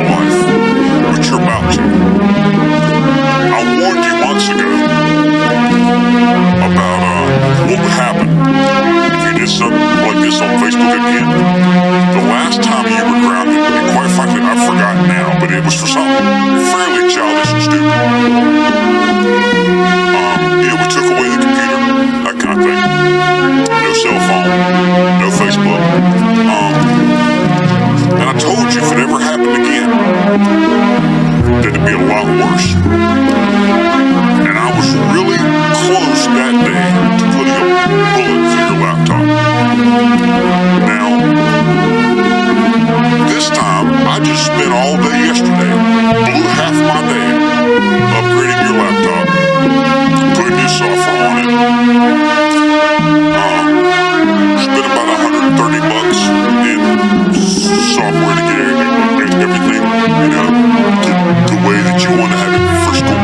your life, but you're about to. I warned you months ago about what would happen if you did something like this on Facebook again. The last time you were grounded, and quite frankly, I've forgotten now, but it was for something fairly childish and stupid. We took away the computer, that kind of thing. No cell phone, no Facebook. And I told you if it ever happened again, that it'd be a lot worse. And I was really close that day to putting a bullet through your laptop. Now, this time, I just spent all day yesterday, blew half my day upgrading your laptop, putting new software on it. Spent about $130 in software to get everything, the way that you want to have it for school.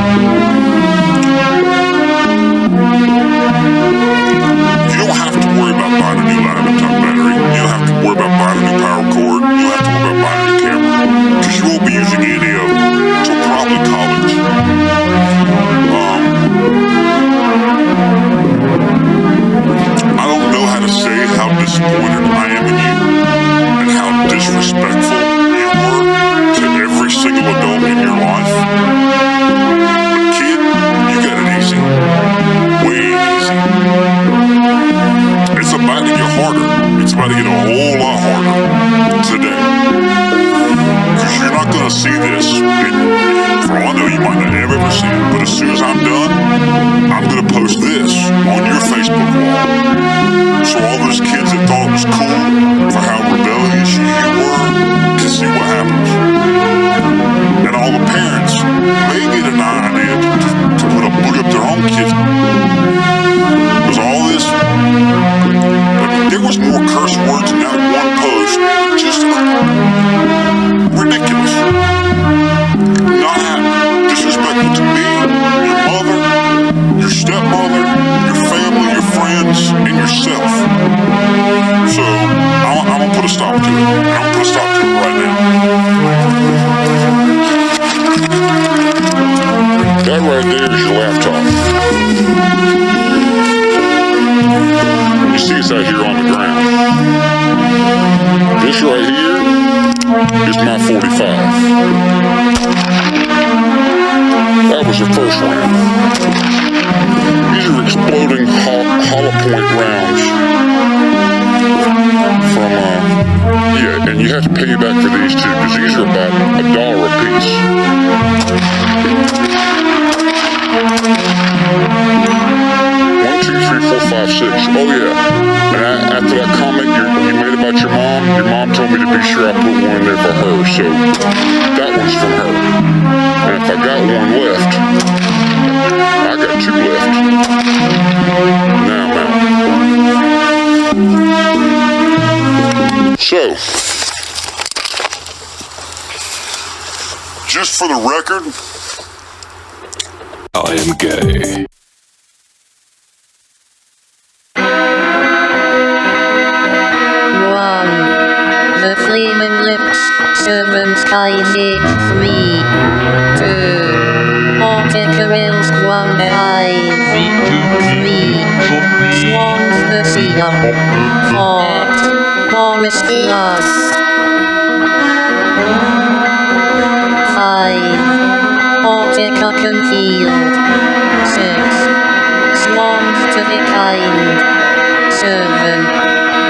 You don't have to worry about buying a new laptop battery. You don't have to worry about buying a new power cord. You don't have to worry about buying a new camera, because you won't be using any of them until probably college. I don't know how to say how disappointed I am in you and how disrespectful you were to every single adult in your life. But kid, you got it easy. Way easy. It's about to get harder. It's about to get a whole lot harder today. Because you're not going to see this. For all I know, you might not ever see it. But as soon as I'm done, I'm going to post this on your Facebook wall. So all those kids that thought it was cool for how rebellious you were can see what happens. And all the parents may get an idea to put up their own kids. Because all this, there was more curse words in that one post, just ridiculous. Not happening. Disrespectful to me, your mother, your stepmother, your family, your friends, and yourself. So, I'm going to put a stop to it. I'm going to put a stop to it right now. That right there is your laptop. You see it's out here on the ground. This right here is my 45. That was the first round. These are exploding hollow point rounds from, and you have to pay back for these too, because these are about $1 a piece. 1, 2, 3, 4, 5, 6. Oh yeah. And after that comment you made about your mom told me to be sure I put one in there for her, so that one's from her. And if I got one left, I got 2 left. Now I'm out. So, just for the record, I am gay. The Flaming Lips, Servants KINREK 3, 2, Ortickerils 1 5, 3, Swans the Seer, 4, Boris Ears, 5, Ortica Concealed, 6, Swans to be Kind, 7,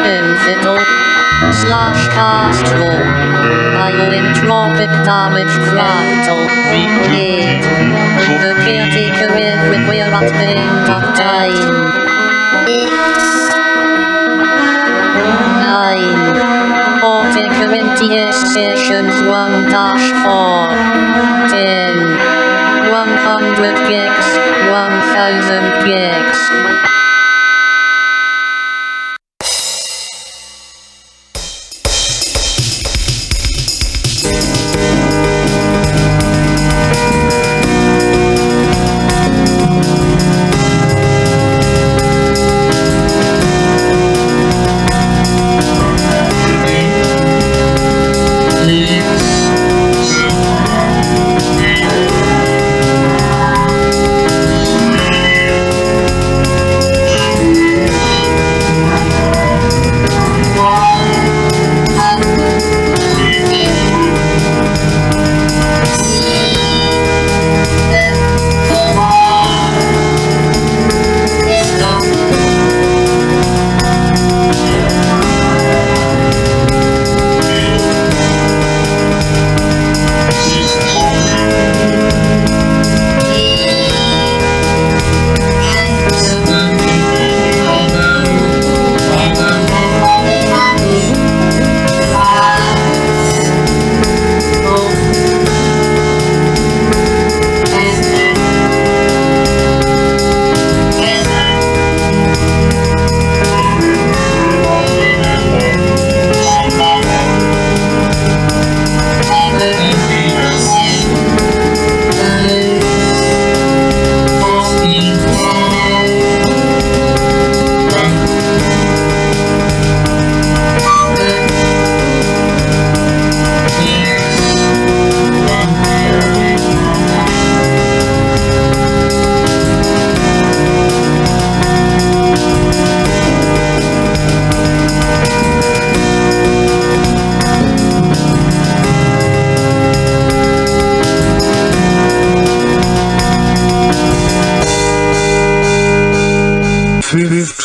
Infidel, /Castro, Bioentropic Damage Fractal, 8, The Caretaker Everywhere at the End of Time, 9, Ortica NTS Sessions 1-4, 10, 100 gigs, 1000 gigs. Leaves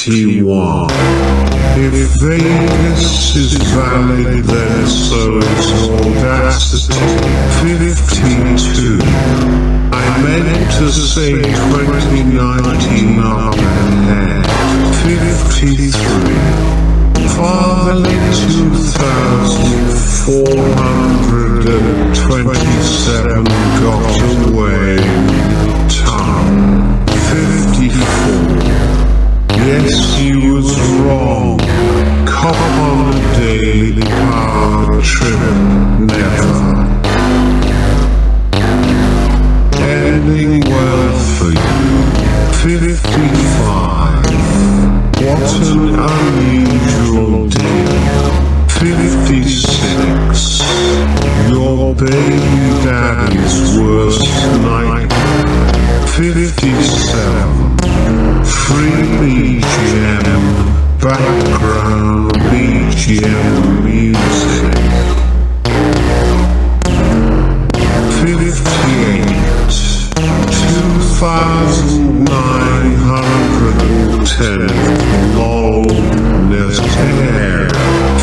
51. If Vegas is valid, then so is Audacity. 52. I meant to say 2019 up ahead. 53. Fatherly 2,427 got away. Time. 54. Yes, he was wrong. Cop on a daily power trip. Never. Ending well for you. 55. What an unusual day. 56. Your baby daddy's worst nightmare. 57. Free BGM, background BGM music. 58. 2,910 lol Nescair.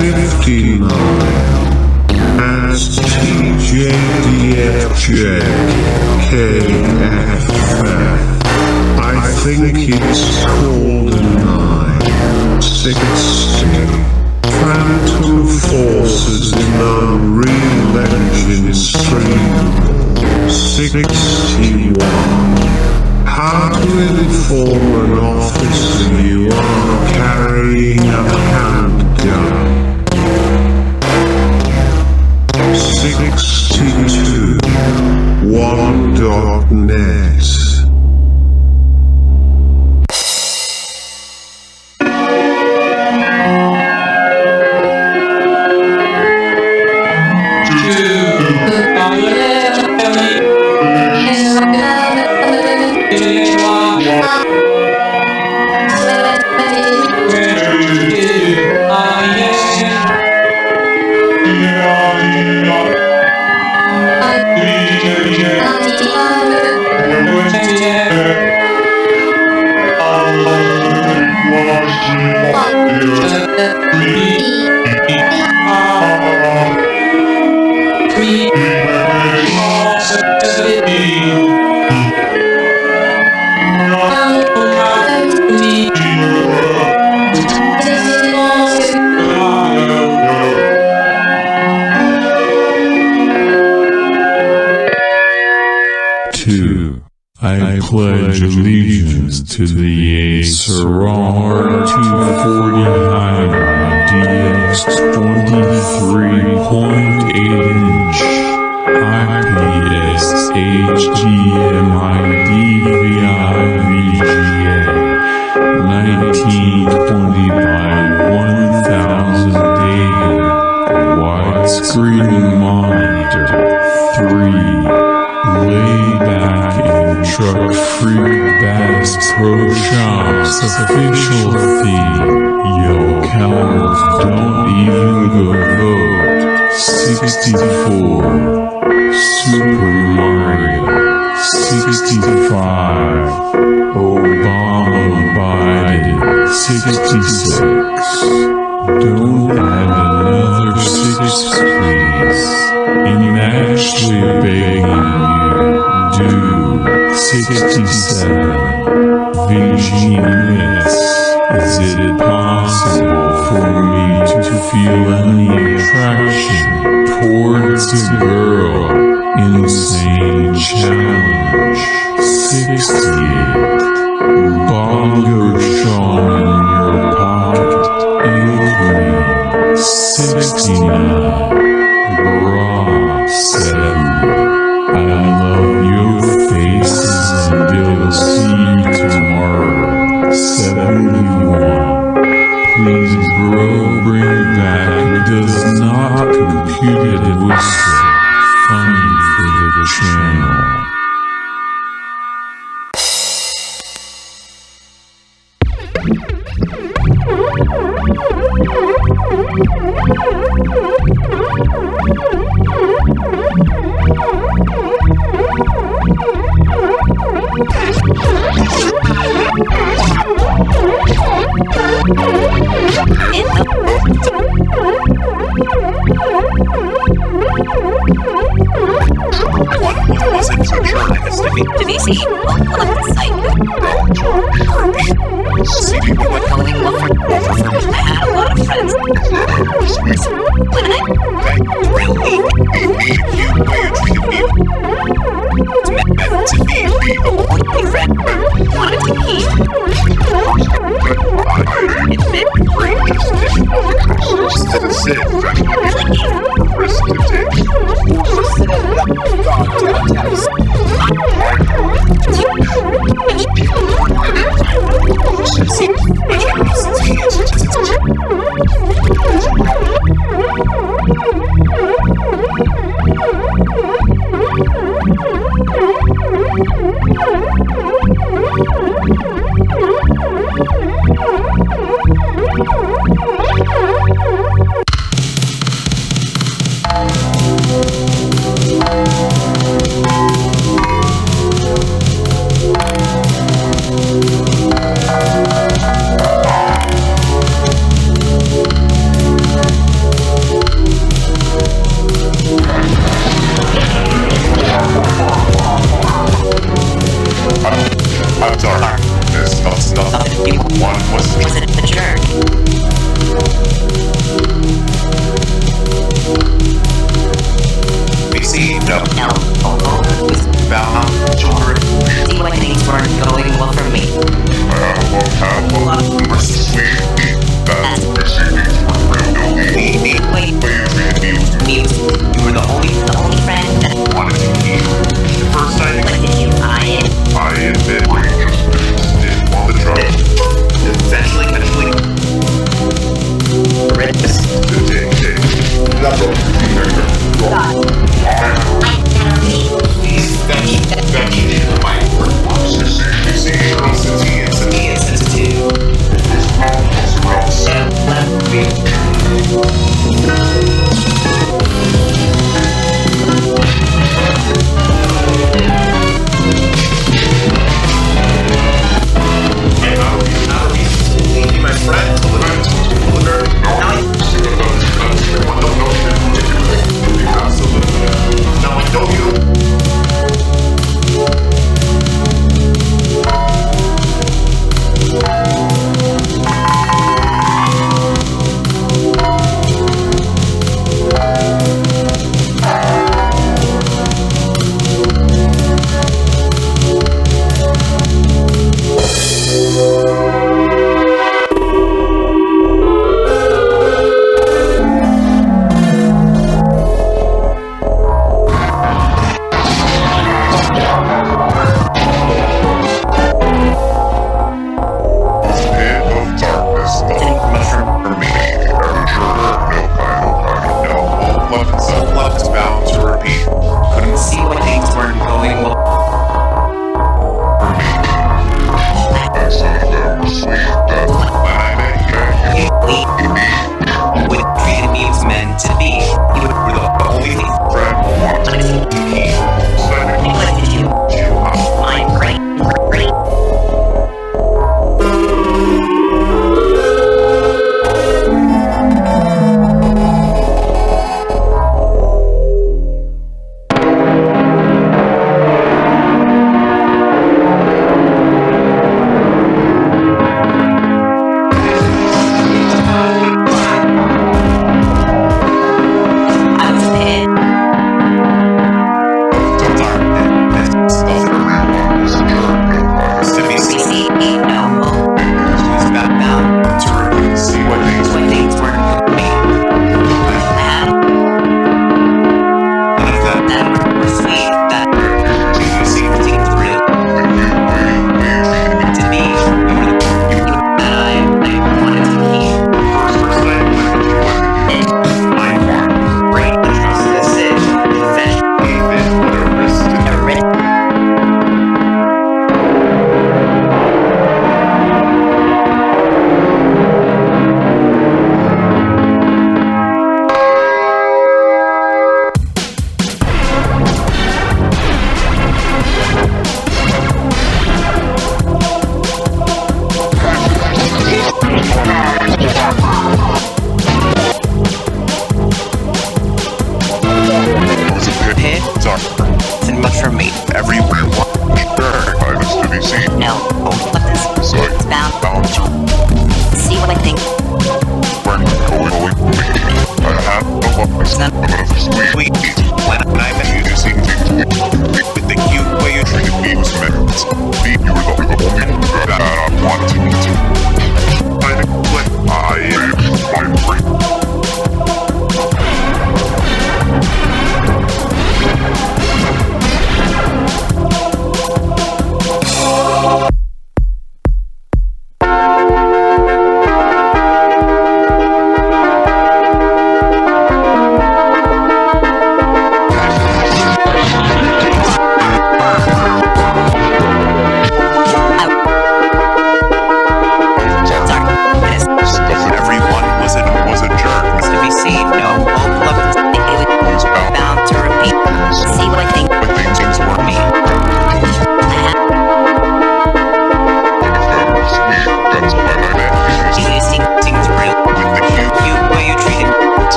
59. As TJDFJ KFF. I think it's called a 960. Phantom Forces in Unreal Engine stream. 61. How to inform an officer you are carrying a handgun. 62. 1.net. I pledge allegiance to the Acer 249 DX 23.8-inch IPS HDMI DVI VGA 1920 by 1080 widescreen monitor 3. Lay back and truck freak Bass Pro Shops official theme. Yo, cowards, don't even go vote. 64. Super Mario. 65. Obama Biden. 66. Don't add another 6, please. I'm actually begging you, do 67. VGNS. Is it possible for me to feel any attraction towards a girl? Insane challenge. 68. Bongo Sean in your pocket. Inkling. 69. Bra 70. I love your faces and we'll see you tomorrow. 71. Please bro, bring back does not compute it was funny for the channel.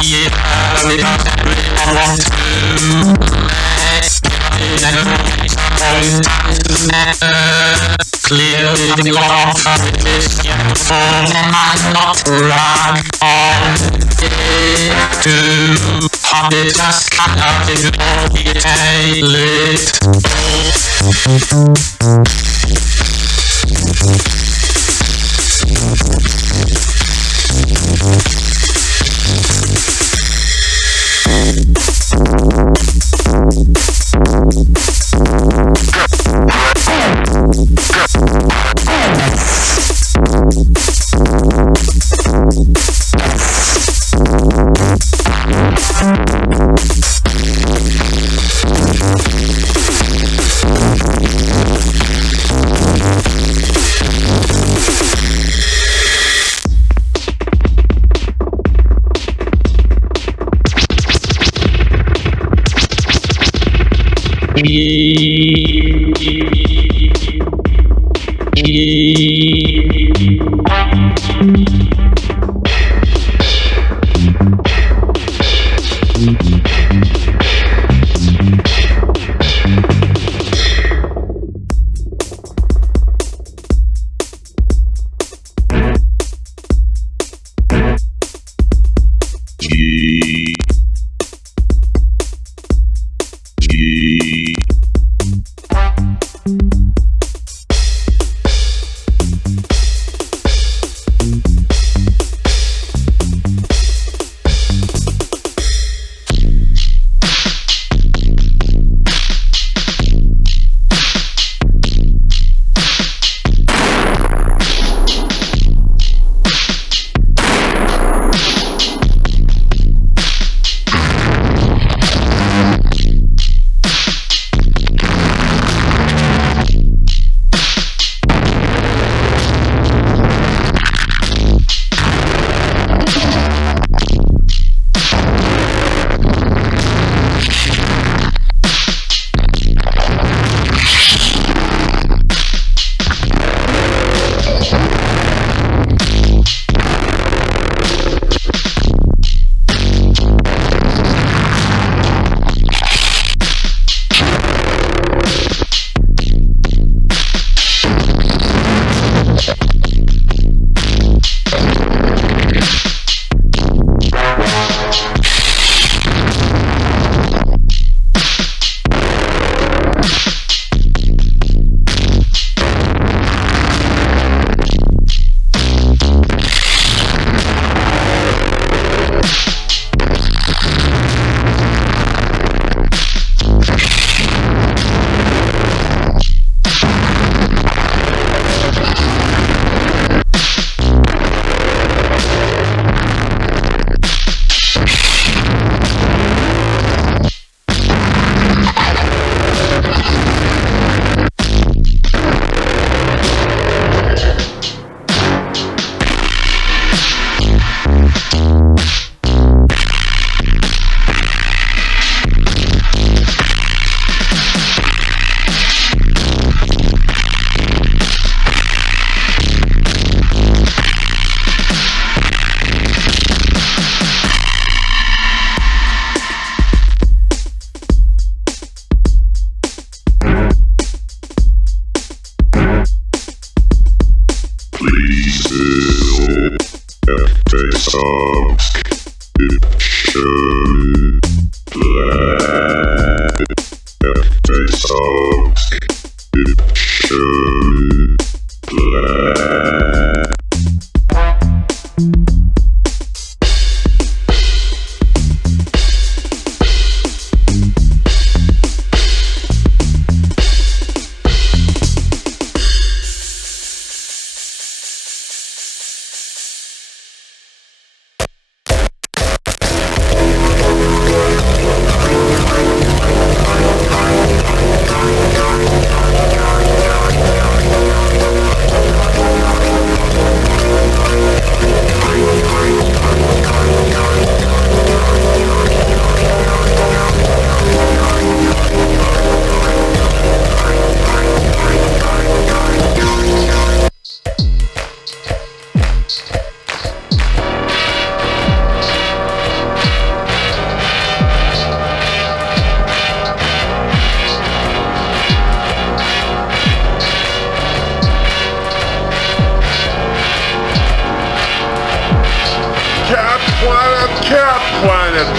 Yeah, Clearly the offer is phone and I'm not run on it too. Honey just cut out in all the tailed.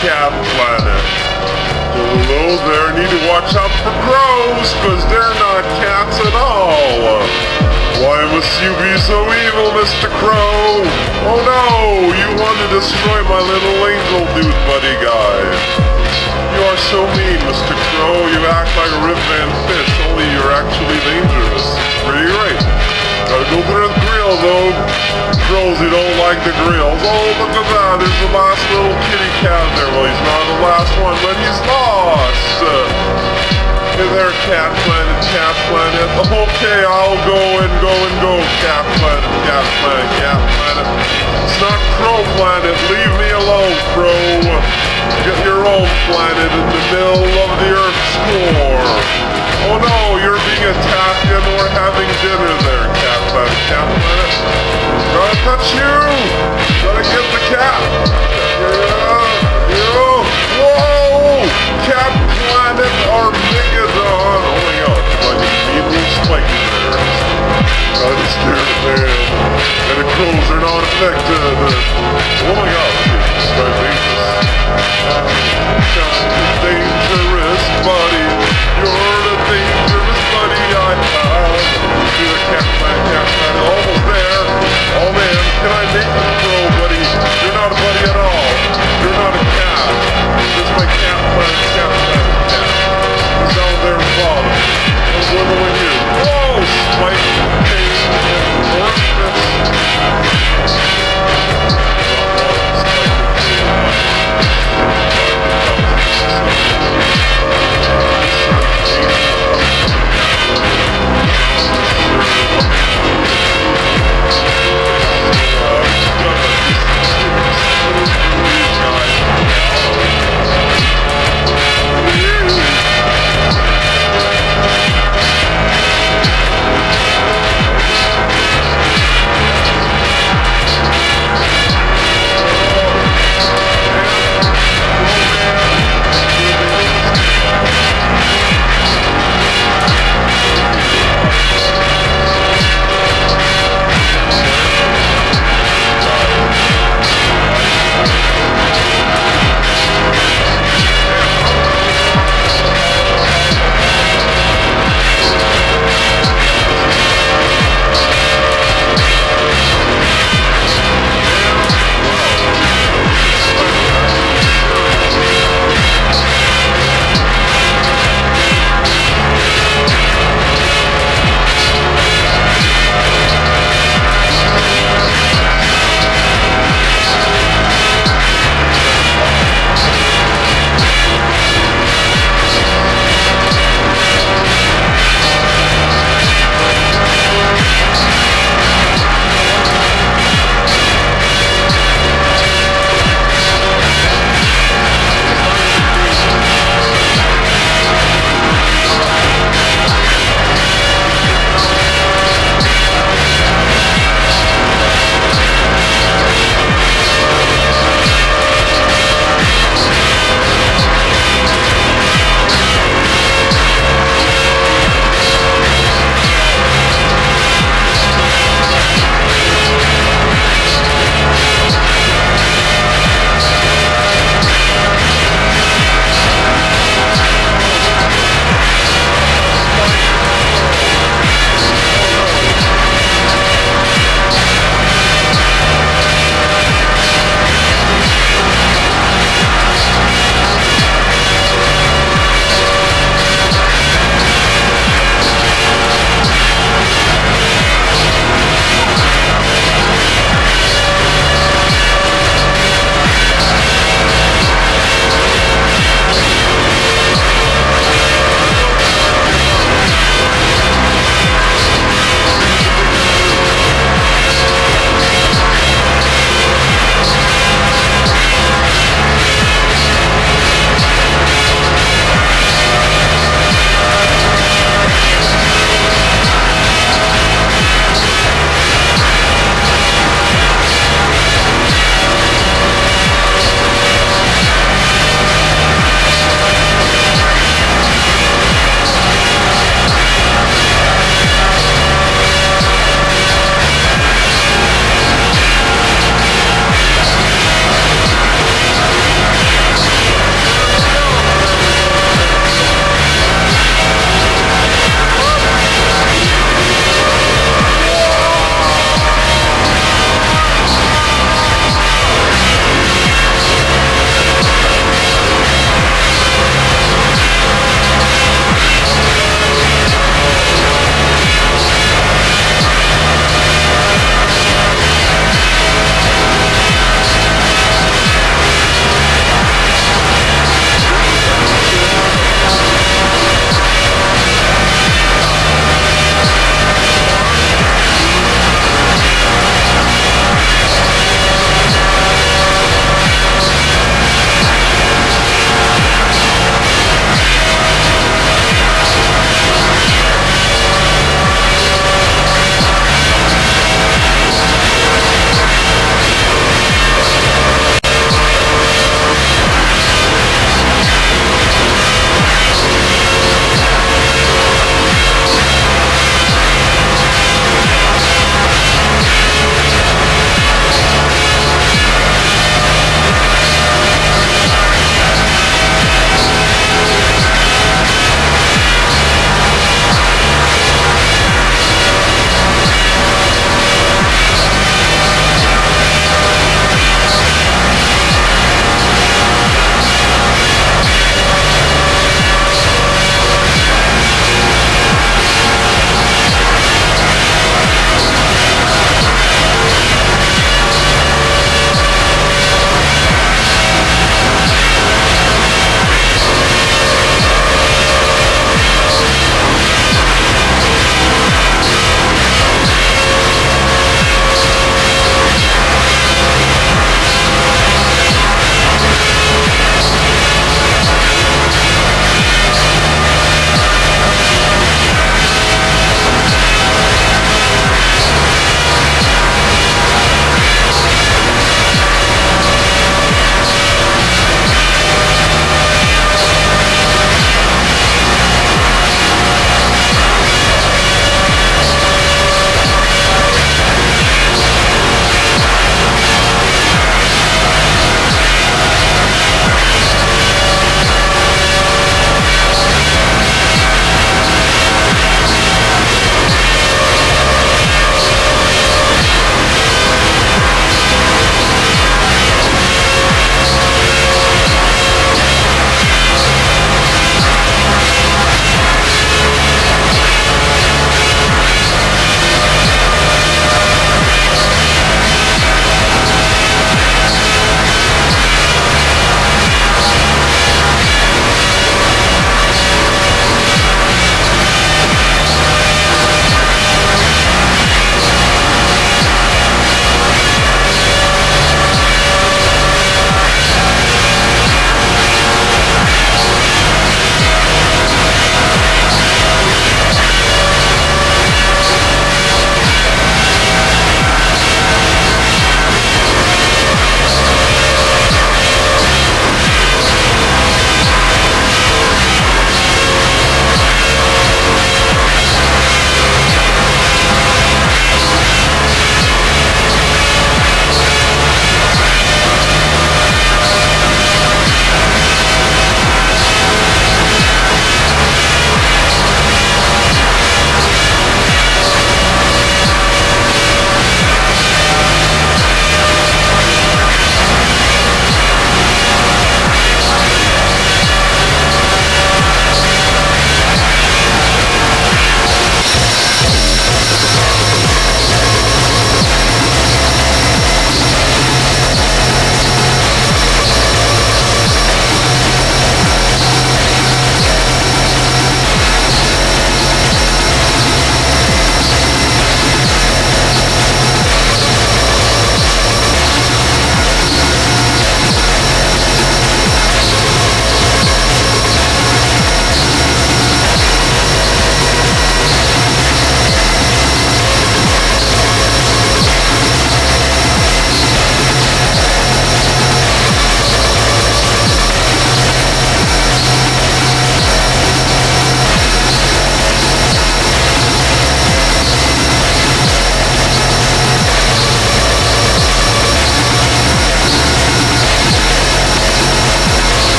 cat planet. Hello there, need to watch out for crows, cause they're not cats at all. Why must you be so evil, Mr. Crow? Oh no, you want to destroy my little angel dude buddy guy. You are so mean, Mr. Crow. You act like a Rip Van Fish, only you're actually dangerous. Pretty great. Gotta go through the grill, though. Crows, you don't like the grills. Oh, look at that. There's the last little kitty cat there. Well, he's not the last one, but he's lost. Hey there, Cat Planet, Cat Planet. Okay, I'll go, Cat Planet, Cat Planet, Cat Planet. It's not Crow Planet. Leave me alone, Crow. Get your own planet in the middle of the Earth's core. Oh no, you're being attacked and we're having dinner there, Cat Planet, Cat Planet. Gotta touch you! Gotta get the cat! Whoa! Cat Planet Armageddon! Oh my god, like a mean spiky there. Gotta scare the man. And the crows are not affected. Oh my god, this is dangerous. Dangerous buddy, you're the dangerous buddy I have. You're the cat planet, almost there. Oh man, can I make you crow, buddy? You're not a buddy at all. You're not a cat. This is my cat. It's down there in the bottom. I'm wiggling you. Whoa, spike, pain, and orifice.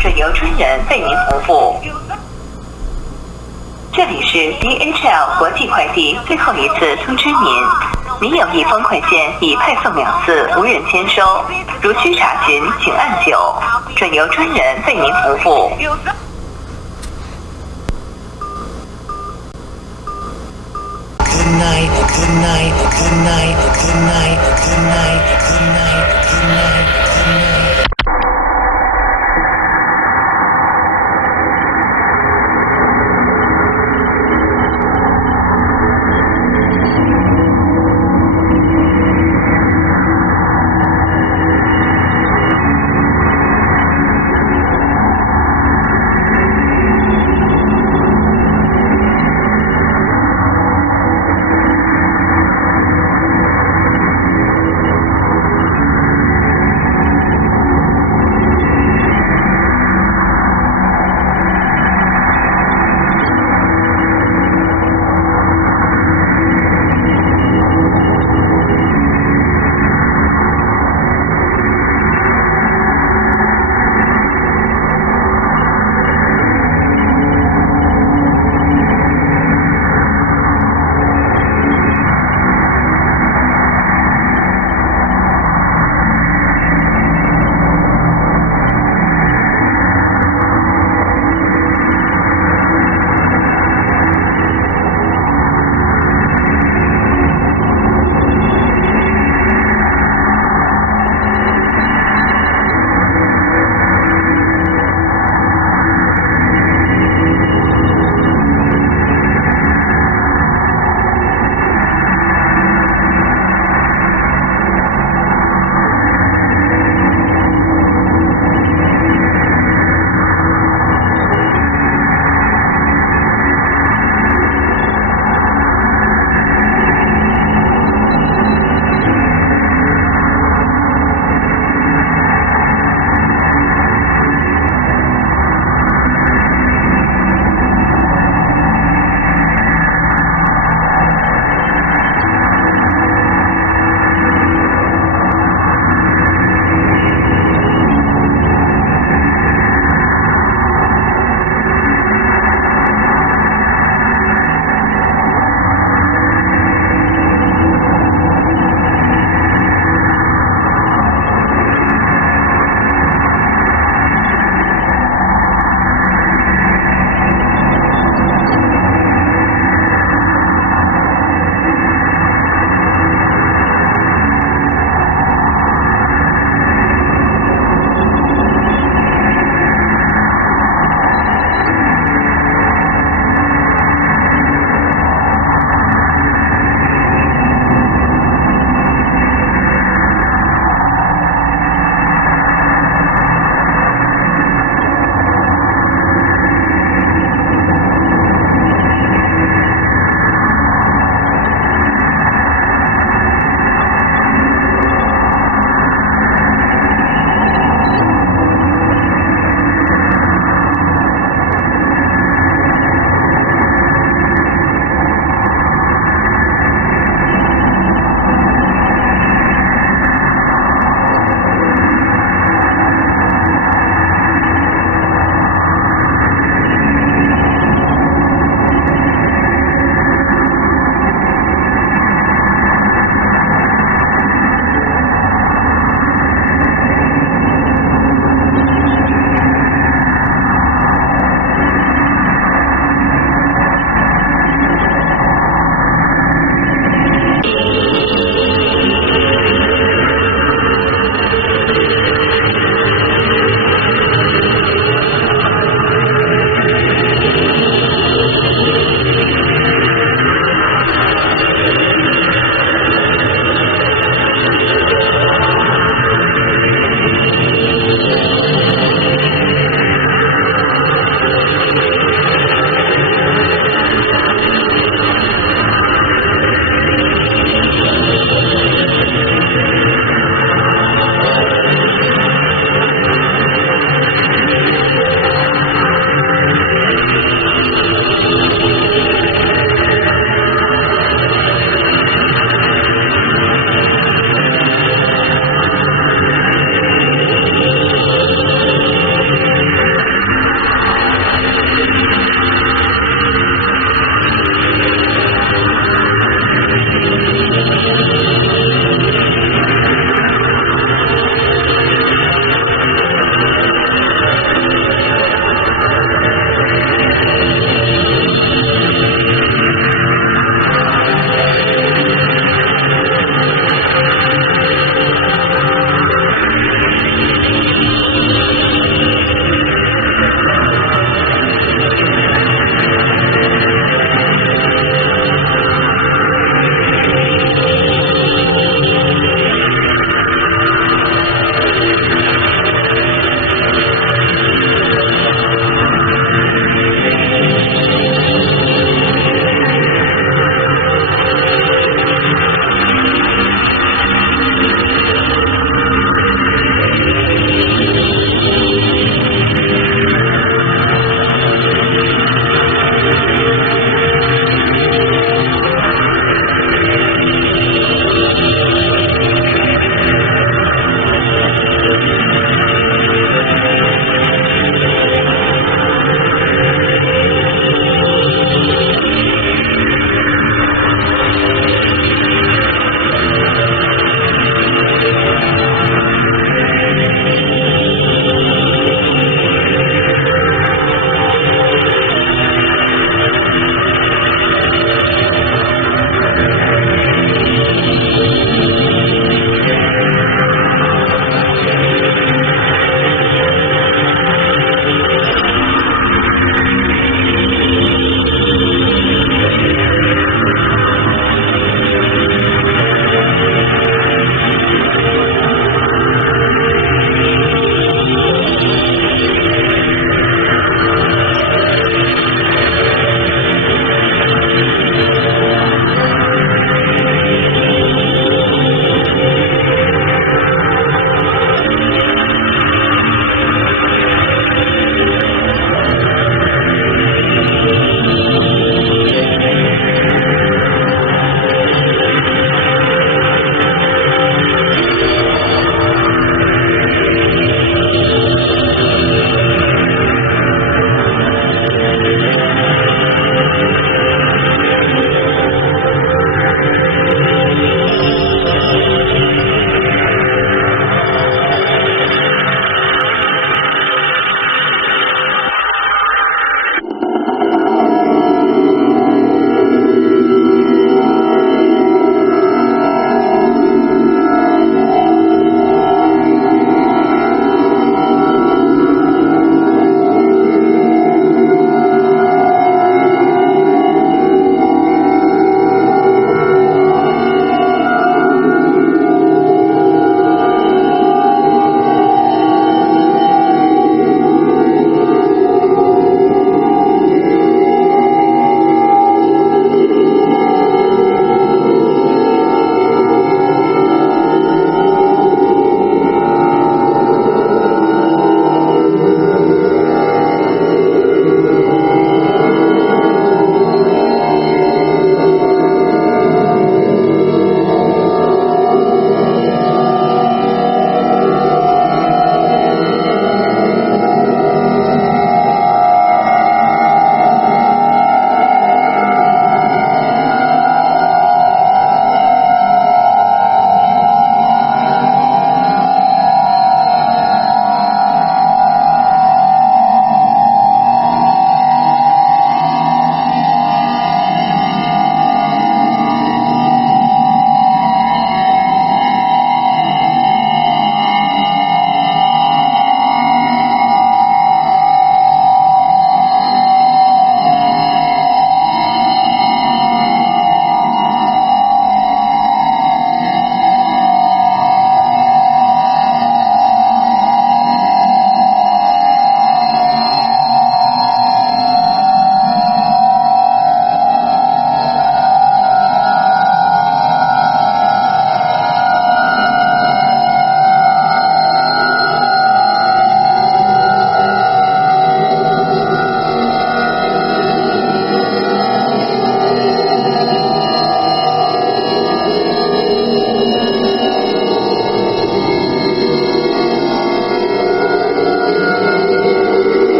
准由专人为您服务。这里是 DHL 国际快递最后一次通知您，您有一封快件已派送2次，无人签收，如需查询，请按9，准由专人为您服务。Good night, good night, good night, good night, good night, good night, good night, good night.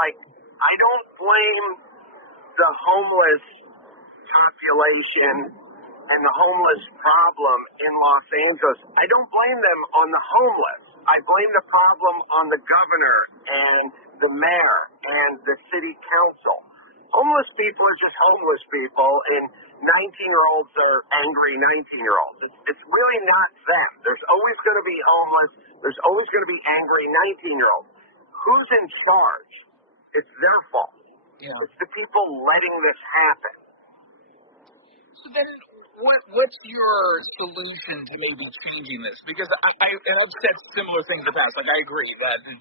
like, I don't blame the homeless population and the homeless problem in Los Angeles. I don't blame them on the homeless. I blame the problem on the governor and the mayor and the city council. Homeless people are just homeless people, and 19-year-olds are angry 19-year-olds. It's really not them. There's always going to be homeless. There's always going to be angry 19-year-olds. Who's in charge? It's their fault. Yeah. It's the people letting this happen. So then, what's your solution to maybe changing this? Because and I've said similar things in the past. Like, I agree that the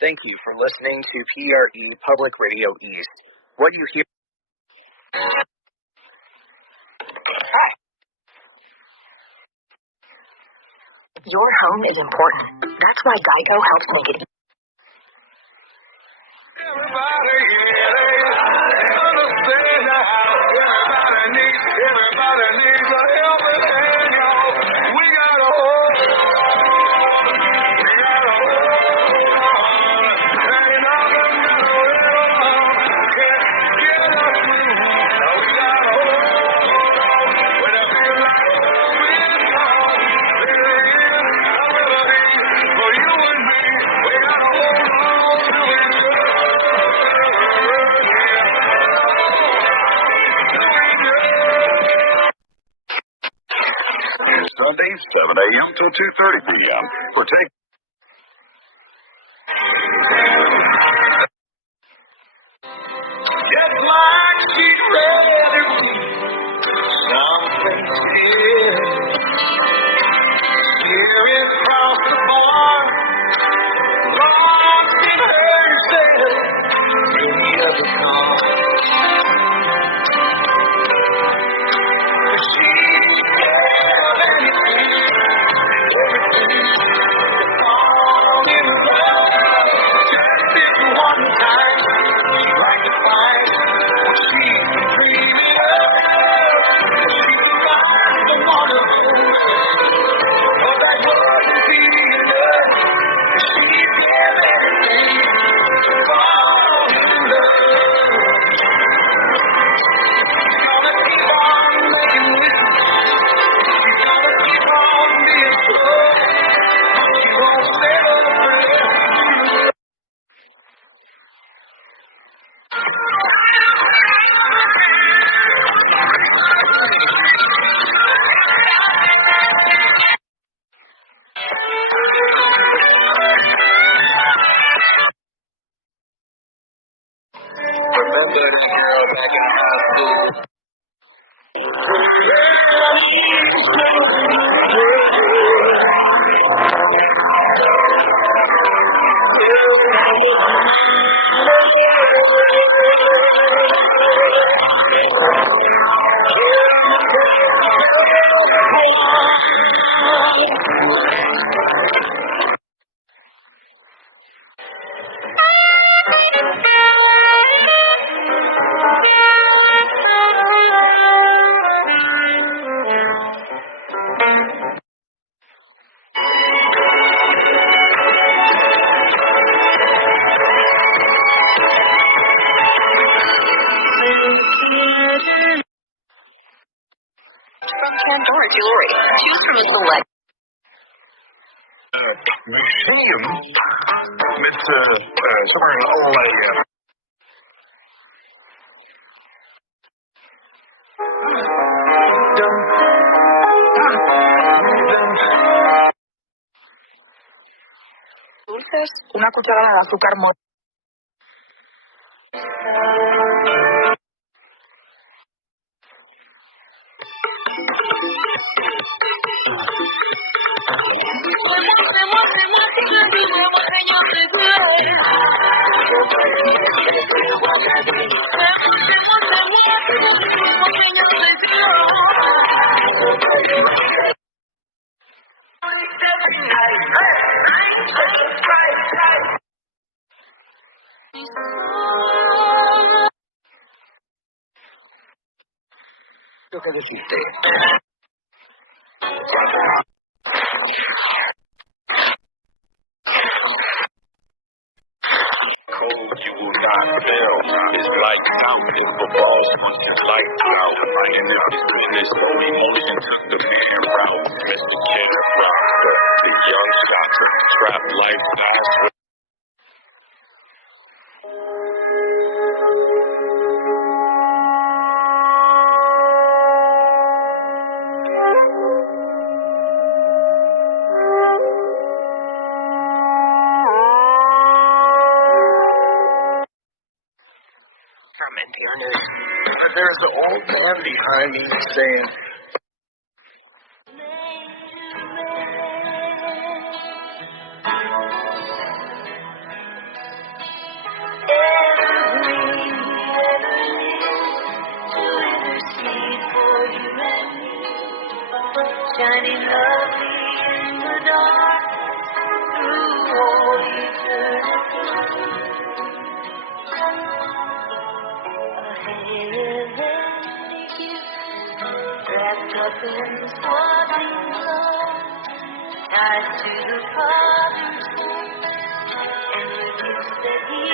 Thank you for listening to PRE Public Radio East. What you hear... Hi. Your home is important. That's why Geico helps make it. Everybody, yeah, they understand now. Everybody needs a helping hand, y'all. We gotta hold on. Ain't nothing that will get us through. Now we gotta hold on. When I feel like home is gone, there is a remedy for you and me. We gotta hold on to each other. Sundays, 7 a.m. till 2:30 p.m. For take. Just like she read something here. Steering across the bar, lost in herself in the other car. She select. Museum met somewhere in allerlei Dulces, una cucharada de azúcar morena. ¿Qué decirte? Cold you will not fail. It's like out in the balls once it's light out. Finding out his goodness, emotion took the man route. Mr. Kidder Prosper, the young shotter, trap life last. From NPR News. There's an old man behind me saying, Shining lovely in the dark through all eternity. A heavenly gift wrapped up in swaddling clothes, tied to the Father's hand, and the gifts that He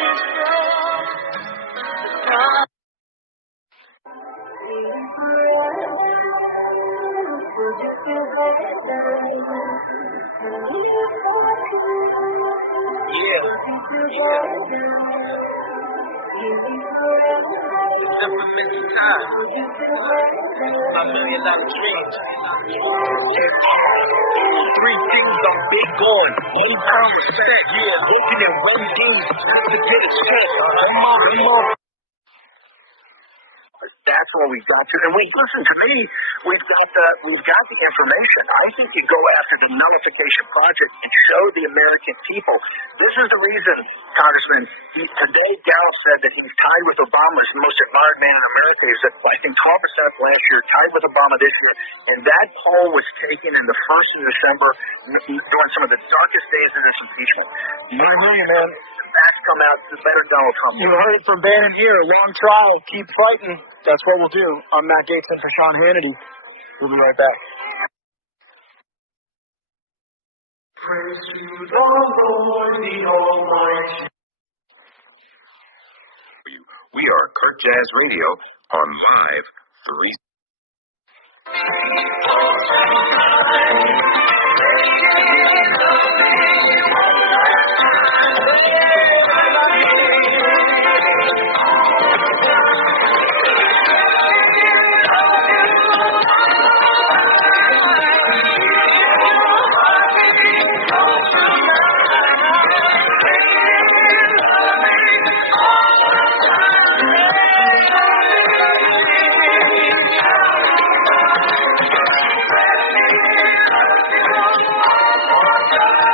bestows. The promise. Infamous time. My $1,000,000 dreams. Three things I'm big on. Income, respect, yeah. Looking at Wendy's to get a check. I'm off. that's what we've got to. And listen to me, we've got the information. I think you go after the nullification project and show the American people. This is the reason, Congressman. Today, Dow said that he's tied with Obama as the most admired man in America. He's at, I think, 12% last year, tied with Obama this year. And that poll was taken in the 1st of December, during some of the darkest days in this impeachment. You really, man, the facts come out, the better Donald Trump. You heard it from Bannon here. Long trial. Keep fighting. That's what we'll do. I'm Matt Gates in for Sean Hannity. We'll be right back. Praise to the Lord, the Almighty. We are Kurt Jazz Radio on Live 3.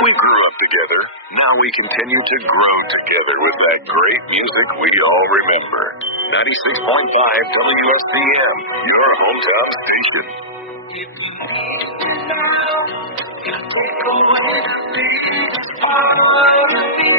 We grew up together. Now we continue to grow together with that great music we all remember. 96.5 WSCM, your hometown station. If you need to now, you take away the biggest part of me.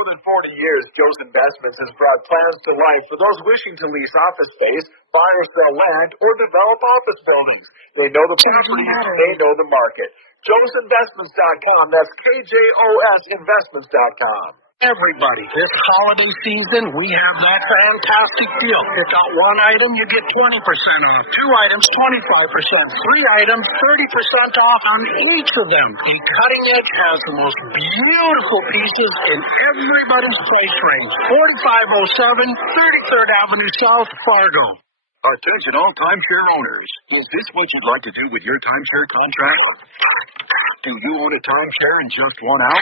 more than 40 years, Joe's Investments has brought plans to life for those wishing to lease office space, buy or sell land, or develop office buildings. They know the property and they know the market. JoesInvestments.com. That's KJOSinvestments.com. Everybody, this holiday season, we have that fantastic deal. Pick out one item, you get 20% off. 2 items, 25%. 3 items, 30% off on each of them. A Cutting Edge has the most beautiful pieces in everybody's price range. 4507 33rd Avenue South, Fargo. Attention all timeshare owners. Is this what you'd like to do with your timeshare contract? Do you own a timeshare and just want out?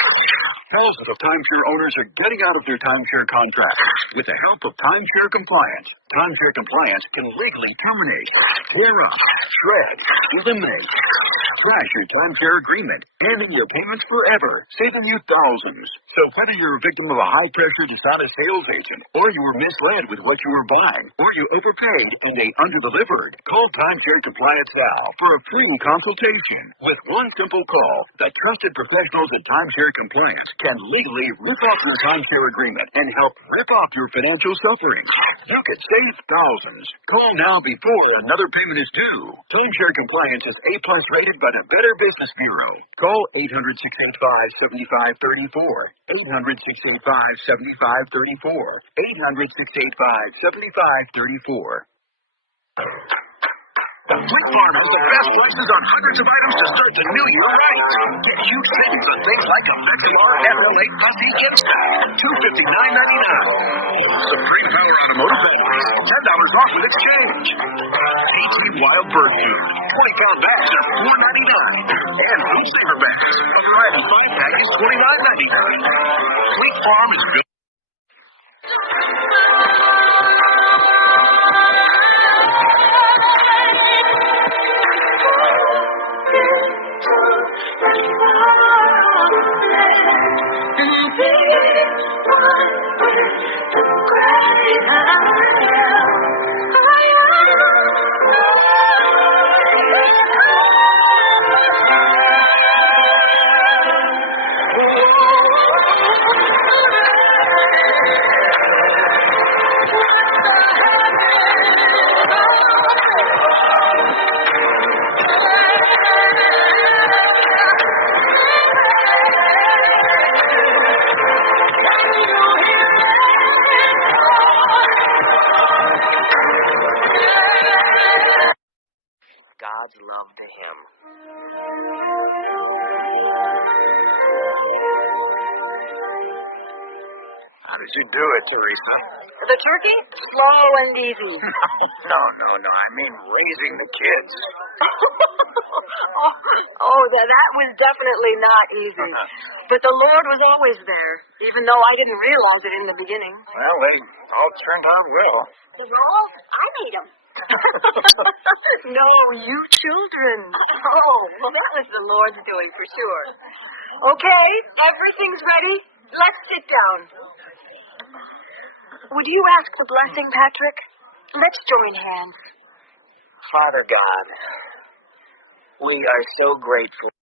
Thousands of timeshare owners are getting out of their timeshare contracts with the help of Timeshare Compliance. Timeshare Compliance can legally terminate, tear up, shred, eliminate, trash your timeshare agreement, ending your payments forever, saving you thousands. So whether you're a victim of a high-pressure dishonest sales agent, or you were misled with what you were buying, or you overpaid and they underdelivered, call Timeshare Compliance now for a free consultation. With one simple call, the trusted professionals at Timeshare Compliance can legally rip off your timeshare agreement and help rip off your financial suffering. You could save thousands. Call now before another payment is due. Timeshare Compliance is A+ rated by the Better Business Bureau. Call 800-685-7534. 800-685-7534. 800-685-7534. Fleet Farm has the best prices on hundreds of items to start the new year right. Get huge savings on things like a Mexilar FL8 Dusty Gift Set, $259.99. Supreme Power Automotive Batteries, $10 off with exchange. PT Wild Bird Food, 20-pound bags are $4.99. And Food Saver bags, a variety 5-pack is $29.99. Fleet Farm is good. God's love to him. How did you do it, Teresa? The turkey? Slow and easy. No. I mean raising the kids. That was definitely not easy. But the Lord was always there, even though I didn't realize it in the beginning. Well, they all turned out well. Well, I made them. No, you children. Oh, well, that was the Lord's doing for sure. Okay, everything's ready. Let's sit down. Would you ask the blessing, Patrick? Let's join hands. Father God, we are so grateful.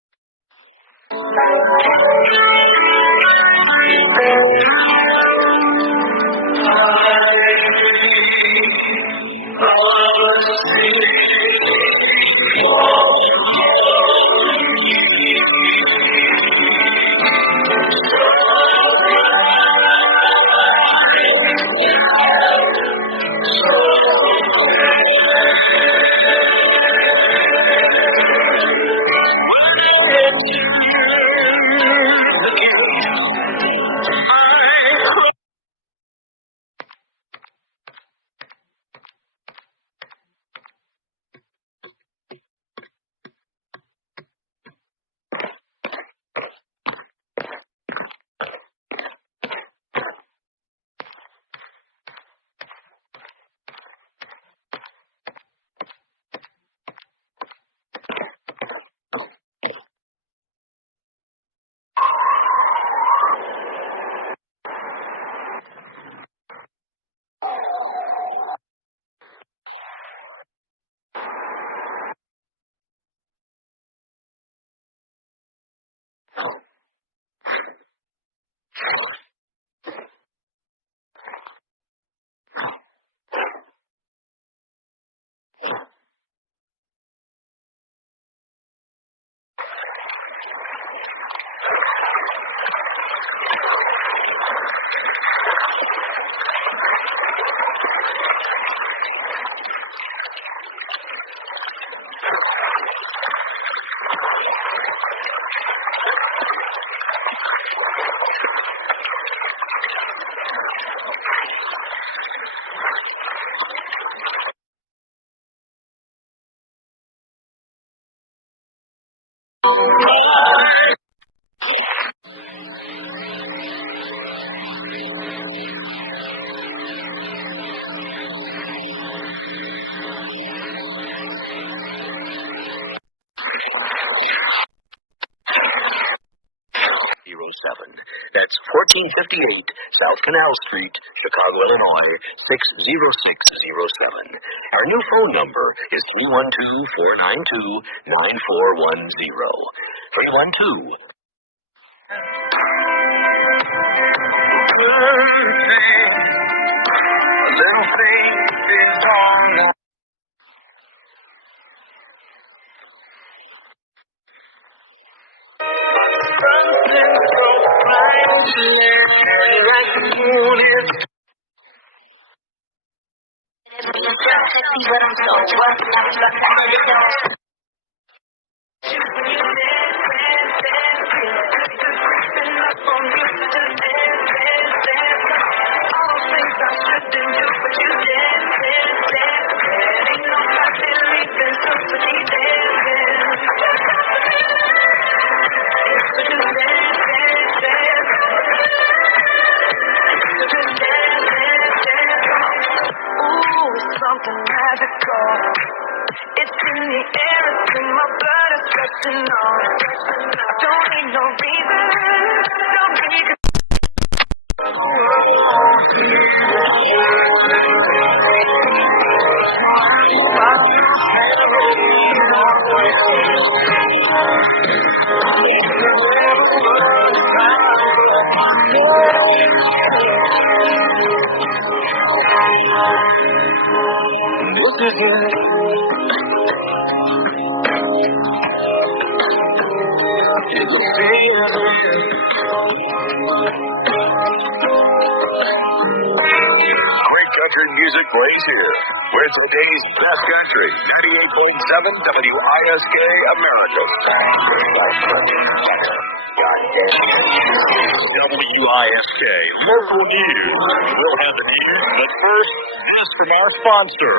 That's 1458 South Canal Street, Chicago, Illinois, 60607. Our new phone number is 312-492-9410. 312. Little faith is on. Something so priceless, like the moon is. Something magical. It's in the air, it's in my blood, it's rushing on. I don't need no reason, don't need This is it. It's Great country music plays here. Where today's best country, 98.7 WISK America. WISK, local news. We'll have the news, but first, this from our sponsor.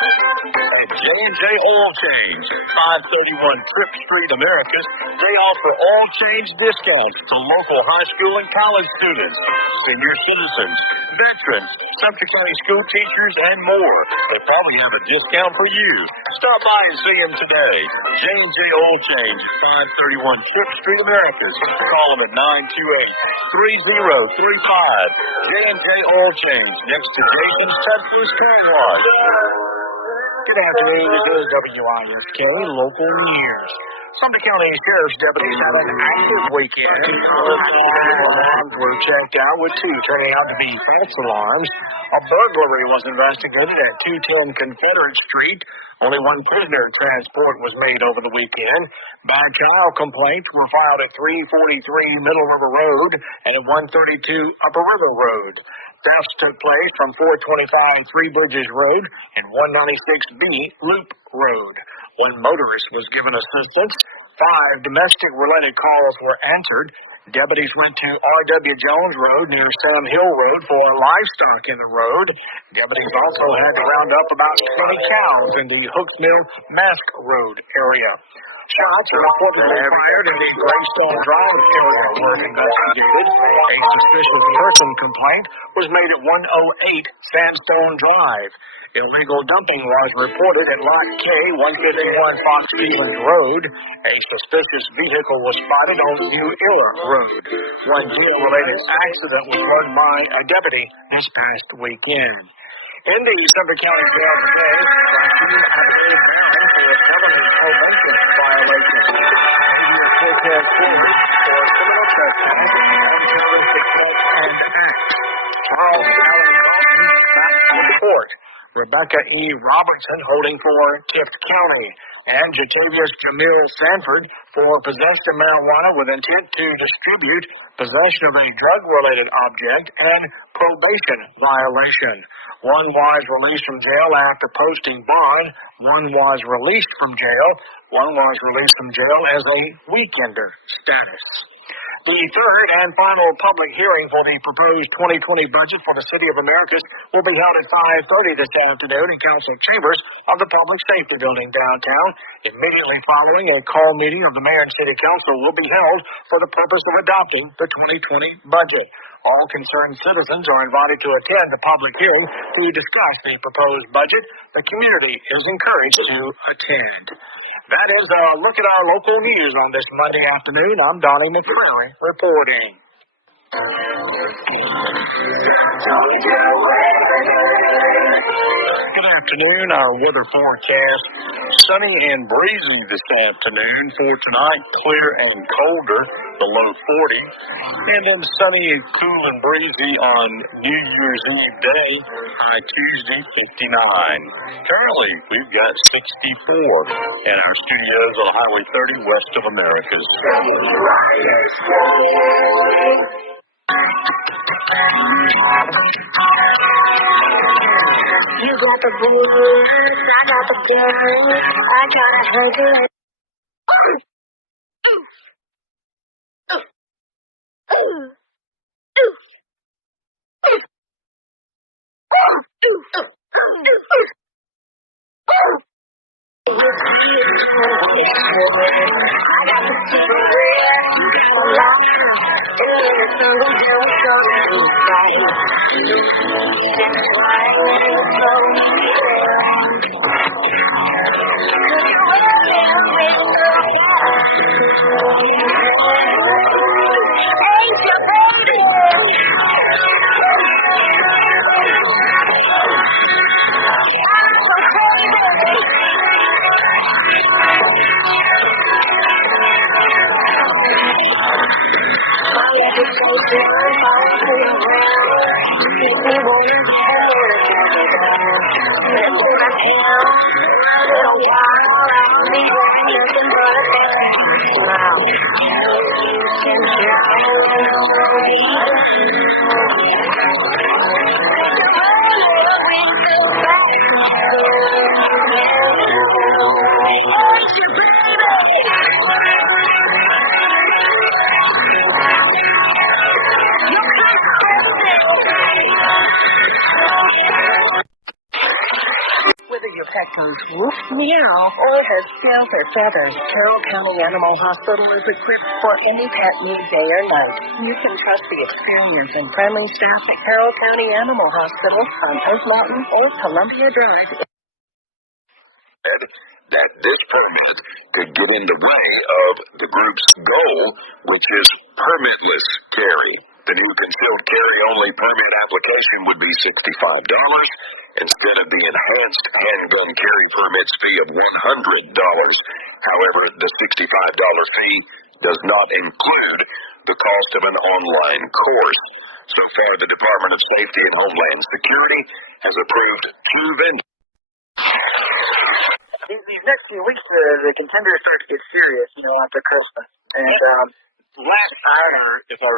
At J&J Oil Change, 531 Tripp Street, Americus, they offer oil change discounts to local high school and college students, senior citizens, veterans, Sumter County school teachers, and more. They probably have a discount for you. Stop by and see them today. J&J Oil Change, 531 Tripp Street, Americus. Call them at 928-3035. J&J Oil Change, next to Jason's Touchless Car Wash. Good afternoon. This is WISK Local News. Sumter County Sheriff's deputies had an active weekend. Alarms were checked out, with 2 turning out to be false alarms. A burglary was investigated at 210 Confederate Street. Only 1 prisoner transport was made over the weekend. Bad child complaints were filed at 343 Middle River Road and at 132 Upper River Road. Thefts took place from 425 Three Bridges Road and 196B Loop Road. 1 motorist was given assistance. 5 domestic-related calls were answered. Deputies went to R.W. Jones Road near Sam Hill Road for livestock in the road. Deputies also had to round up about 20 cows in the Hooks Mill Mask Road area. Shots reportedly fired in the Greystone Drive area were investigated. A suspicious person complaint was made at 108 Sandstone Drive. Illegal dumping was reported at Lot K, 151 Fox Stevens Road. A suspicious vehicle was spotted on New Era Road. 1 jail-related accident was run by a deputy this past weekend. In the Sumter County Jail today, prosecutors have made bail for felony prevention violations. He was prepared for criminal trespass, unterroristic threats, and acts. Charles Allen Dalton back to the court. Rebecca E. Robertson holding for Tift County, and Jatavius Jamil Sanford for possession of marijuana with intent to distribute, possession of a drug-related object, and probation violation. 1 was released from jail after posting bond. 1 was released from jail. 1 was released from jail as a weekender status. The third and final public hearing for the proposed 2020 budget for the City of Americus will be held at 5:30 this afternoon in council chambers of the Public Safety Building downtown. Immediately following, a call meeting of the Mayor and City Council will be held for the purpose of adopting the 2020 budget. All concerned citizens are invited to attend the public hearing to discuss the proposed budget. The community is encouraged to attend. That is a look at our local news on this Monday afternoon. I'm Donnie McCrary reporting. Good afternoon. Our weather forecast: sunny and breezy this afternoon. For tonight, clear and colder, below 40. And then sunny and cool and breezy on New Year's Eve day, high Tuesday, 59. Currently, we've got 64 in our studios on Highway 30 west of Americus. You got the blues, I got the gun, I gotta hug it. Whether your pet goes woof, meow, or has scales or feathers, Carroll County Animal Hospital is equipped for any pet need day or night. You can trust the experience and friendly staff at Carroll County Animal Hospital on Oak Mountain or Columbia Drive. That this permit could get in the way of the group's goal, which is permitless carry. The new concealed carry only permit application would be $65 instead of the enhanced handgun carry permits fee of $100. However, the $65 fee does not include the cost of an online course. So far, the Department of Safety and Homeland Security has approved 2 vendors. These next few weeks, the contenders start to get serious, after Christmas. And last hour, if I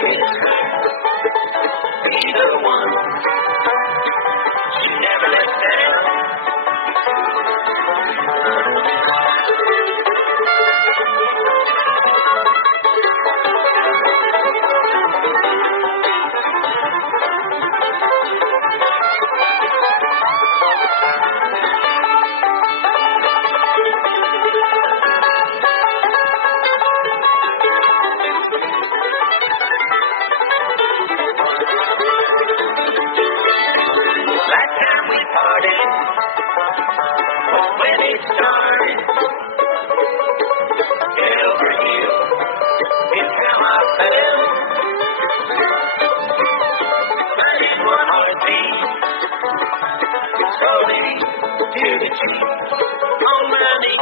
It's her. Be the one. She never lets down. That time we parted, when it started, head over heels, it's how I felt. But in one heartbeat, slowly to the cheek, on my knee.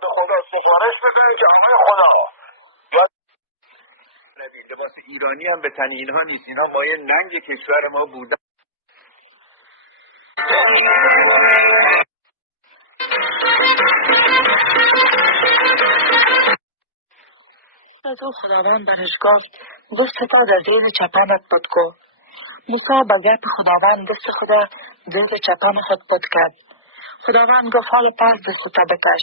به خدا سفارش بزنید که آقای خدا لباس ایرانی هم به تن اینها نیست. اینها مایه ننگ کشور ما بودن. از او خداوند برش گفت دستتا در زیر چپنت پد کو. موسی به گپ خداوند دست خدا زیر چپن خود پد کرد. خداوند گفت حالا پس دستتا بکش.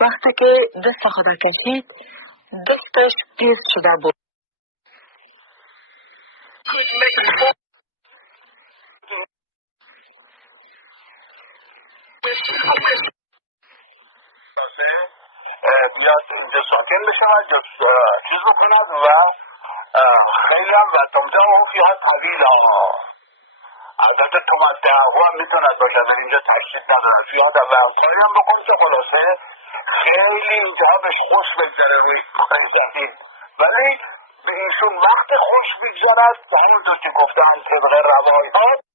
وقتی که دست خدا کشید دستش پیر شده بود. بیاد اینجا ساکن بشه و چیز بکند و خیلی هم و تمده اون فیها طویل عدد تومت دعوا هم میتوند باشد اینجا تشکیل نداره فیها و کاری هم بکن که خلاصه خیلی اینجا بهش خوش بگذره روی زمین ولی به ایشون وقت خوش بگذارد به همونطور که گفتن طبق روایی ها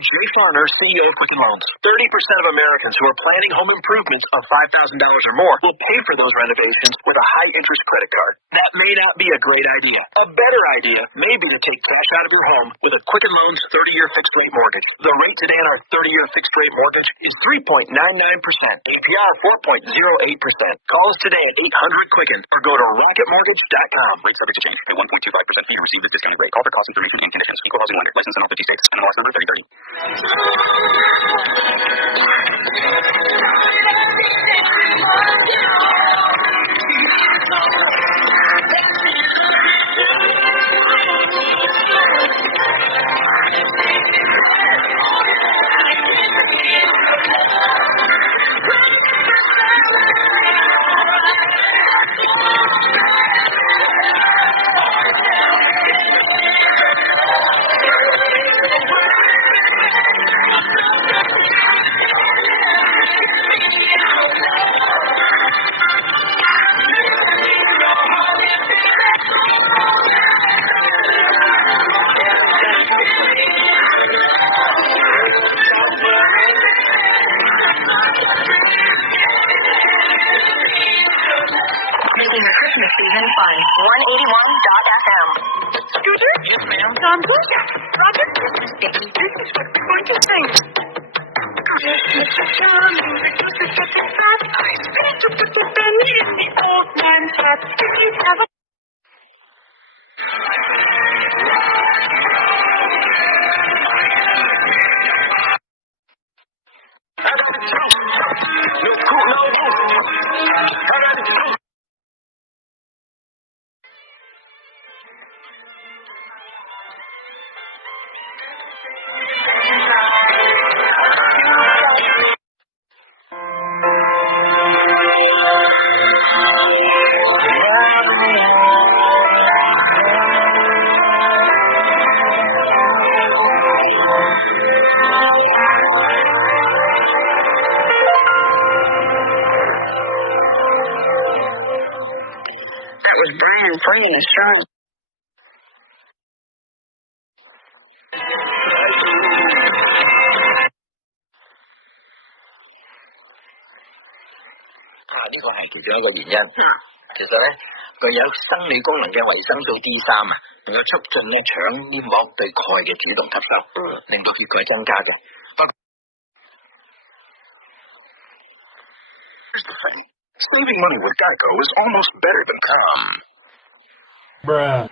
Jay Farner, CEO of Quicken Loans. 30% of Americans who are planning home improvements of $5,000 or more will pay for those renovations with a high-interest credit card. That may not be a great idea. A better idea may be to take cash out of your home with a Quicken Loans 30-year fixed-rate mortgage. The rate today on our 30-year fixed-rate mortgage is 3.99%, APR 4.08%. Call us today at 800-QUICKEN or go to rocketmortgage.com. Rate subject to change. Pay 1.25% fee and receive the discounted rate. Call for cost information and conditions. Equal housing lender. License in all 50 states. NMLS number 3030. Using the Christmas season fund, 181.fm. Scooter? Yes, ma'am. Tom Booster. Roger? This is what we're going to sing. Yes, Mr. Charming, the kiss is such a fat. I spent to put the penny in the old man's hat. Did he have a... That was Brian playing a song.呢個係其中一個原因。其實咧，具有生理功能嘅維生素 D3啊，能夠促進咧腸黏膜對鈣嘅主動吸收，令到血鈣增加嘅。Here's the thing. Saving money with Geico is almost better than Bruh.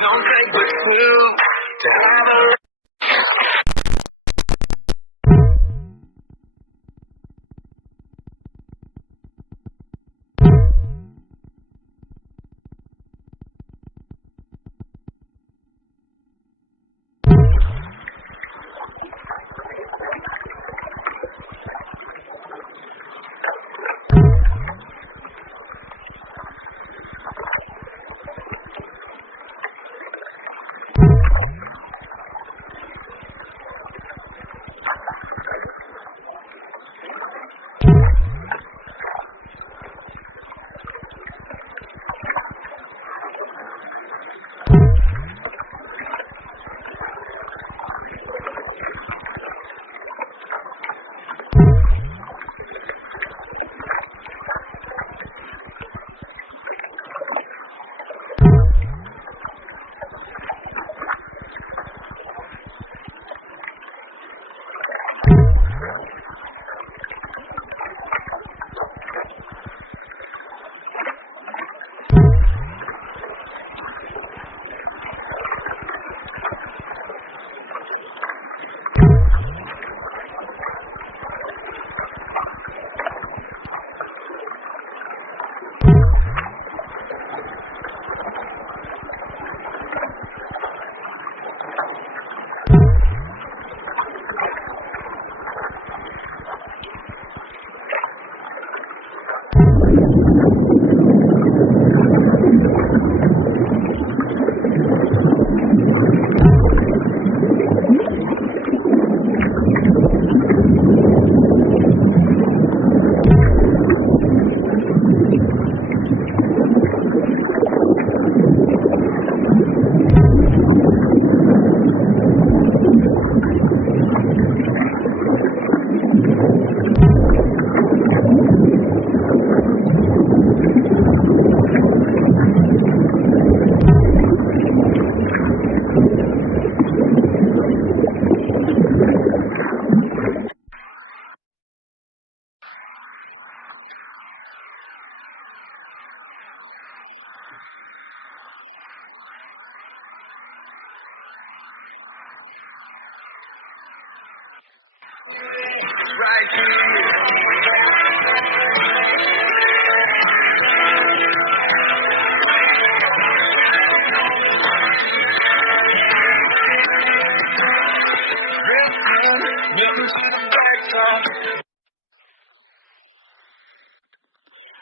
Don't take but two to have a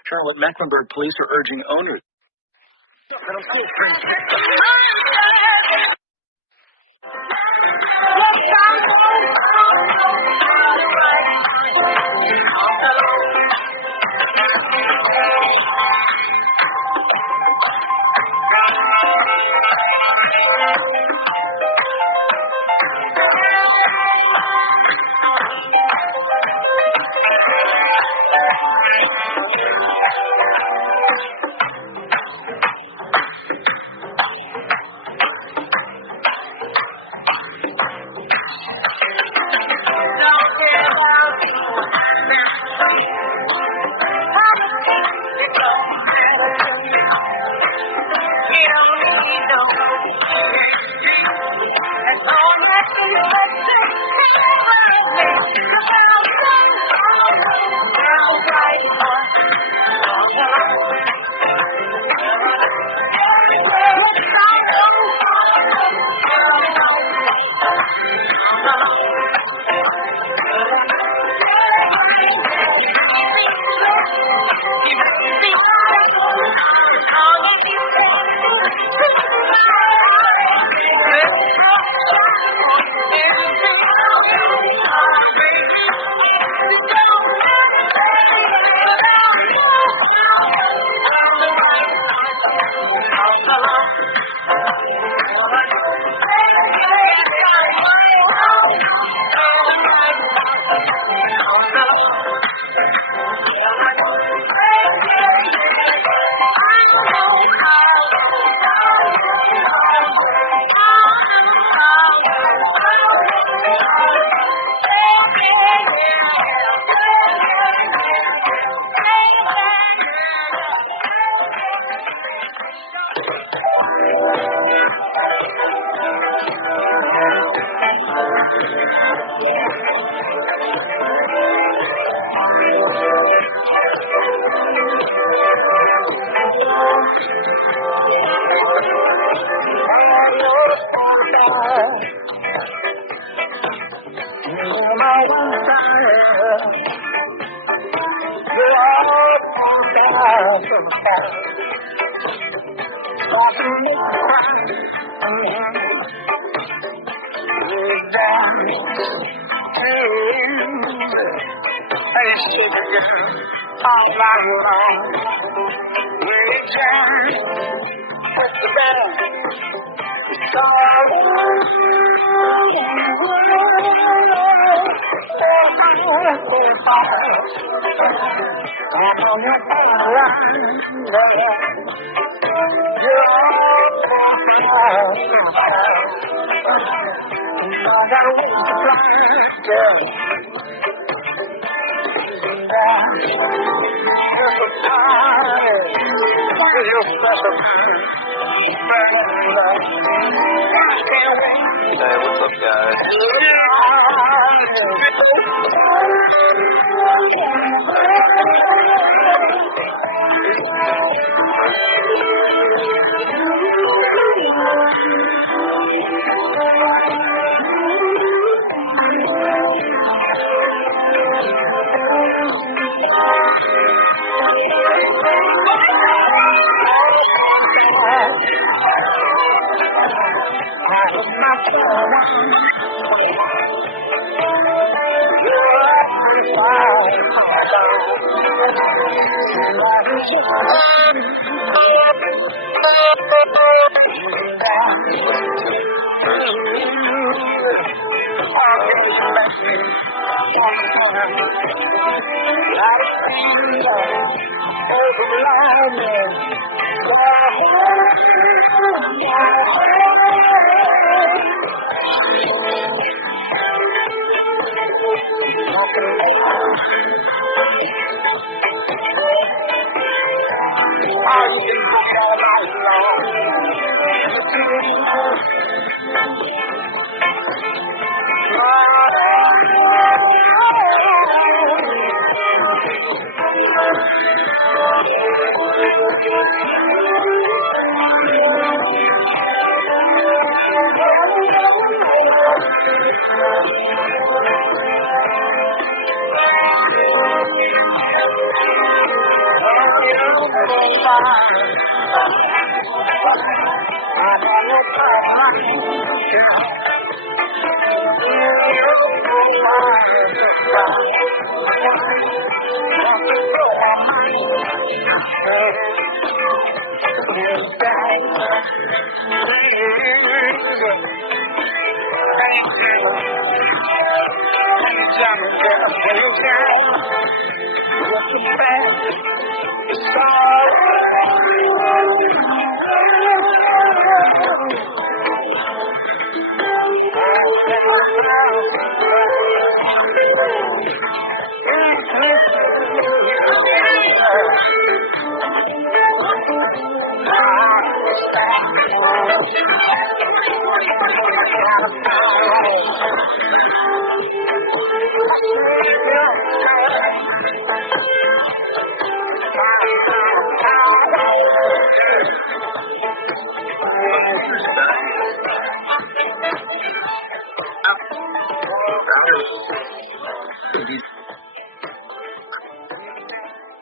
Charlotte Mecklenburg police are urging owners Hey, what's up, guys?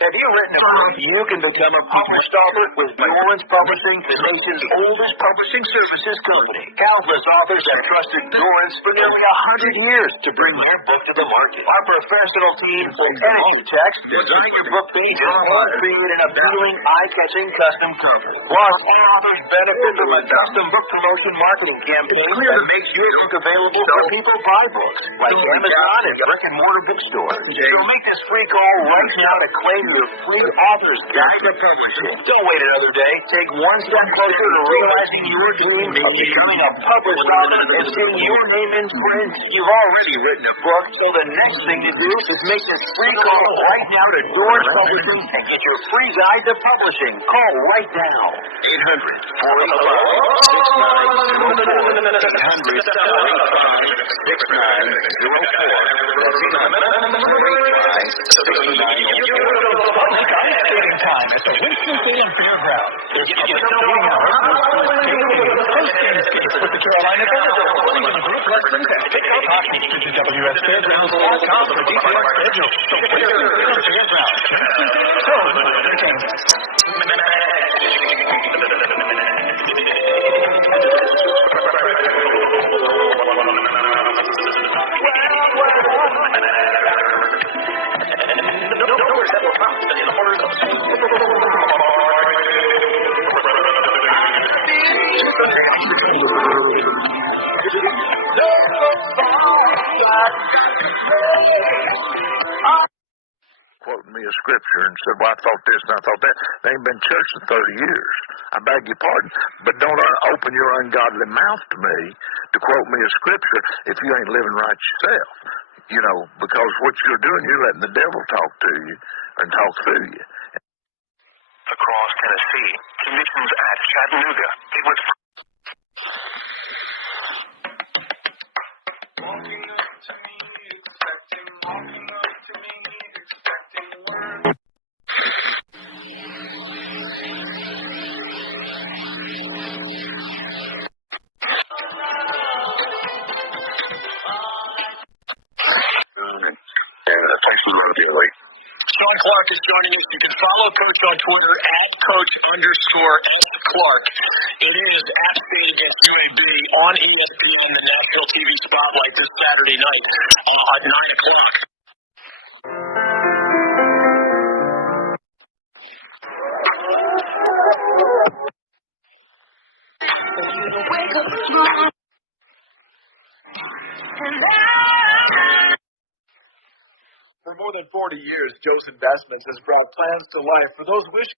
Have you written a book? You can become a published author with New Orleans Publishing, the nation's oldest publishing services company. Countless authors have trusted New Orleans for nearly 100 years to bring their book to the market. Our professional team will edit your text, design your book pages, and create an appealing, eye-catching custom cover. Plus, all authors benefit from a custom book promotion marketing campaign that makes your book available for people buy books, like Amazon and brick-and-mortar bookstores. So make this free call right now to claim your free author's guide to publishing. Don't wait another day. Take one step closer to realizing your dream of becoming a published author and seeing your name in print. You've already written a book, so the next thing to do is make this free call right now to Doors Publishing and get your free guide to publishing. Call right now. 800-485-6904. Time at the Winston Stadium Fairground. There's a meeting with the Carolina Group lessons and pickup hockey. Visit WSFairgrounds.com for detailed schedule. Quoting me a scripture and said, well, I thought this and I thought that. They ain't been church in 30 years. I beg your pardon. But don't open your ungodly mouth to me to quote me a scripture if you ain't living right yourself. You know, because what you're doing, you're letting the devil talk to you and talk through you. Across Tennessee, conditions at Chattanooga. It was Sean Clark is joining us. You can follow Coach on Twitter at Coach_S.Clark. It is App State against UAB on ESPN, the national TV spotlight this Saturday night at 9 o'clock. For more than 40 years, Joe's Investments has brought plans to life for those wishing.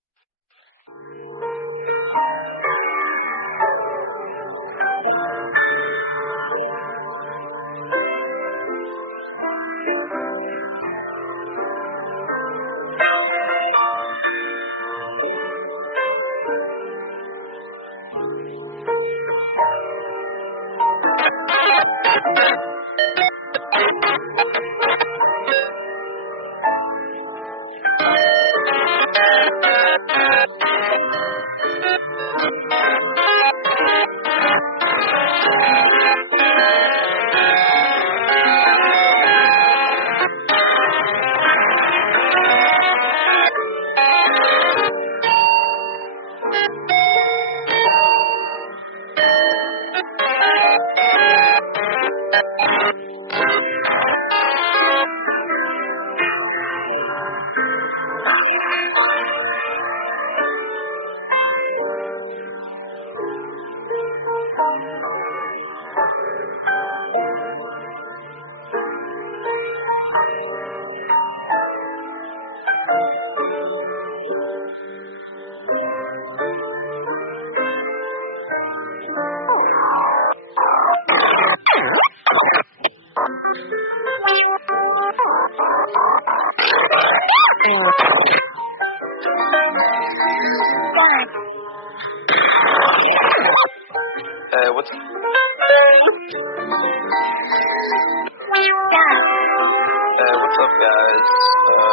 What's up, guys?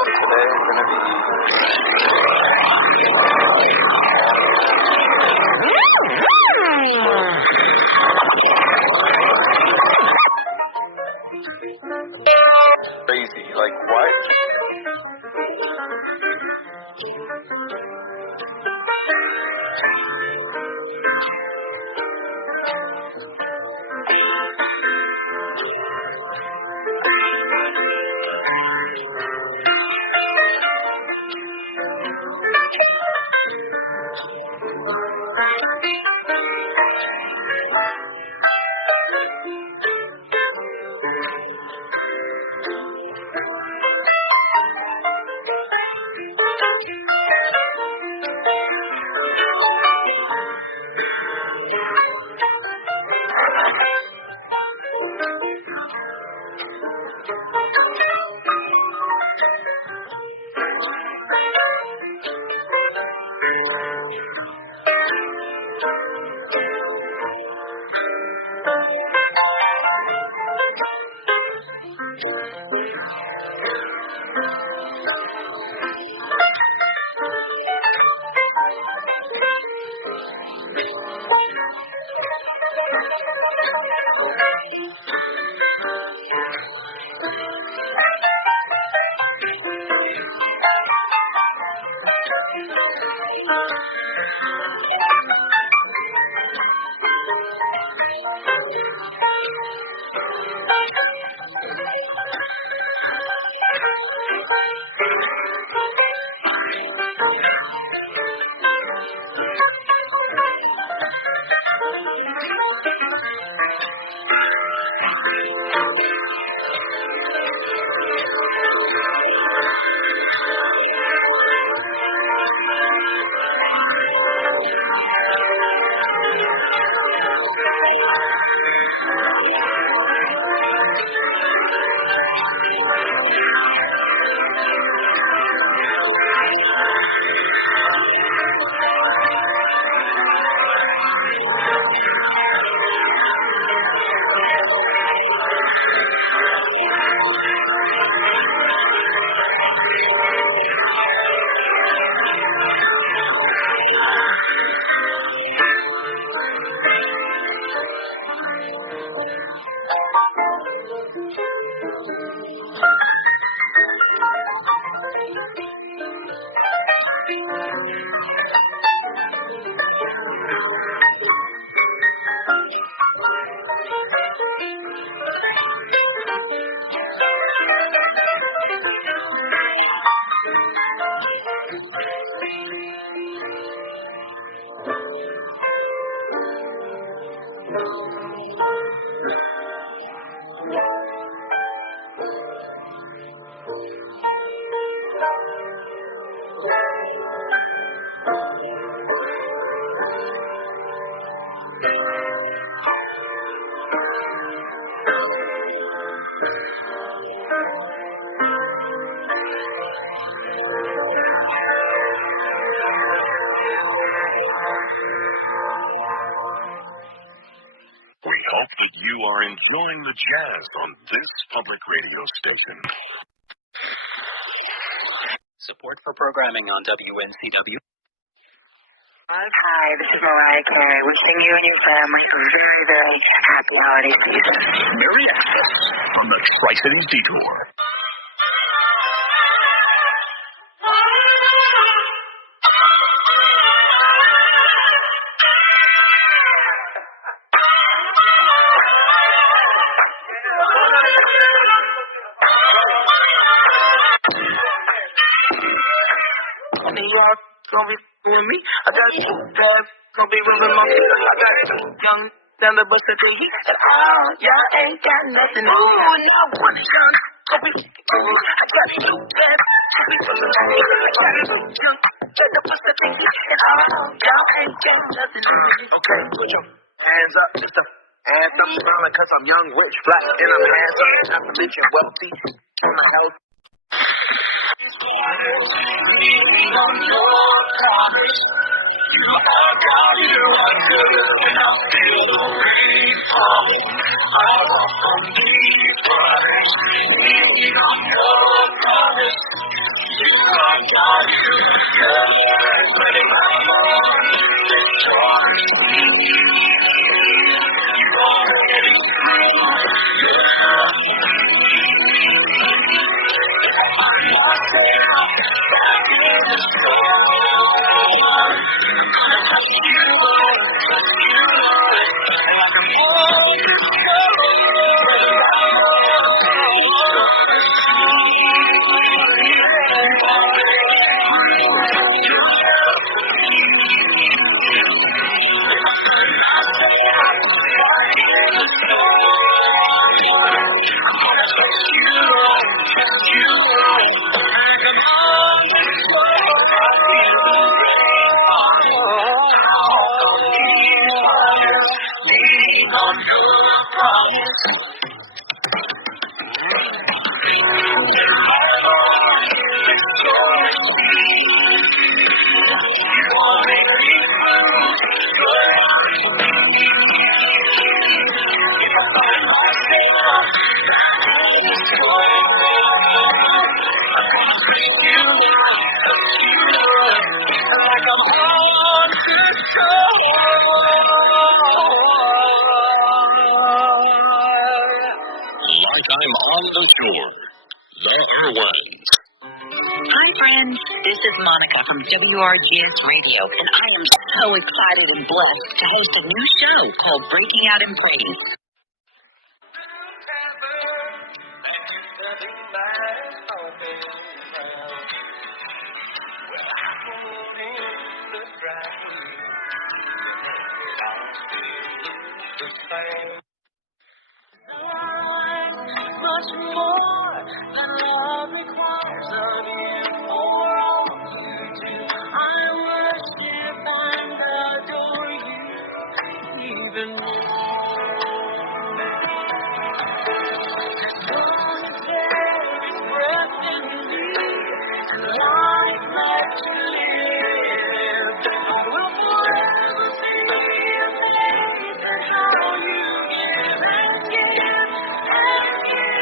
Today we're gonna be crazy. Like what? We hope that you are enjoying the jazz on this public radio station. Support for programming on WNCW. Hi, this is Mariah Carey, wishing you and your family a very, very happy holiday season. Merry Christmas on the Tri-Cities Detour. New York, gonna be with me. I got Dad, gonna be rubbing my feet. I got young down the bus at the heat. And y'all ain't got nothing. Ooh, no one young. Gonna be I got you, Dad. Young, down the bus at the heat. And y'all ain't got nothing. Okay, put your hands up, mister. Hands up, smiling, cause I'm young, rich, black, and I'm handsome. Not to mention wealthy. On my health. Like I'm on the tour. The Irwins. Hi, friends. This is Monica from WRGS Radio, and I am so excited and blessed to host a new show called Breaking Out in Praise. Much more than love requires of you, for all you do. I worship and adore you even more. As long as there is breath in me and life left to live, I will forever be amazed at how you give and give and give.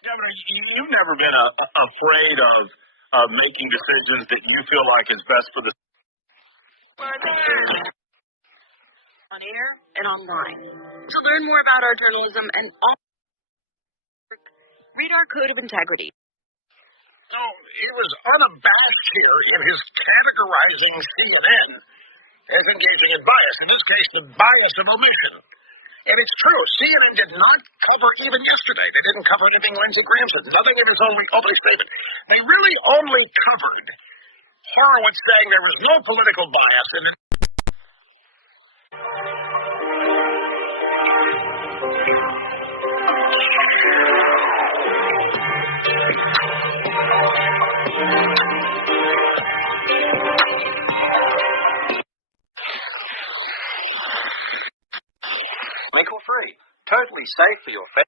Governor, you've never been afraid of making decisions that you feel like is best for the. On air and online. To learn more about our journalism and all, read our Code of Integrity. So he was unabashed here in his categorizing CNN as engaging in bias. In this case, the bias of omission. And it's true, CNN did not cover, even yesterday, they didn't cover anything Lindsey Graham said, nothing in his opening statement. They really only covered Horowitz saying there was no political bias in it. Wrinkle-free. Totally safe for your face.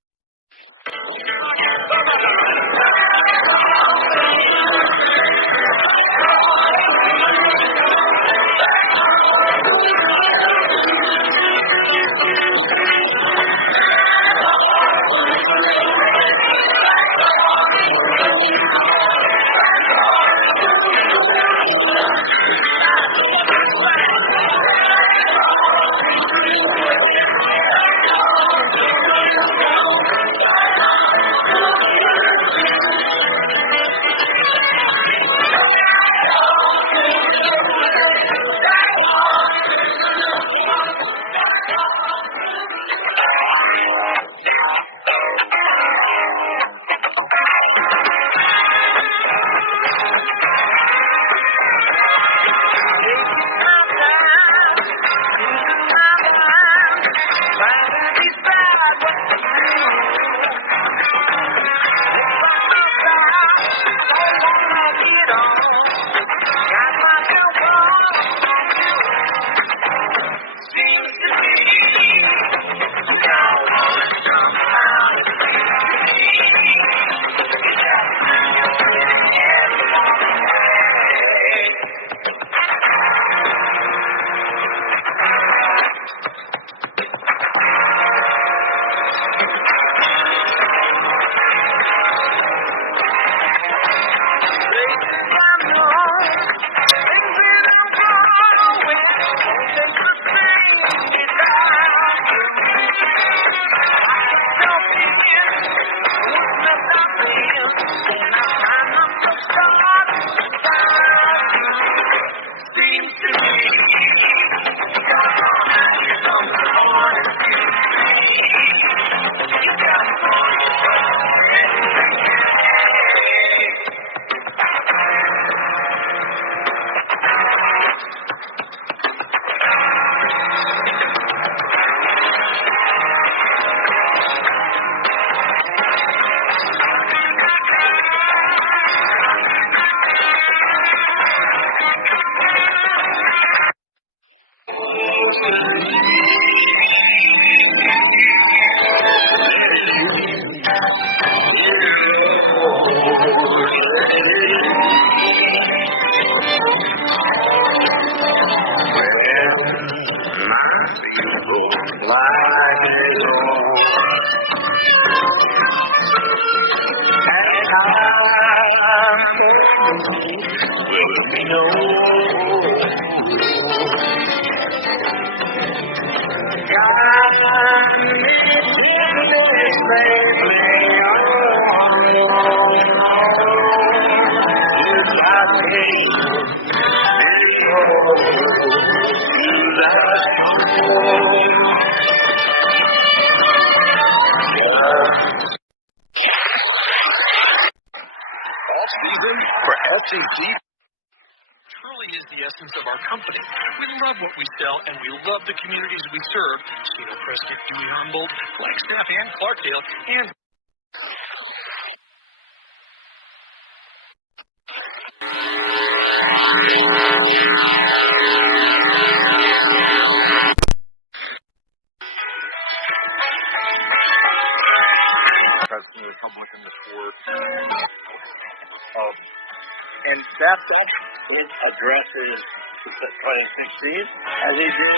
Off-season for SCG truly is the essence of our company. We love what we sell, and we love the communities we serve. Chino, Prescott, Dewey, Humboldt, Flagstaff, and Clarkdale, and And that's it addresses the 2016 as he did.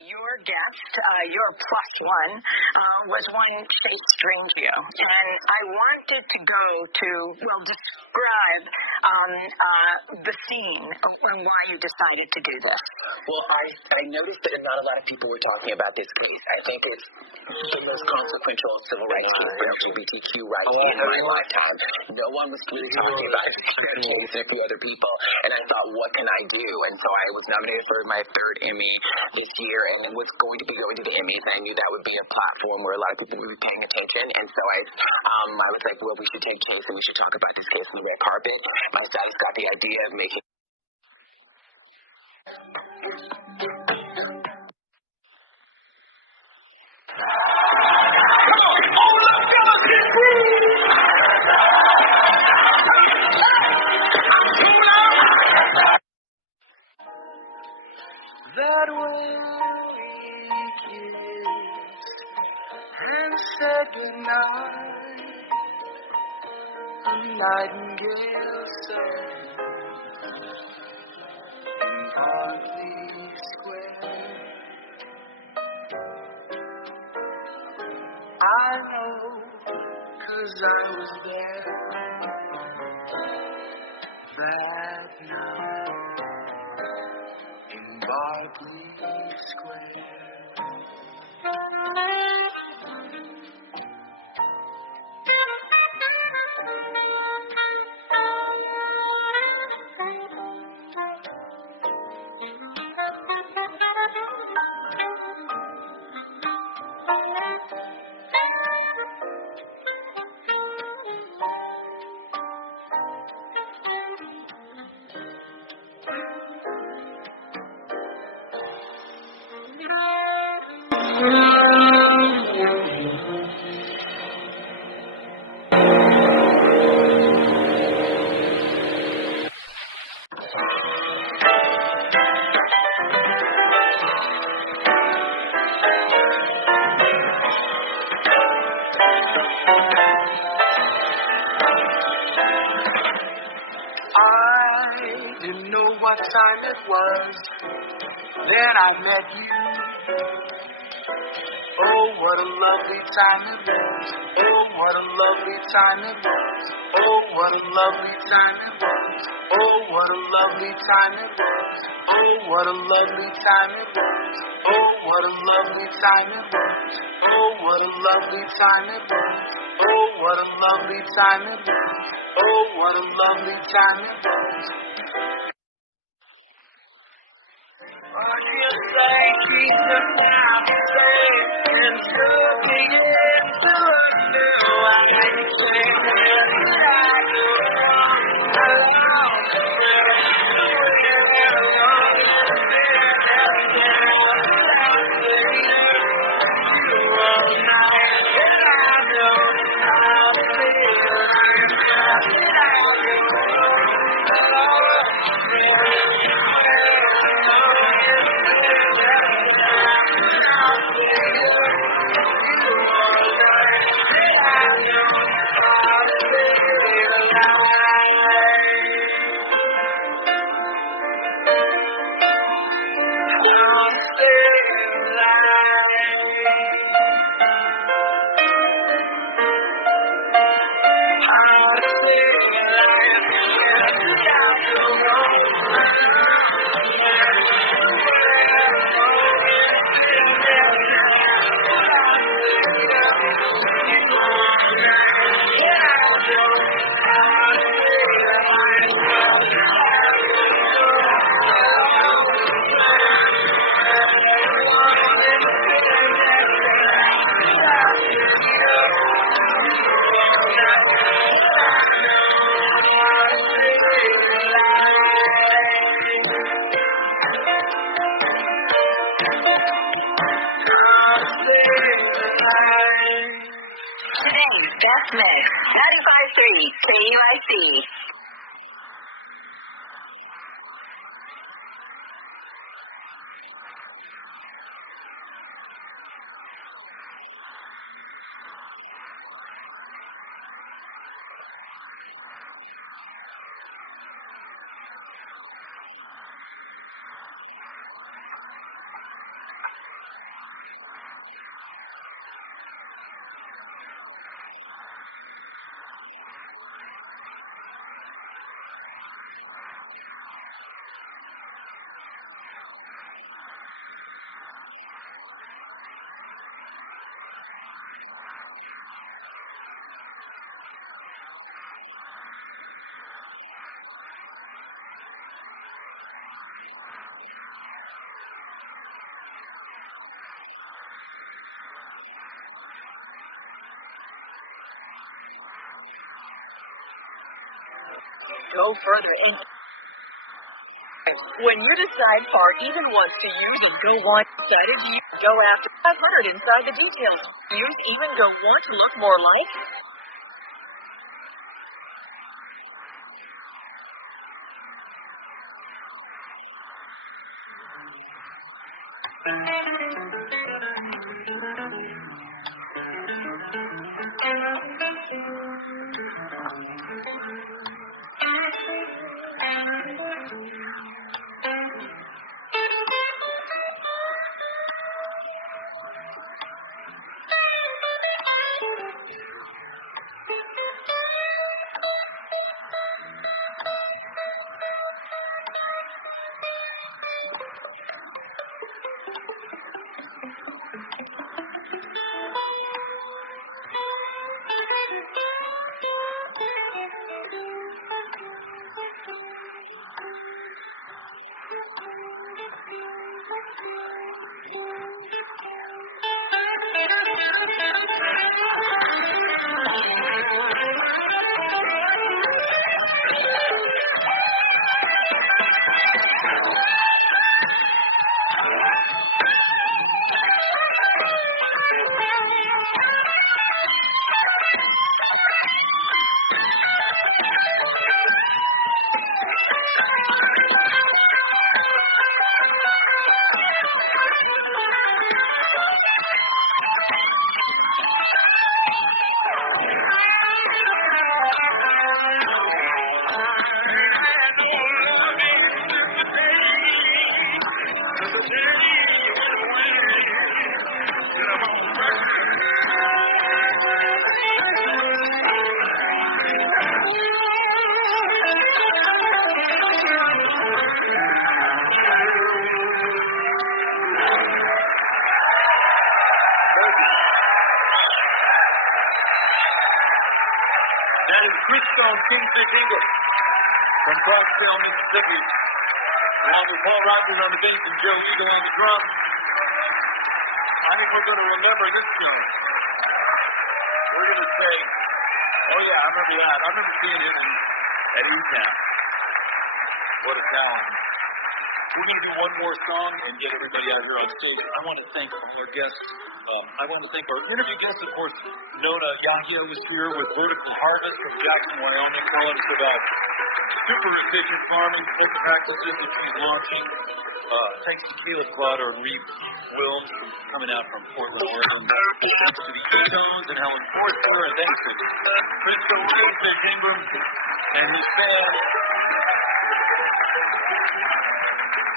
Your guest, your plus one, was one Chase Strangeview. And I wanted to go to, well, describe the scene and why you decided to do this. Well, I noticed that not a lot of people were talking about this case. I think it's the most consequential civil rights case for LGBTQ rights in my lifetime. No one was really talking about it. Case and a few other people. And I thought, what can I do? And so I was nominated for my third Emmy this year, and it was going to be going to the Emmys. And I knew that would be a platform where a lot of people would be paying attention. And so I was like, well, we should take Chase and we should talk about this case on the red carpet. My stylist got the idea of making that way we kissed and said goodnight. A nightingale sang in Berkeley Square. I know, 'cause I was there that night in Berkeley Square. I didn't know what time it was. Then I met you. Oh, what a lovely time it was. Oh, what a lovely time it was. Oh, what a lovely time it was. Oh, what a lovely time it was. Oh, what a lovely time it was. Oh, what a lovely time it was. Oh, what a lovely time it was. Oh, what a lovely time it was. Oh, what a lovely time it was. I just say keep them down, say and should be into us now. I ain't saying Today's best mix, 95.3 KUIC. Go further in. When you decide far even wants to use and go want decided to go after, I've heard inside the details. Use even go want to look more like. That is Bridgestone Kingfish Eagle from Clarksville, Mississippi. Along with Paul Rogers on the bass and Joe Eagle on the drums. I think we're going to remember this tune. We're going to say, oh yeah, I remember that. I remember seeing it at E-Town. What a talent. We're going to do one more song and get everybody out here on stage. I want to thank our guests. I want to thank our interview guests, of course. Nona Yahya was here with Vertical Harvest from Jackson, Wyoming, telling us about super efficient farming, culture practices that she's launching. Thanks to Caleb Claude and Reeve Wilms coming out from Portland, Oregon. Thanks to the E-Tones and Helen Forster, and thanks to Chris Ingram and his band.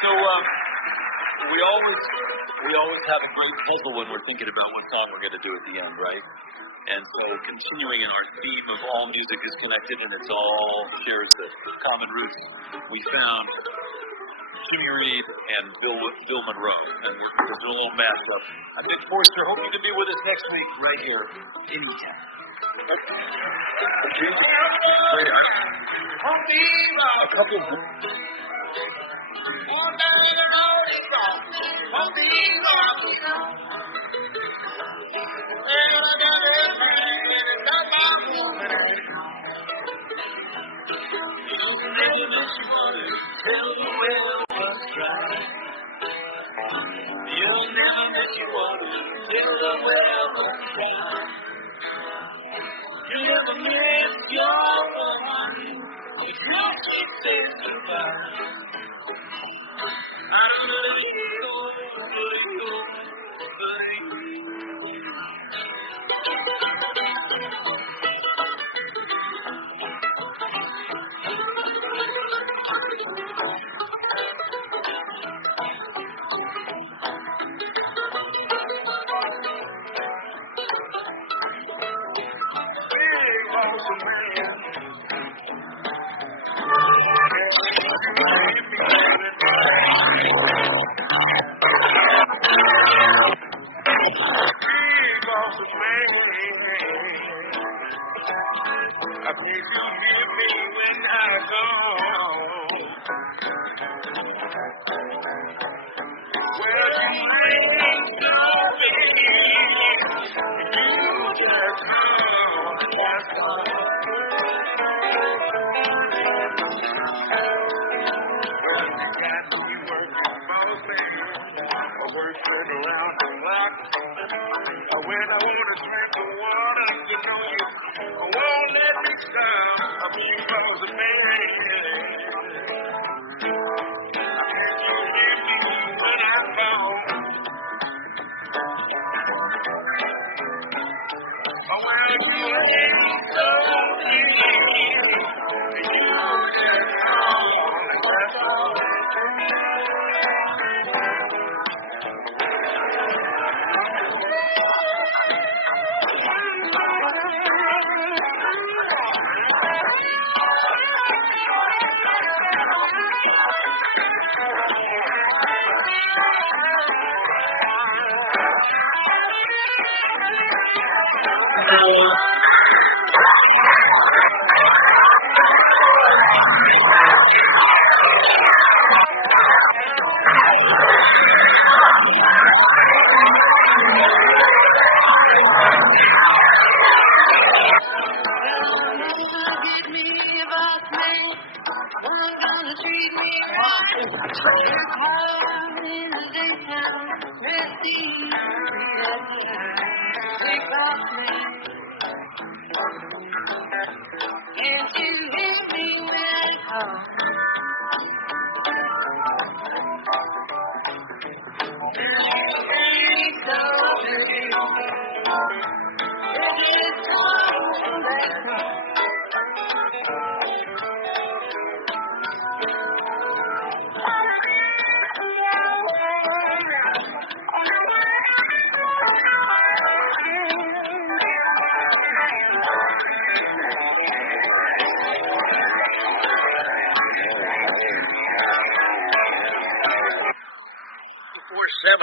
So we always have a great puzzle when we're thinking about what song we're going to do at the end, right? And so continuing in our theme of all music is connected and it's all shares the common roots, we found Jimmy Reed and Bill Monroe, and we're doing a little mashup. I'm Nick Forster. Hope you can be with us next week right here in E-Town. A couple of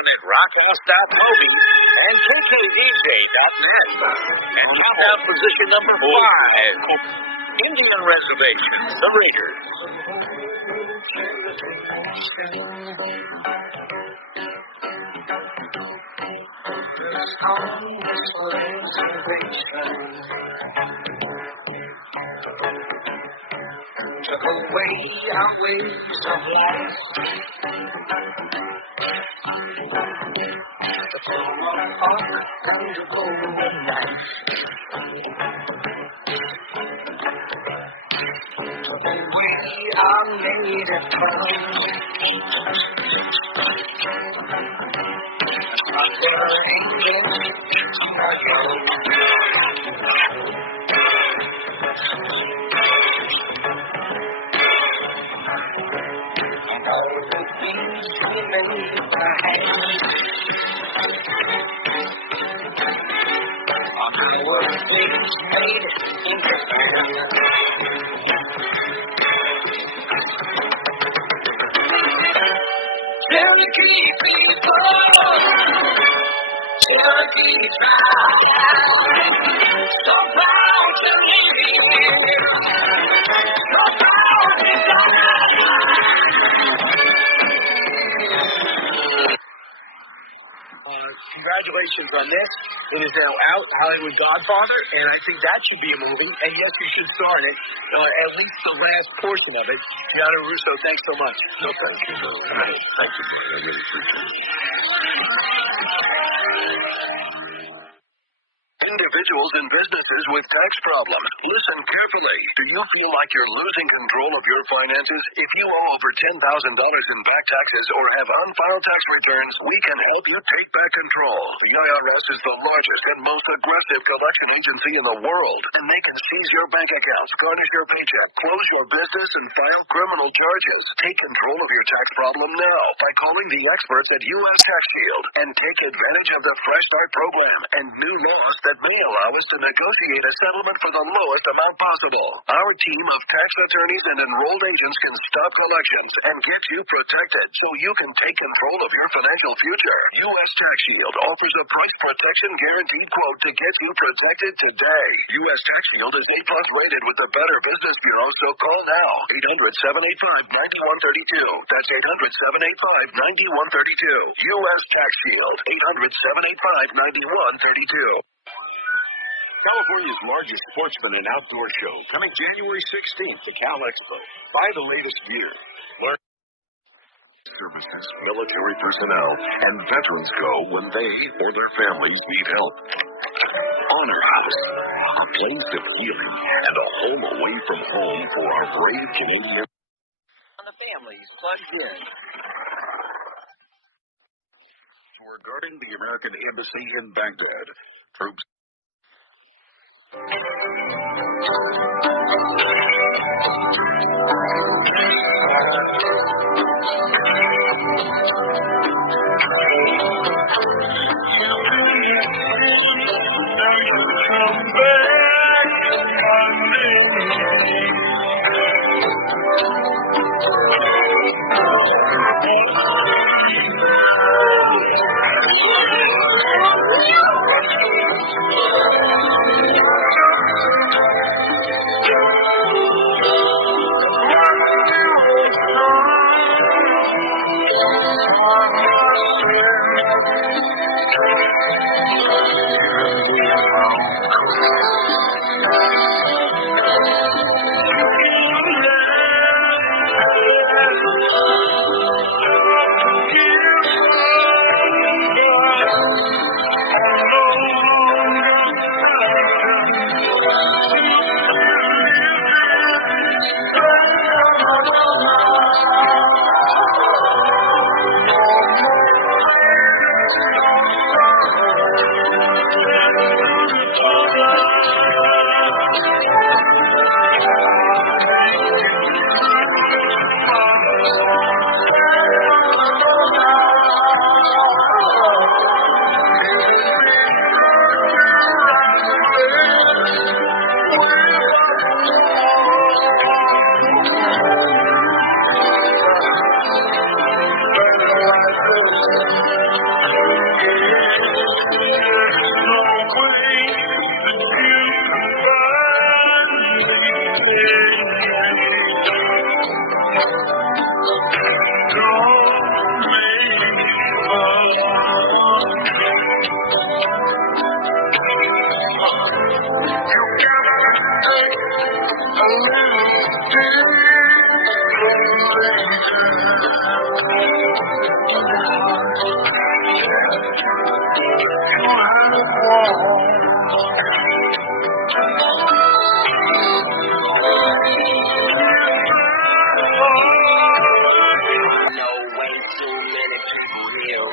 At rockhouse.movies and kkdj.net. And countdown position number 5, Indian Reservation, The Raiders. Took away our ways of life. The tomahawk and the golden knife. Took away our native tongue. Our angels and all the things we made behind. Our things made in Japan. Cherokee people, Cherokee tribe, so proud to live here, so proud to die. Congratulations on this. It is now out, Hollywood Godfather, and I think that should be a movie. And yes, you should star in it, at least the last portion of it. Keanu Russo, thanks so much. No, thank you. No, thank you. I really appreciate it. Individuals and businesses with tax problems, listen carefully. Do you feel like you're losing control of your finances? If you owe over $10,000 in back taxes or have unfiled tax returns, we can help you take back control. The IRS is the largest and most aggressive collection agency in the world, and they can seize your bank accounts, garnish your paycheck, close your business, and file criminal charges. Take control of your tax problem now by calling the experts at U.S. Tax Shield and take advantage of the Fresh Start program and new laws that may allow us to negotiate a settlement for the lowest amount possible. Our team of tax attorneys and enrolled agents can stop collections and get you protected so you can take control of your financial future. U.S. Tax Shield offers a price protection guaranteed quote to get you protected today. U.S. Tax Shield is A+ rated with the Better Business Bureau, so call now. 800-785-9132. That's 800-785-9132. U.S. Tax Shield. 800-785-9132. California's largest sportsman and outdoor show, coming January 16th to Cal Expo. Buy the latest gear. Learn services, military personnel, and veterans go when they or their families need help. Honor House, a place of healing and a home away from home for our brave Canadians. On the families plugged in. Regarding the American Embassy in Baghdad, troops.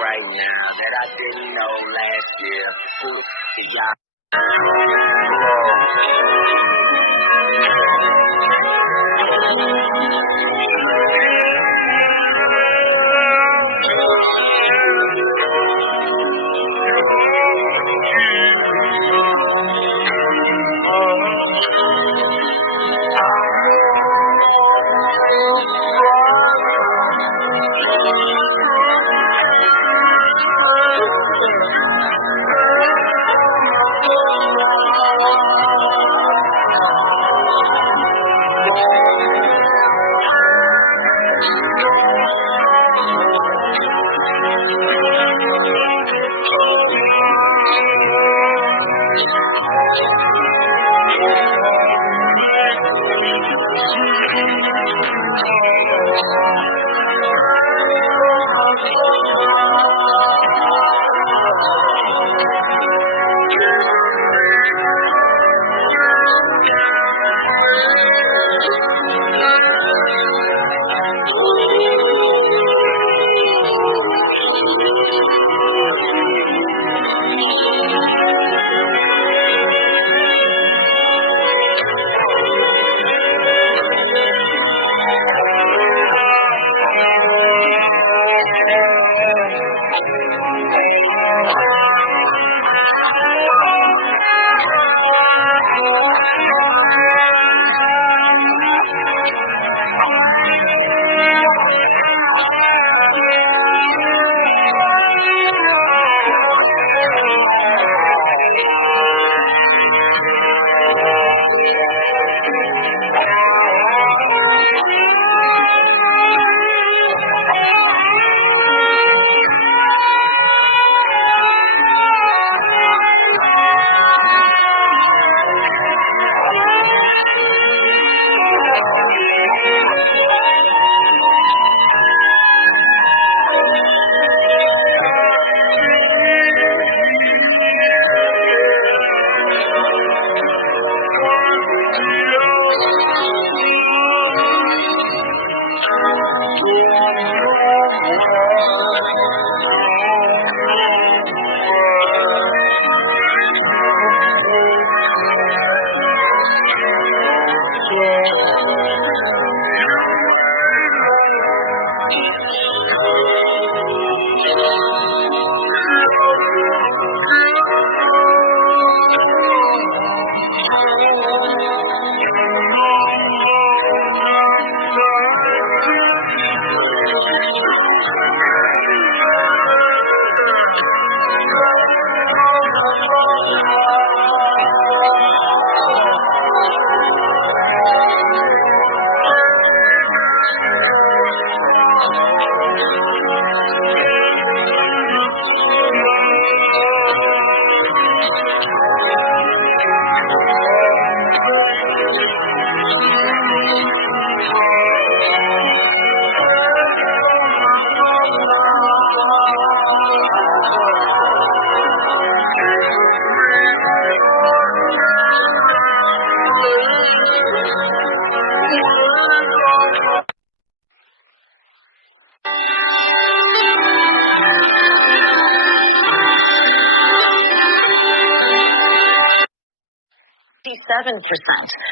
Right now that I didn't know last year.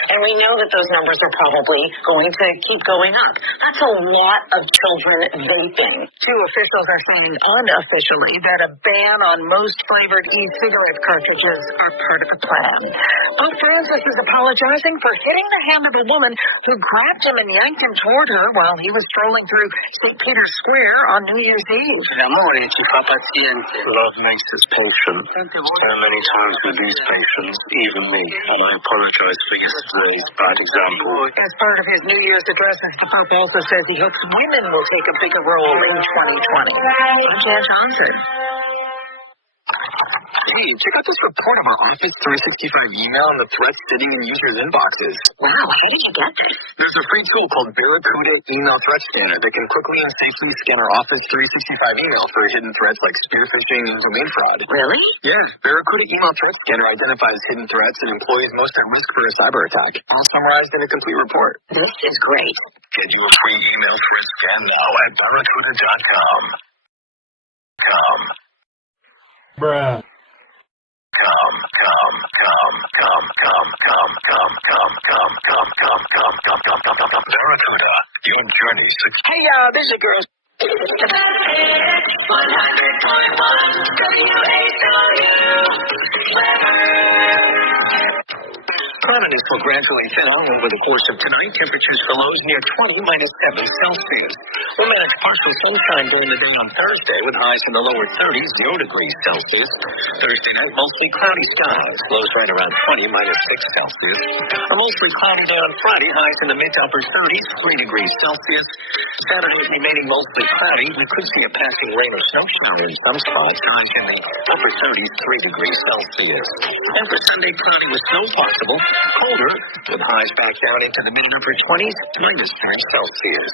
And we know that those numbers are probably going to keep going up. That's a lot of children vaping. Two officials are saying unofficially that a ban on most flavored e-cigarette cartridges are part of the plan. Pope Francis is apologizing for hitting the hand of a woman who grabbed him and yanked him toward her while he was strolling through St. Peter's Square on New Year's Eve. Love makes us patient. So many times we lose patience, even me, and I apologize for yesterday's bad example. As part of his New Year's address, the Pope also says he hopes women will take a bigger role in 2020? You can't answer. Hey, check out this report of our Office 365 email and the threats sitting in users' inboxes. Wow, how did you get this? There's a free tool called Barracuda Email Threat Scanner that can quickly and safely scan our Office 365 email for hidden threats like spear phishing and domain fraud. Really? Yeah, Barracuda Email Threat Scanner identifies hidden threats and employees most at risk for a cyber attack, all summarized in a complete report. This is great. Get your free email threat scan now at barracuda.com. Bruh. Barracuda, your journey. Hey, this is a girl. 100.1 Quantities will gradually thin out over the course of tonight. Temperatures for lows near 20, -7 Celsius. We'll manage partial sunshine during the day on Thursday with highs in the lower 30s, 0 degrees Celsius. Thursday night, mostly cloudy skies. Lows right around 20, -6 Celsius. A mostly cloudy day on Friday, highs in the mid to upper 30s, 3 degrees Celsius. Saturday remaining mostly cloudy. We could see a passing rain or snow shower in some spots. Highs in the upper 30s, 3 degrees Celsius. And for Sunday, cloudy with snow possible. Colder, with highs back down into the mid and upper 20s, -10 Celsius.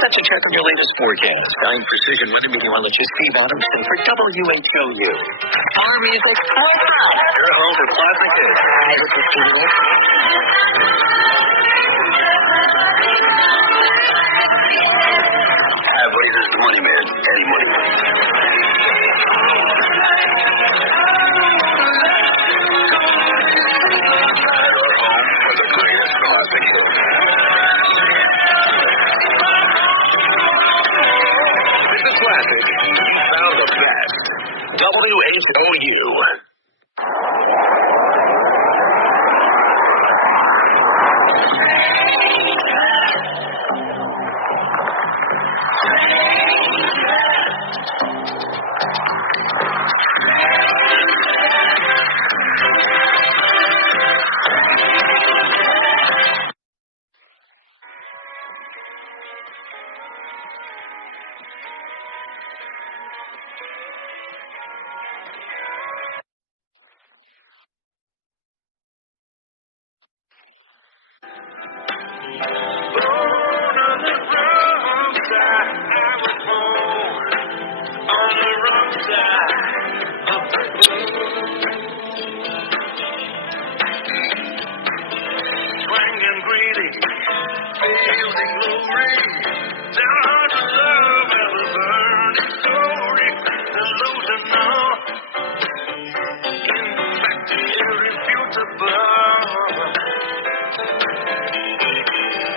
That's a check of your latest forecast. I'm Precision Weather Meteorologist Steve Adamson for WHOU. Our music, your home for classic hits. Hi, buddy, this is the Money Man. Eddie Money. It's a classic. Found the best. WHOU.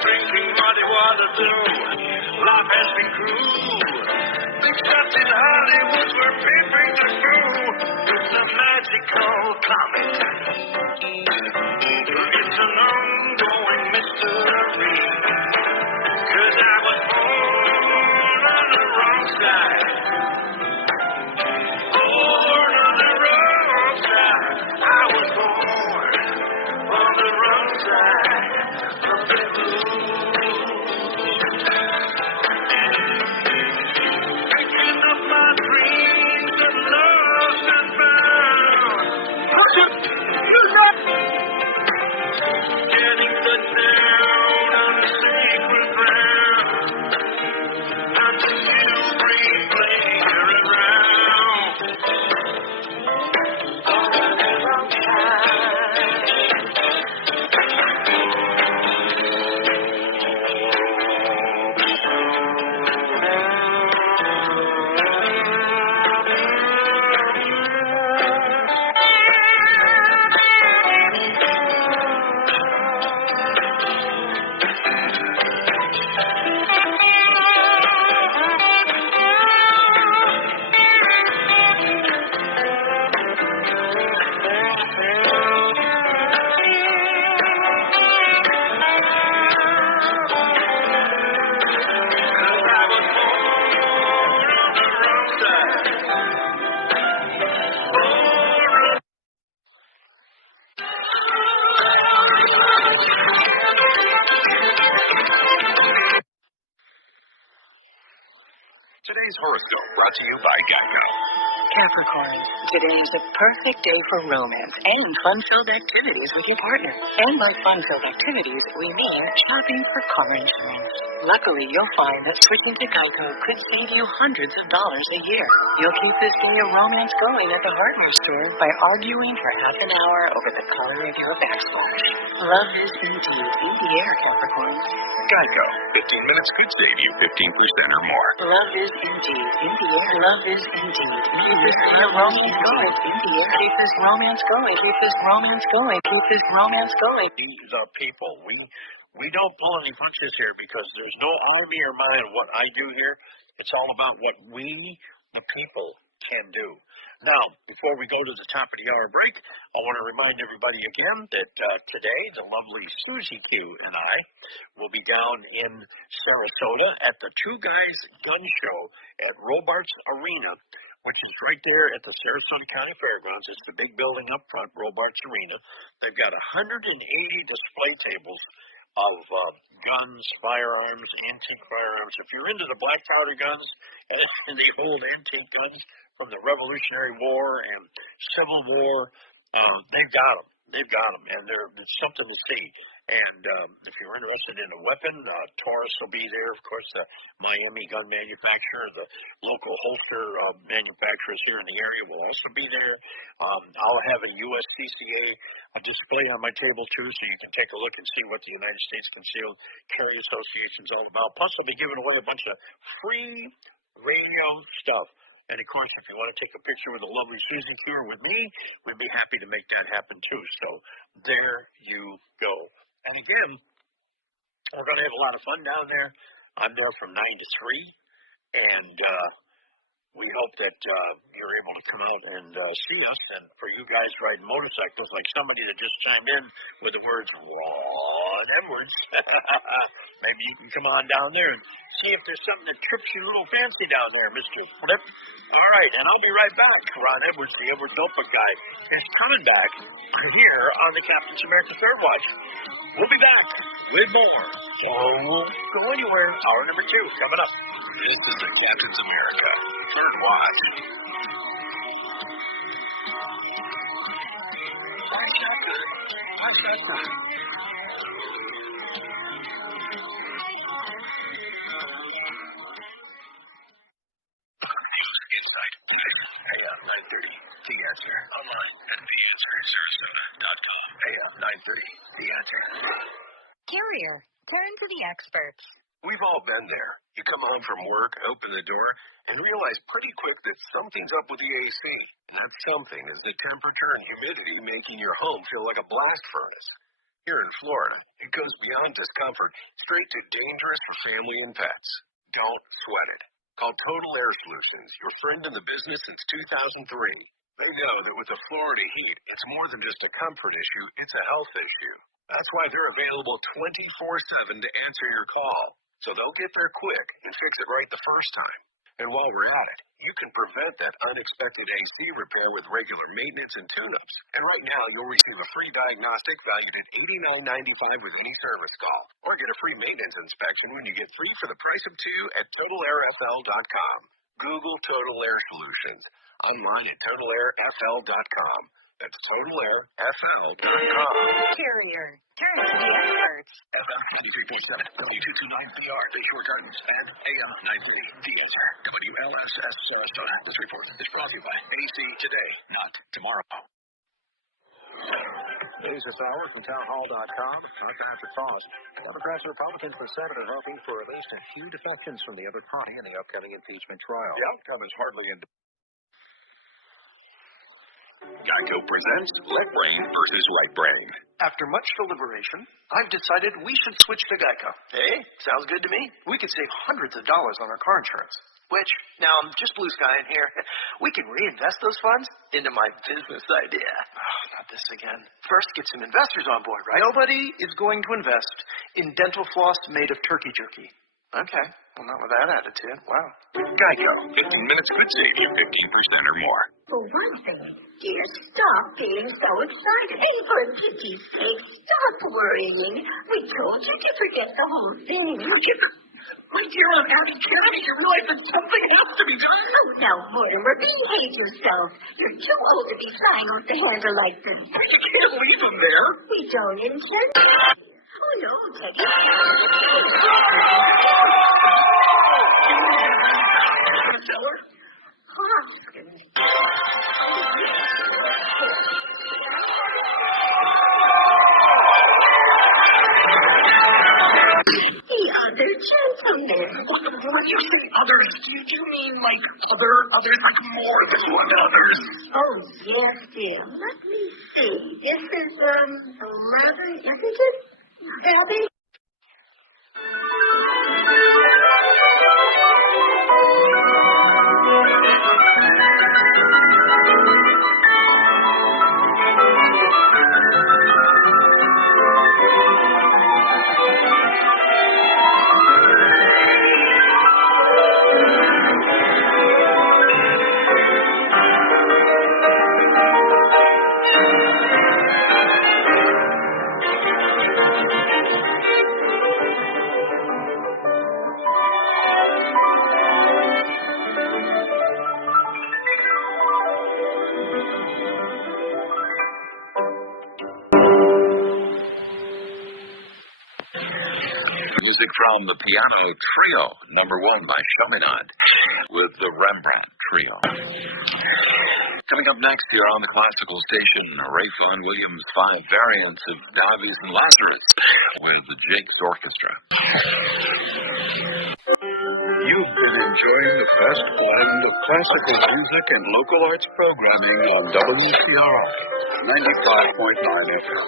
Drinking muddy water through, life has been cruel. Except in Hollywood we're peeping through. It's a magical comet. It's an ongoing mystery. 'Cause I was born on the wrong side. Born on the wrong side. I was born on the wrong side of the blue. Picking up my dreams and lost and found. Getting touched down on the sacred ground. Until you bring Today's horoscope brought to you by Geico. Capricorn, today is a perfect day for romance and fun-filled activities with your partner. And by fun-filled activities, we mean shopping for car insurance. Luckily, you'll find that switching to Geico could save you hundreds of dollars a year. You'll keep this day of romance going at the hardware store by arguing for half an hour over the color of your backsplash. Love is indeed in the air, Capricorn. Geico. 15 minutes could save you 15% or more. Love is indeed in the air. Love is indeed in the air. Romance going. In the air. Keep this romance going. Keep this romance going. Keep this romance going. These are people. We don't pull any punches here because there's no army or mine what I do here. It's all about what we, the people, can do. Now, before we go to the top of the hour break, I want to remind everybody again that today the lovely Susie Q and I will be down in Sarasota at the Two Guys Gun Show at Robarts Arena, which is right there at the Sarasota County Fairgrounds. It's the big building up front, Robarts Arena. They've got 180 display tables of guns, firearms, antique firearms. If you're into the black powder guns and the old antique guns from the Revolutionary War and Civil War, they've got them. They've got them, and it's something to see. And if you're interested in a weapon, Taurus will be there. Of course, the Miami gun manufacturer, the local holster manufacturers here in the area will also be there. I'll have a USCCA display on my table, too, so you can take a look and see what the United States Concealed Carry Association is all about. Plus, I'll be giving away a bunch of free radio stuff. And, of course, if you want to take a picture with the lovely Susan Q or with me, we'd be happy to make that happen, too. So there you go. And, again, we're going to have a lot of fun down there. I'm there from 9 to 3. And we hope that you're able to come out and see us. And for you guys riding motorcycles, like somebody that just chimed in with the words, Ron Edwards, maybe you can come on down there and see if there's something that trips you a little fancy down there, Mr. Flip. All right, and I'll be right back. Ron Edwards, the Edwards Notebook Guy, is coming back here on the Captain's America Third Watch. We'll be back with more. So go anywhere. Hour number 2 coming up. This is the Captain's America Third Watch. Insight. AM 930. The Answer. Online at theanswersarasota.com. AM 930. The Answer. Carrier, turn to the experts. We've all been there. You come home from work, open the door, and realize pretty quick that something's up with the AC. And that something is the temperature and humidity making your home feel like a blast furnace. Here in Florida, it goes beyond discomfort, straight to dangerous for family and pets. Don't sweat it. Call Total Air Solutions, your friend in the business since 2003. They know that with the Florida heat, it's more than just a comfort issue, it's a health issue. That's why they're available 24/7 to answer your call. So they'll get there quick and fix it right the first time. And while we're at it, you can prevent that unexpected AC repair with regular maintenance and tune-ups. And right now, you'll receive a free diagnostic valued at $89.95 with any service call. Or get a free maintenance inspection when you get 3 for the price of 2 at TotalAirFL.com. Google Total Air Solutions. Online at TotalAirFL.com. That's TotalAirFL.com. Carrier, turn to the experts. FM 93.7, W229PR, the Short Gardens, and AM 930, The Answer. WLSS Star. This report is brought to you by AC Today, not tomorrow. News this hour from townhall.com. Not time for cause. Democrats and Republicans for Senate are hoping for at least a few defections from the other party in the upcoming impeachment trial. The outcome is hardly in. Geico presents Left Brain versus Right Brain. After much deliberation, I've decided we should switch to Geico. Hey, sounds good to me. We could save hundreds of dollars on our car insurance. Which, now I'm just blue skying here. We can reinvest those funds into my business idea. Oh, not this again. First, get some investors on board, right? Nobody is going to invest in dental floss made of turkey jerky. Okay, well, not with that attitude. Wow. Geico. 15 minutes could save you 15% or more. For one thing, dear, stop being so excited. And for pity's sake, stop worrying. We told you to forget the whole thing. My dear, I'm already trying to realize that something happened. Now, Mortimer, behave yourself. You're too old to be flying off the handle like this. You can't leave him there. We don't intend to. Oh, no, Teddy. The other gentleman. When you say others, do you mean like others like more than one others? Oh, yes, dear. Let me see. This is, 11, isn't it? Abby? Music from the Piano Trio, number 1 by Chaminade, with the Rembrandt Trio. Coming up next here on the classical station, Ray Vaughan Williams' 5 variants of Dives and Lazarus with the Jakes Orchestra. You've been enjoying the best blend of classical music and local arts programming on WCRO 95.9 FM.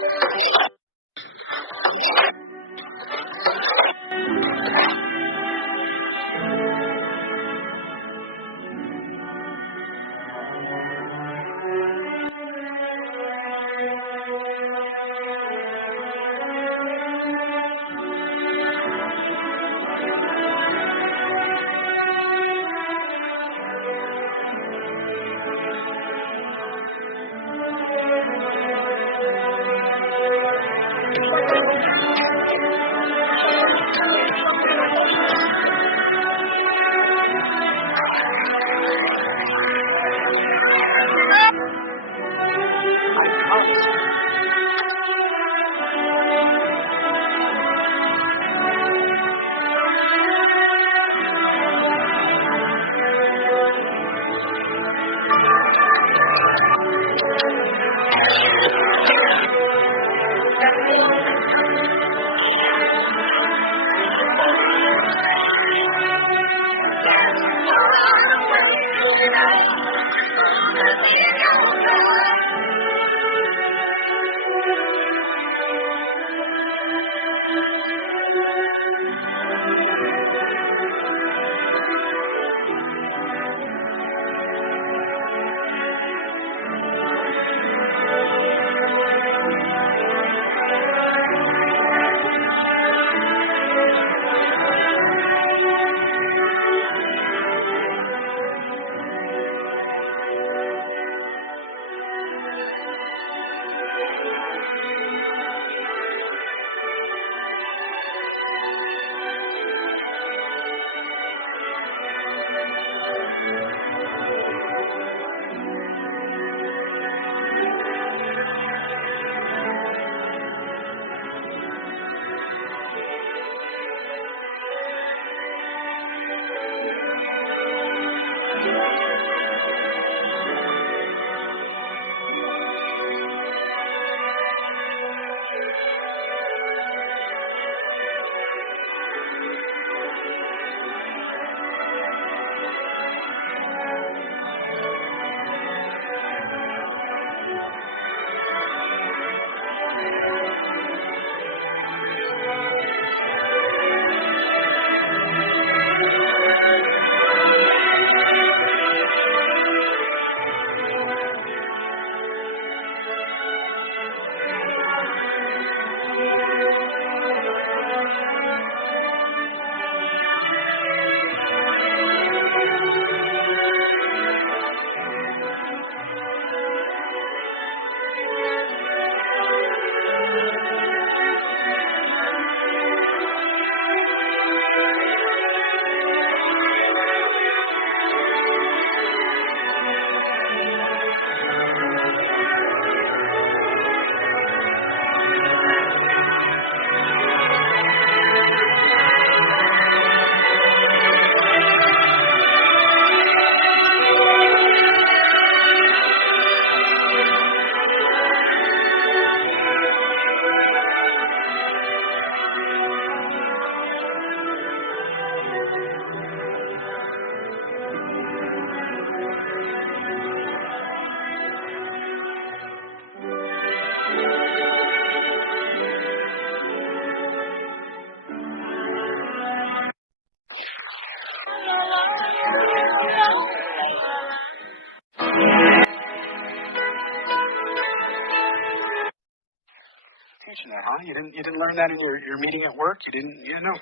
Teaching that, huh? You didn't learn that in your meeting at work? You didn't know.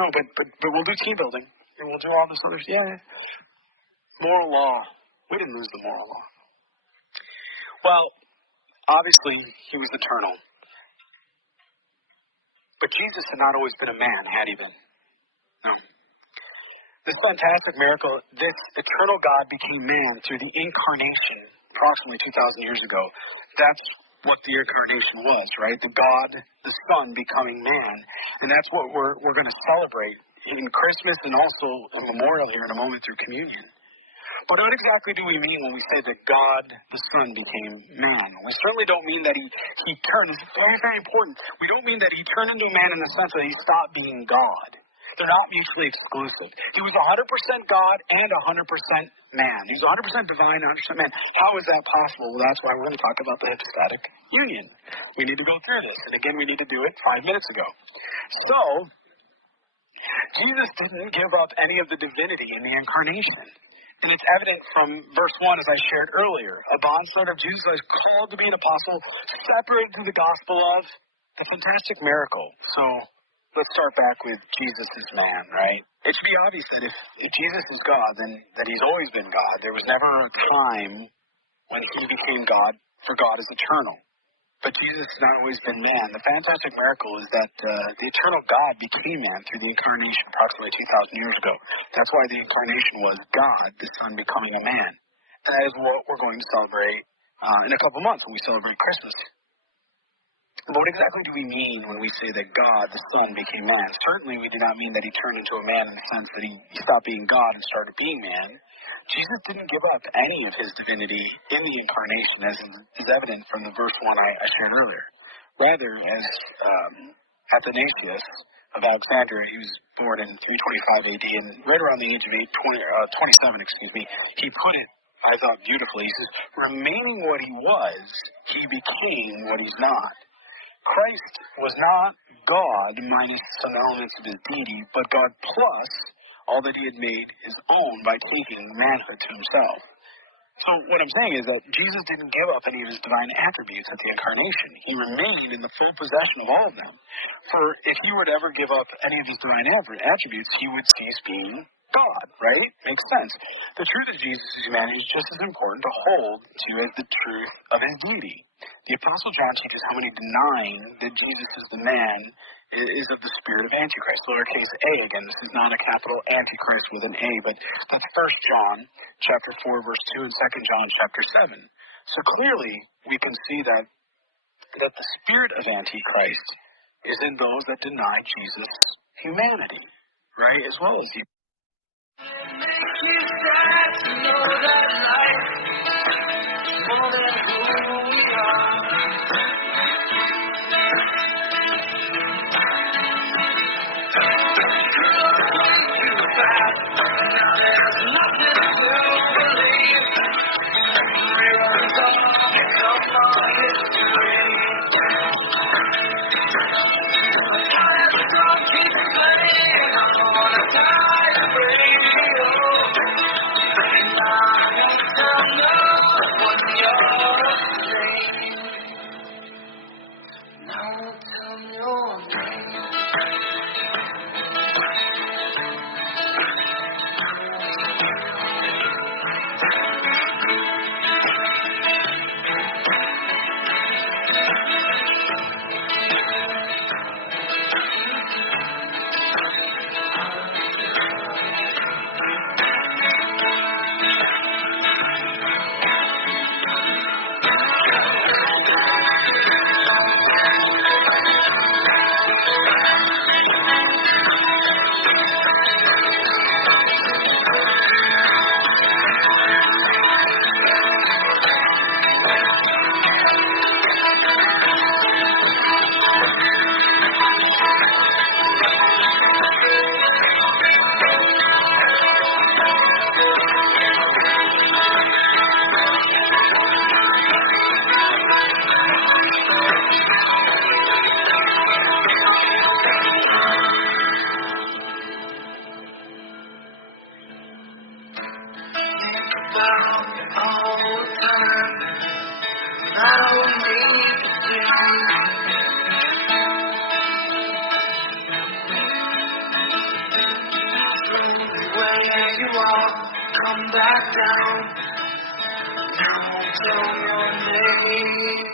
No, but we'll do team building and we'll do all this other stuff. Yeah. Moral law. We didn't lose the moral law. Well, obviously he was eternal. But Jesus had not always been a man, had he been? No. This fantastic miracle, this eternal God became man through the incarnation approximately 2,000 years ago. That's what the incarnation was, right? The God, the Son becoming man. And that's what we're going to celebrate in Christmas and also a memorial here in a moment through communion. But what exactly do we mean when we say that God, the Son, became man? We certainly don't mean that he turned. This is very, very important. We don't mean that he turned into a man in the sense that he stopped being God. They're not mutually exclusive. He was 100% God and 100% man. He was 100% divine, 100% man. How is that possible? Well, that's why we're going to talk about the hypostatic union. We need to go through this. And again, we need to do it 5 minutes ago. So, Jesus didn't give up any of the divinity in the incarnation. And it's evident from verse 1, as I shared earlier. A bondservant of Jesus is called to be an apostle, separated through the gospel of a fantastic miracle. So, let's start back with Jesus as man, right? It should be obvious that if Jesus is God, then that he's always been God. There was never a time when he became God, for God is eternal. But Jesus has not always been man. The fantastic miracle is that the eternal God became man through the incarnation approximately 2,000 years ago. That's why the incarnation was God, the Son becoming a man. And that is what we're going to celebrate in a couple months when we celebrate Christmas. But what exactly do we mean when we say that God, the Son, became man? Certainly we do not mean that he turned into a man in the sense that he stopped being God and started being man. Jesus didn't give up any of his divinity in the incarnation, as is evident from the verse 1 I shared earlier. Rather, as Athanasius of Alexandria, he was born in 325 AD, and right around the age of 27, he put it, I thought, beautifully. He says, remaining what he was, he became what he's not. Christ was not God minus some elements of his deity, but God plus all that he had made his own by taking manhood to himself. So what I'm saying is that Jesus didn't give up any of his divine attributes at the incarnation. He remained in the full possession of all of them. For if he were to ever give up any of his divine attributes, he would cease being God, right? Makes sense. The truth of Jesus' humanity is just as important to hold to as the truth of his deity. The Apostle John teaches how many denying that Jesus is the man is of the spirit of Antichrist. Lowercase a, again, this is not a capital Antichrist with an A, but that's 1 John chapter 4, verse 2, and 2 John chapter 7. So clearly, we can see that the spirit of Antichrist is in those that deny Jesus' humanity, right, as well as you. about all the time. I don't need to think. Where you are, come back down. Don't tell your name.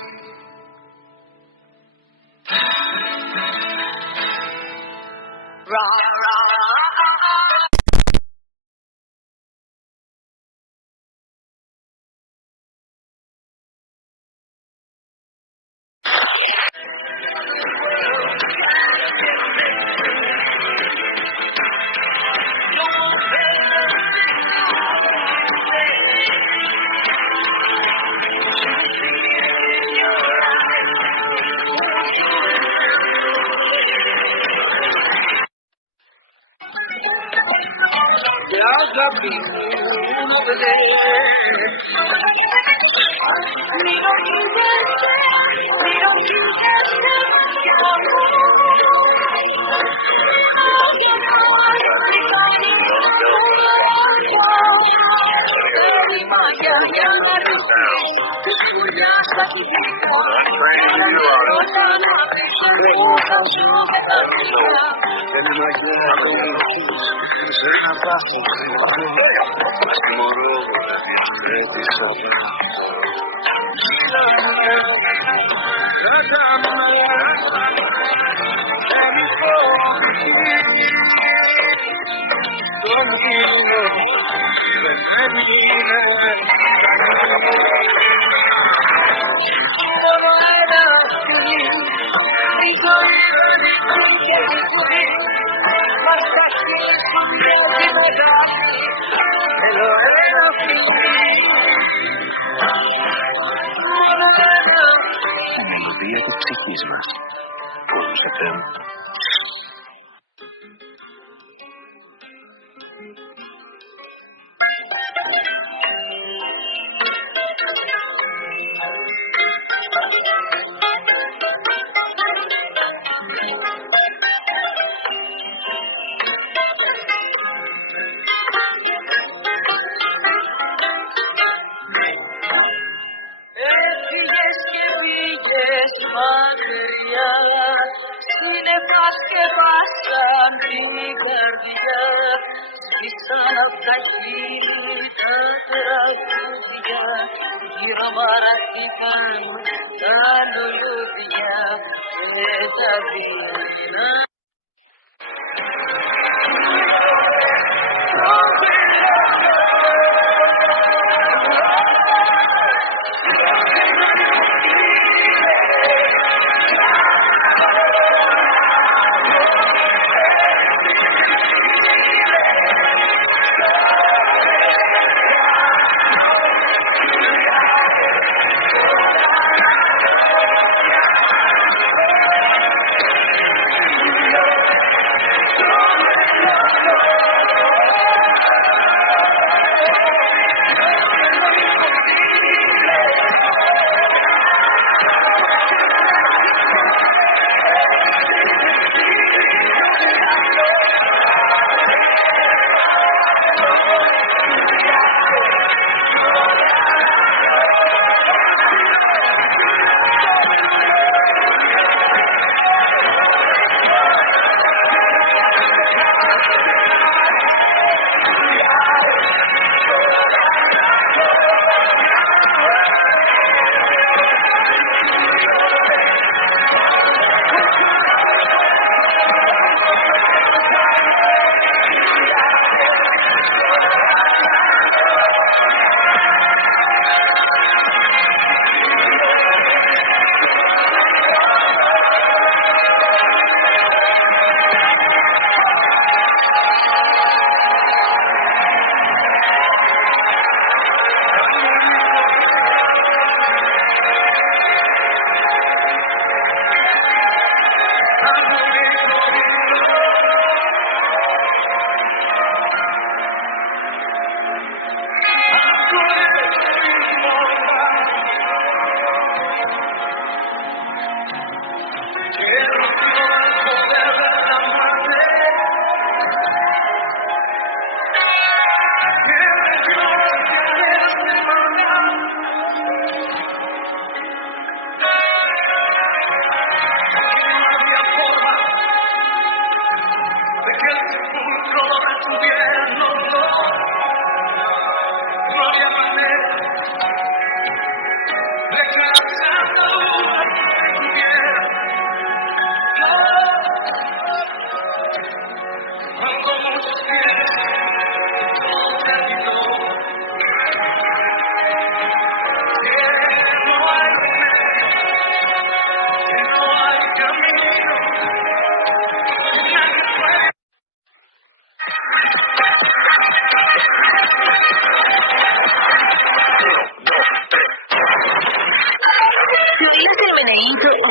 There's a people over there. We don't do that. We don't do that. Dia de psiquismo. Todos de tempo.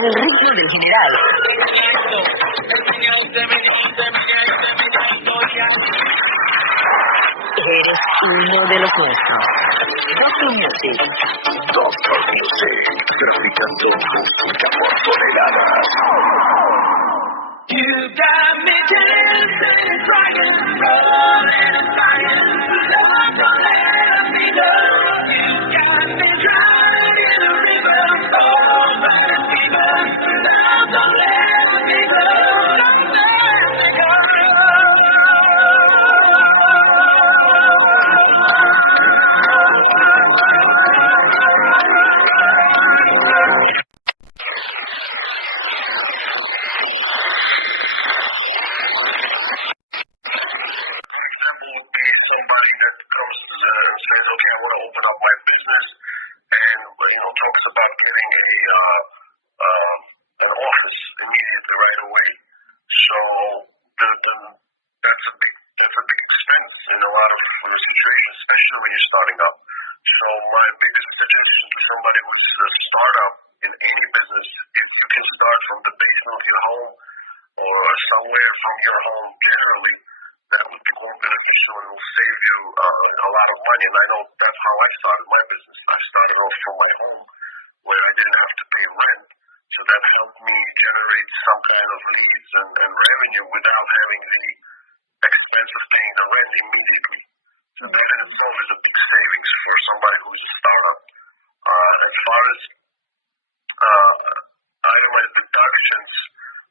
El ritmo del general. Eres uno de los nuestros. Doctor Music. Doctor Music, traficando música por toneladas. You got me dancing, crying, rolling and flying. Love don't let me go. You got me drowning in a river of burning fever. Love don't let me go. Don't let me go. Somebody that comes and says, okay, I want to open up my business, and talks about getting an office immediately right away. So that's a big expense in a lot of situations, especially when you're starting up. So my biggest suggestion to somebody who's a startup in any business is you can start from the basement of your home or somewhere from your home generally. That would be more beneficial and will save you a lot of money. And I know that's how I started my business. I started off from my home where I didn't have to pay rent. So that helped me generate some kind of leads and revenue without having the expense of paying the rent immediately. So that in itself is a big savings for somebody who's a startup. As far as itemized deductions,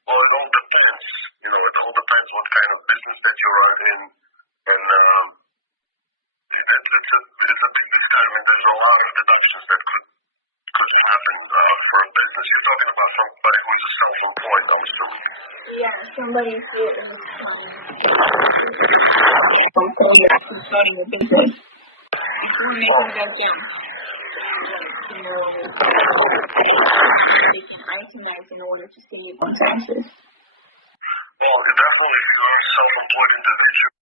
well, it all depends. It all depends what kind of business that you are in, and it's a business time, and there's a lot of deductions that could happen for a business. You're talking about somebody who's self-employed, I'm assuming. Yeah, somebody who is starting a business. We're making that jump. Itemize in order to save on taxes. Well, definitely, if you're a self-employed individual.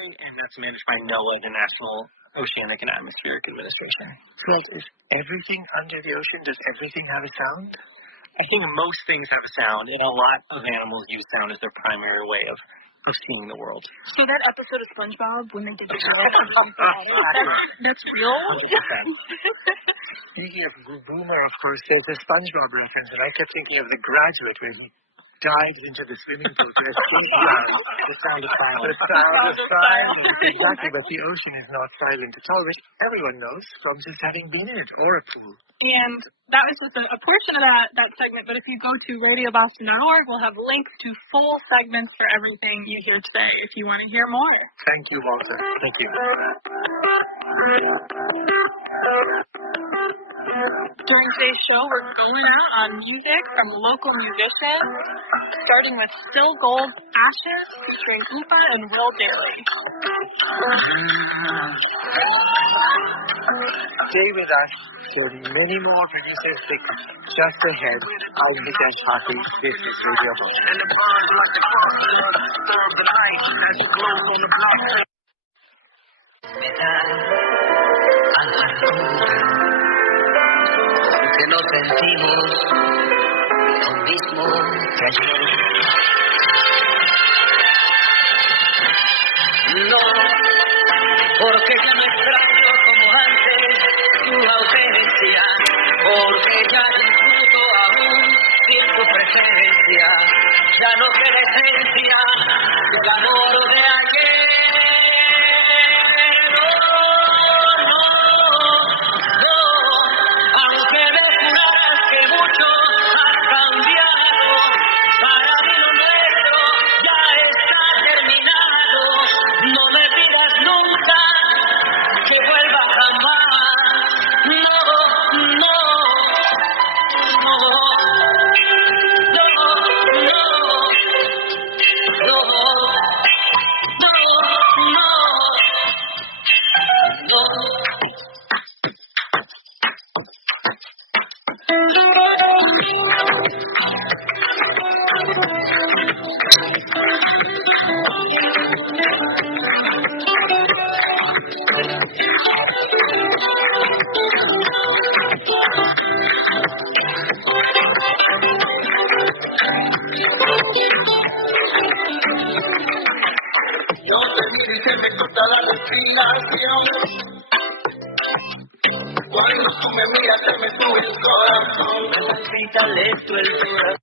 And that's managed by NOAA, the National Oceanic and Atmospheric Administration. So is everything under the ocean, does everything have a sound? I think most things have a sound, and a lot of animals use sound as their primary way of seeing the world. So that episode of SpongeBob when they did the that's real? Speaking of Boomer, of course, there's a SpongeBob reference, and I kept thinking of The Graduate when he dives into the swimming pool to escape the sound of silence. The sound of silence. Exactly, but the ocean is not silent at all, which everyone knows from just having been in it, or a pool. And that was just a portion of that segment, but if you go to Radio Boston Hour, we'll have links to full segments for everything you hear today if you want to hear more. Thank you, Walter. Thank you. During today's show, we're going out on music from local musicians, starting with Still Gold Ashes, featuring Oopa and Will Daly. Stay with us for many more producers just ahead. I'm Hitesh Hathi. This is Radio Boston. And the birds like the cross disturb the night as you close on the block. Que nos sentimos lo mismo que ayer. No, porque ya no extraño como antes tu ausencia, porque ya disfruto aún sin tu presencia, ya no queda esencia del amor de ayer. Cuando tú me miras se me sube el corazón, me palpita lento el corazón.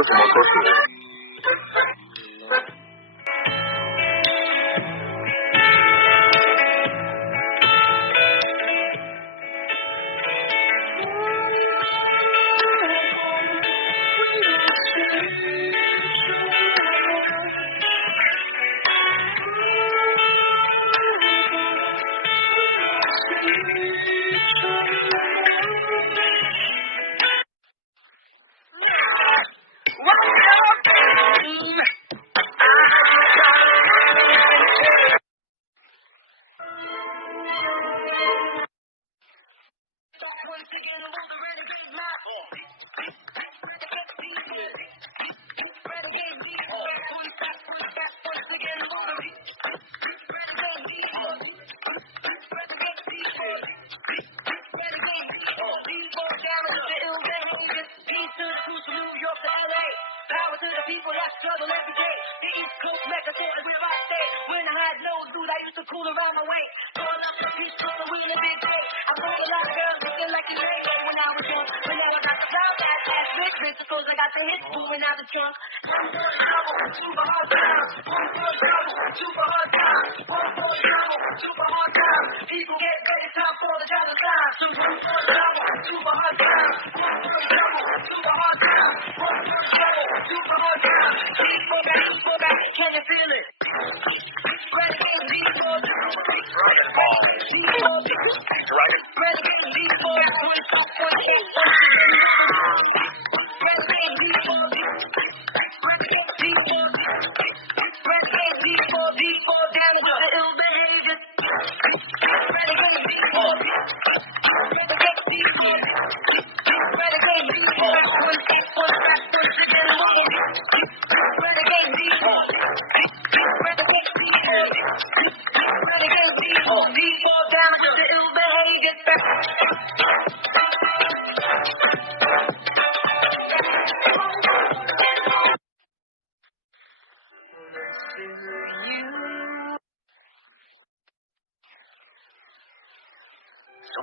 listen more closely.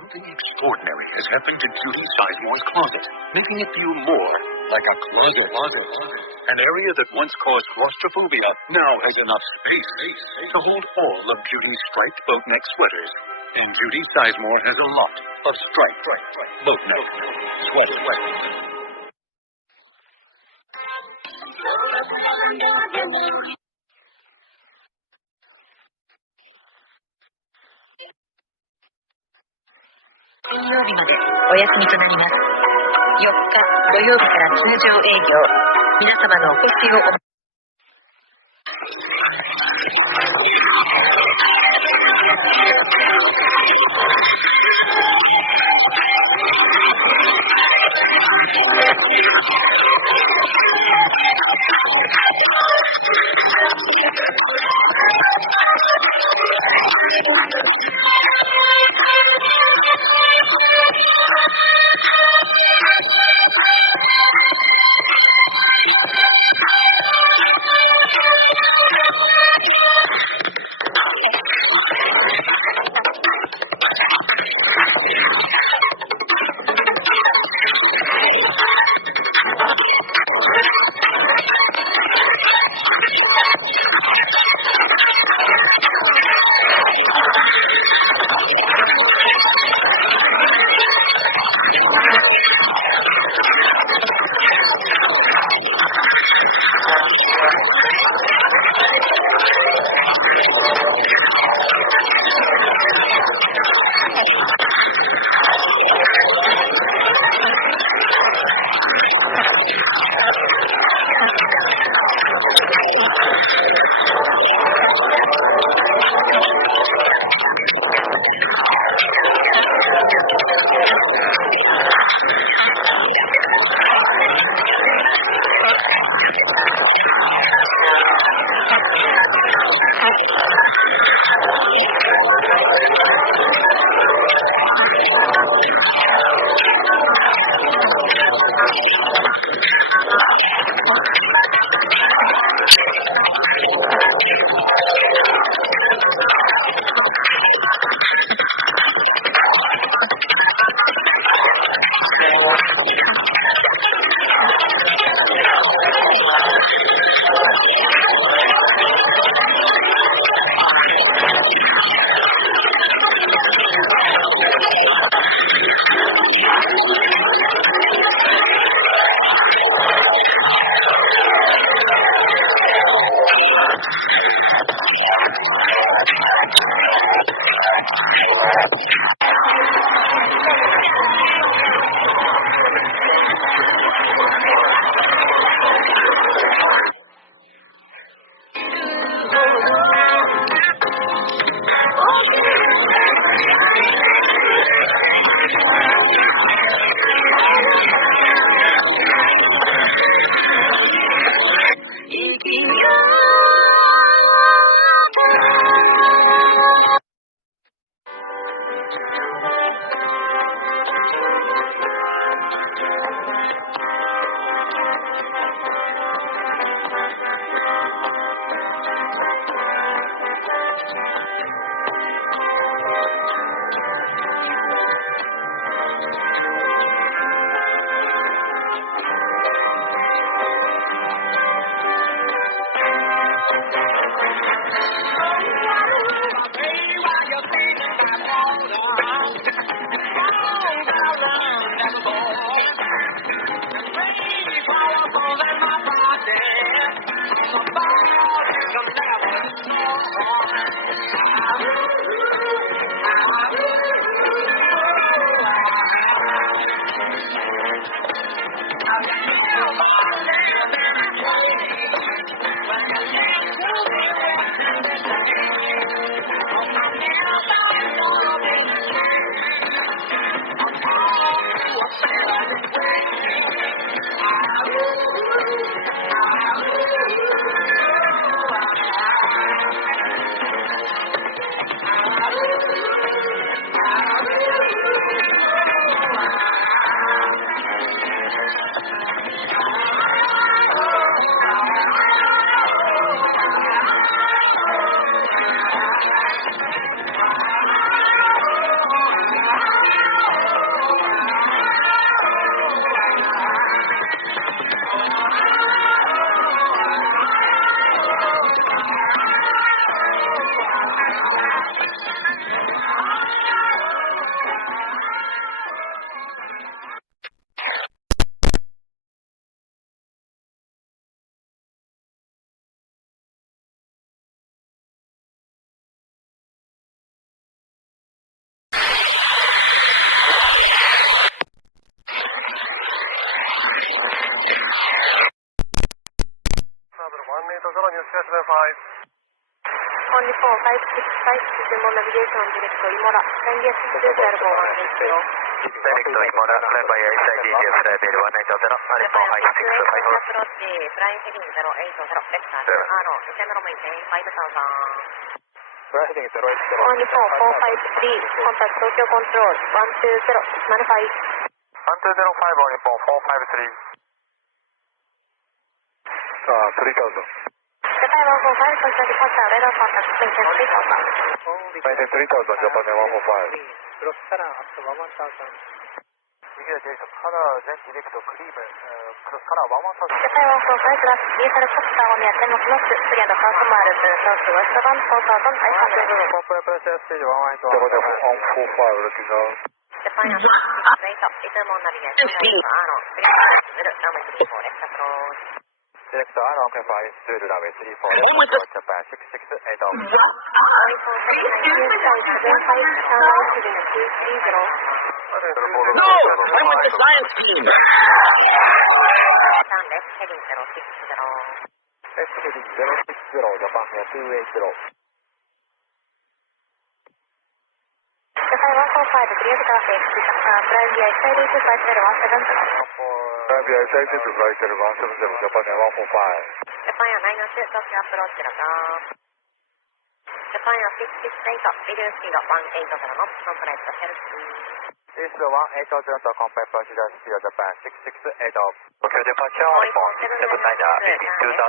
Something extraordinary has happened to Judy Sizemore's closet, making it feel more like a closet. An area that once caused claustrophobia now has enough space to hold all of Judy's striped boat neck sweaters. And Judy Sizemore has a lot of striped boat neck sweaters.金曜日までお休みとなります。4日土曜日から通常営業。皆様のお越しをお待ち On the phone, 565, Sumo Navigation Direct to Imola. Language available on radio. Direct to Imola, fly by SID, flight 180, Alpha High 6, approach, flying heading 080, vector, general maintain 5000. On the phone, 453, contact Tokyo Control, 120, Manify. 1205 on the phone, 453. 3000. Japan 145, contact departure, radar contact, maintain 3000. Maintain 3000, Japan 145. Japan 145, last diesel Costa on the Atlantic North, 3,000 miles, southwestbound, 4,500. Japan 145, Sumo Navigation, left approach. Director, okay, 5, runway 34, Japan 668 off. No! I'm with the science team! Down left heading 060. Left heading 060, Japan 280. Japan 145, clear traffic. Drive via excited to flight 170. Drive via excited to flight 170, Japan 145. Japan 902, Tokyo approach, Japan Air 668, video speed of 180 knots, complete to Helsinki. East 180 to complete procedure speed of Japan 668. Okay, departure on 679, maybe 2100,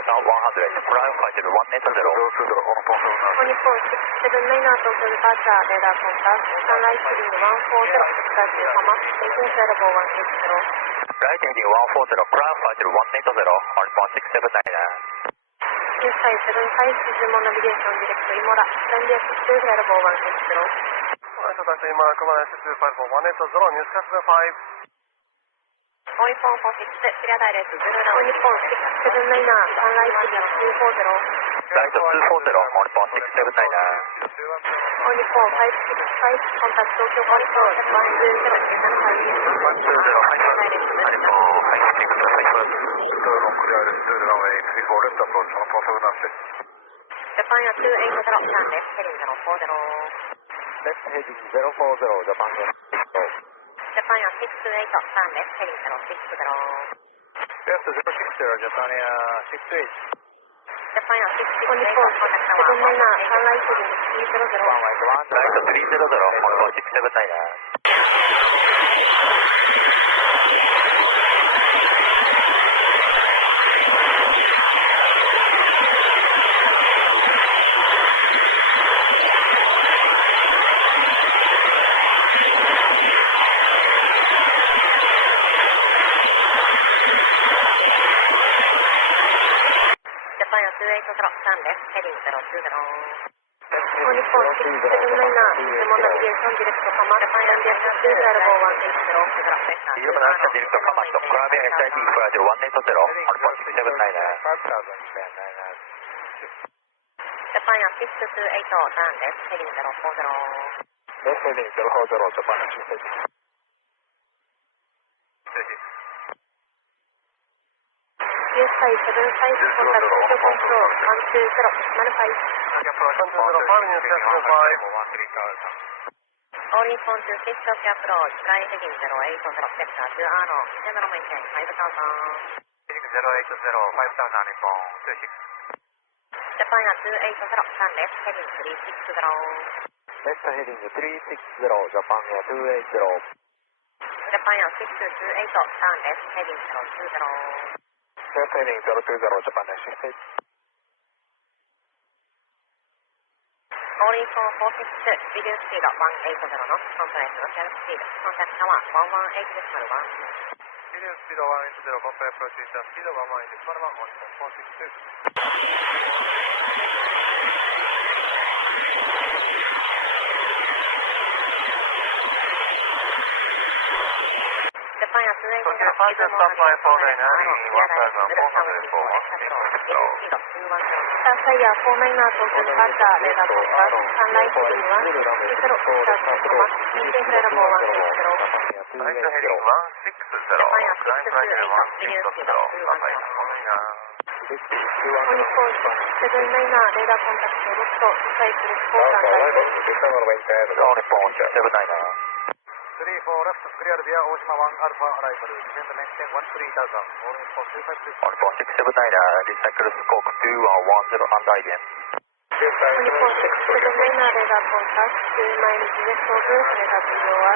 climb fighter 1 meter 0. On 679 to departure, radar contact, sunlight heading 140, taxi, Hama, engine variable 180. Right heading 140, climb fighter 1 meter 0, on 679. Yes, 575, Suzumo navigation direct to Imola, India 62, variable 180. Contact Imola, Kumara 625 180, newscast 5. On 446, clear direct to 0. On 679, sunlight heading 240. Right 240, on 679. On 4565, contact Tokyo Control, Japan Japan Air 280, turn left, heading 040. Left heading 040, Japan Air 680. Japan Air 628, turn left, heading 060. Left 060, Japan Air 680. Japan Air 628, contact tower 118. Sunlight heading 300. Right 300, on 679. Japan Air 280, turn left, heading 020. On 679, Suzumo navigation direct to Hama, Japan India 62, variable 180. Suzumo navigation direct to Hama, climbing SID flight 180, on 679. Japan Air 628, turn left, heading 040. Left heading 040, Japan Air 680. Yes, 575, contact Tokyo Control 120, 5. All inform to 6 approach, fly heading 080, sector 2 Arno, general maintain 5000. Heading 080, 5000, inform 26. Japan Air 280, turn left, heading 360. Left heading 360, Japan Air 280. Japan Air 628, turn left, heading 020. Left heading 020, Japan Air 680. All inform 46, video speed of 180 knots, complete to shell speed, contact tower 118.1. Video speed of 180, complete procedure speed of 118.1 on 462. Japan Air 280, Departure stop line Fire 49 to departure, radar contact, sunlight heading 160, engine variable 180. Right heading 160, Japan Air 628, video speed of 210. On 479, radar contact route, cyclist 4 and right. On 479. 34 left, clear via Oshima 1 Alpha arrival. Descend maintain 13,000. All in for 252. On 679, recycle scope 2110 and IBM. On 479, radar contact, 2 miles west of radar VOR.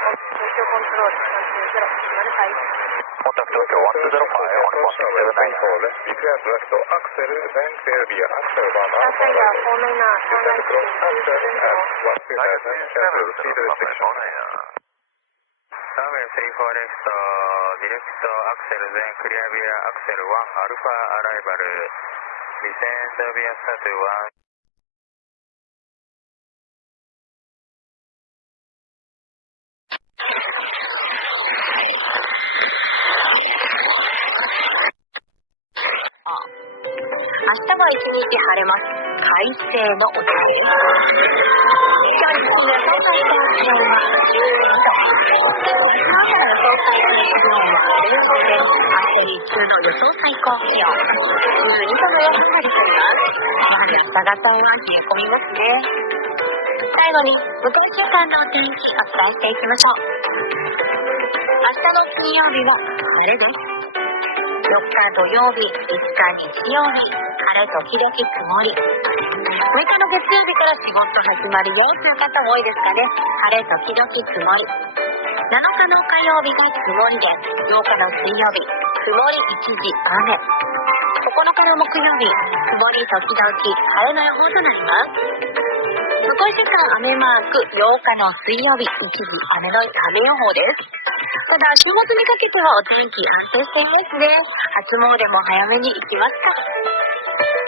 Tokyo Control 120, 05. Contact Tokyo 105 on 479. Left, be clear left axle, then clear via axle 1 Alpha Fire arrival. 49, sunlight Cross heading axle at 270. 127, speed restriction. Runway 34 left, direct axle, then clear via axle 1 Alpha arrival. Descend via start 1.明日は一日晴れます。快晴のお天気。今日の東海気温は12度。朝の予想最低気温は15度。明日日中の予想最高気温12度の予想になります。やはり朝方は冷え込みますね。最後に向こう1週間のお天気お伝えしていきましょう。明日の金曜日は晴れです。土曜日、5日日曜日、晴れ時々曇り。6日の月曜日から仕事始まるよという方も多いですかね。晴れ時々曇り。7日の火曜日が曇りです。8日の水曜日、曇り一時雨。9日の木曜日、曇り時々晴れの予報となります。向こう1週間雨マーク、8日の水曜日、一時雨予報です。ただ、週末にかけてはお天気安定していますね。初詣も早めに行きますか。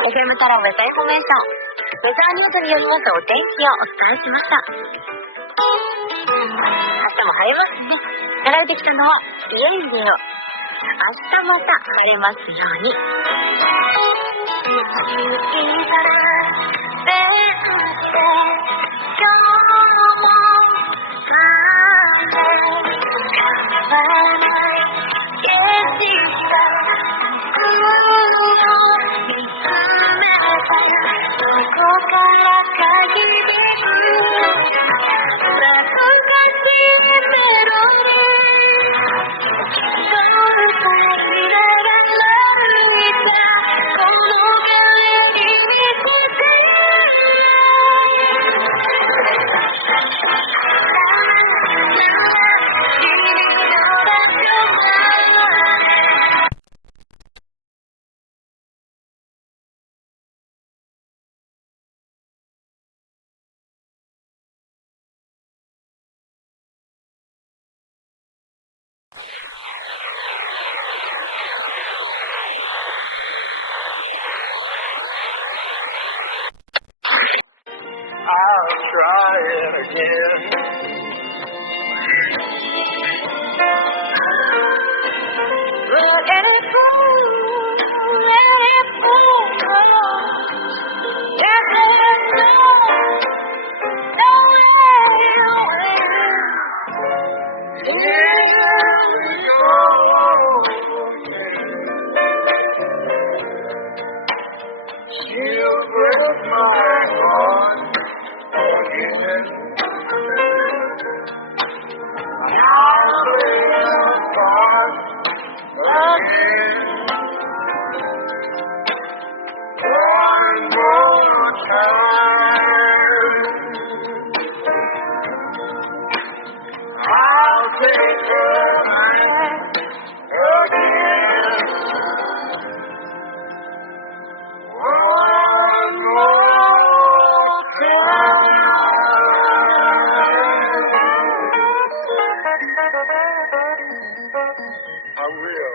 FM からウェザーインフォメーション。ウェザーニュースによりますお天気をお伝えしました。明日も晴れますね。流れてきたのは、いよいよ。明日また晴れますように。I'll try it again. Let it go, let it go, come on. Just let it go, no way. Here we go. You break my heart again. I'll break apart again. One more time. I'll take your hand again. One more time. I will.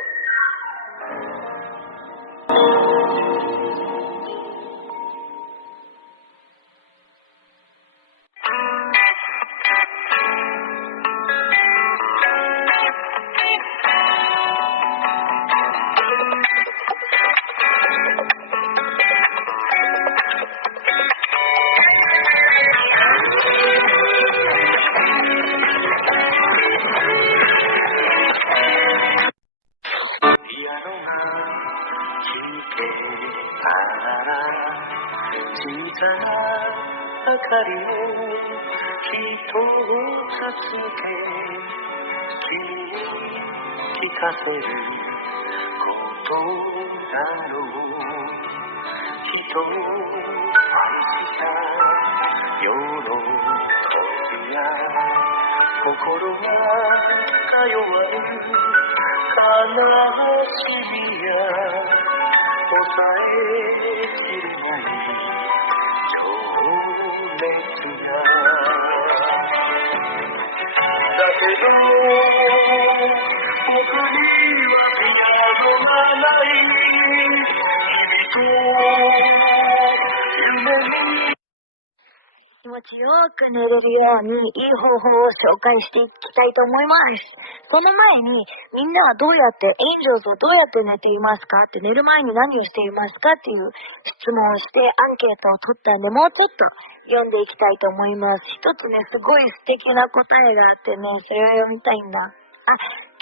気持ちよく寝れるようにいい方法を紹介していきたいと思います。その前にみんなはどうやって、エンジェルズはどうやって寝ていますかって、寝る前に何をしていますかっていう質問をしてアンケートを取ったんで、もうちょっと読んでいきたいと思います。一つね、すごい素敵な答えがあってね、それを読みたいんだ。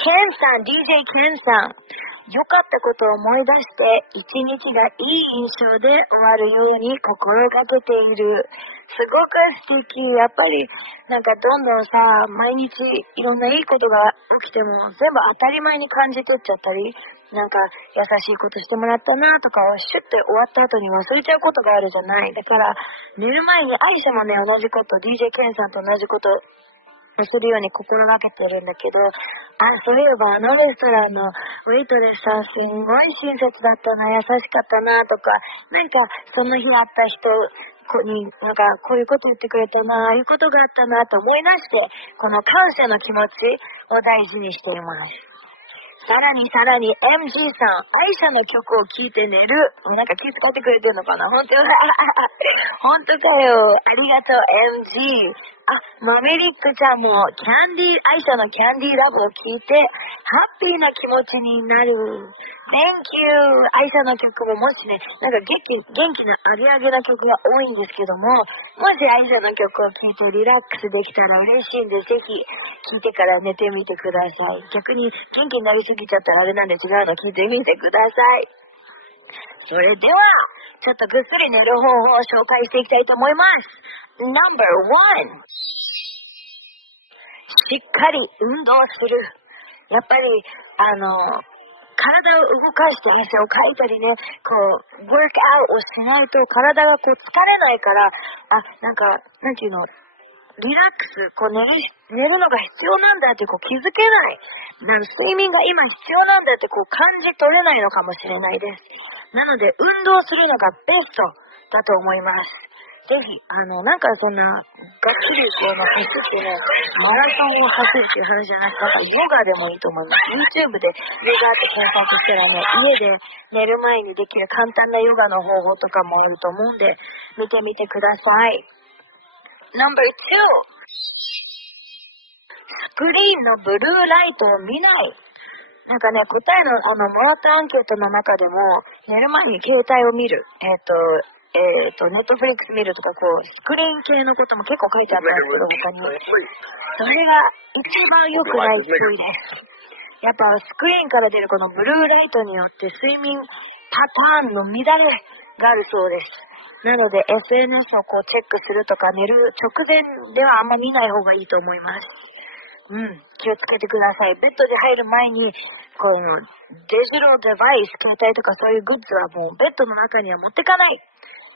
ケンさん、DJ ケンさん。良かったことを思い出して一日がいい印象で終わるように心がけている。すごく素敵。やっぱりなんかどんどんさ、毎日いろんないいことが起きても全部当たり前に感じてっちゃったり、なんか優しいことしてもらったなとかをシュッて終わった後に忘れちゃうことがあるじゃない。だから寝る前にアイシャもね、同じこと、DJ ケンさんと同じことするように心がけてるんだけど、そういえばあのレストランのウェイトレスさんすんごい親切だったな、優しかったなとか、なんかその日会った人になんかこういうこと言ってくれたな、ああいうことがあったなと思い出して、この感謝の気持ちを大事にしています。さらに MG さん、アイシャの曲を聴いて寝る。なんか気遣ってくれてるのかな、本当本当かよ。ありがとう MG。マメリックちゃんもアイシャのキャンディーラブを聴いてハッピーな気持ちになる。Thank you。アイシャの曲ももしね、なんか元気なアゲアゲな曲が多いんですけども、もしアイシャの曲を聴いてリラックスできたら嬉しいんで、ぜひ聴いてから寝てみてください。逆に元気になりすぎちゃったらあれなんで違うの聴いてみてください。それでは、ちょっとぐっすり寝る方法を紹介していきたいと思います。No.1 しっかり運動する。やっぱり体を動かして汗をかいたりね、こうワークアウトをしないと体がこう疲れないから、なんていうの、リラックス、寝るのが必要なんだって気づけない。睡眠が今必要なんだって感じ取れないのかもしれないです。なので運動するのがベストだと思います。ぜひ、なんかそんな、がっつり走ってね、マラソンを走るっていう話じゃなくて、なんかヨガでもいいと思います。YouTube でヨガって検索したらね、家で寝る前にできる簡単なヨガの方法とかもあると思うんで、見てみてください。No.2 スクリーンのブルーライトを見ない。なんかね、答えのもらったアンケートの中でも、寝る前に携帯を見る。ネットフリックス見るとか、スクリーン系のことも結構書いてあったんですけど、他に。それが一番良くないっぽいです。やっぱスクリーンから出るこのブルーライトによって睡眠パターンの乱れがあるそうです。なので SNS をチェックするとか、寝る直前ではあんま見ない方がいいと思います。気をつけてください。ベッドで入る前に、このデジタルデバイス、携帯とかそういうグッズはもうベッドの中には持ってかない。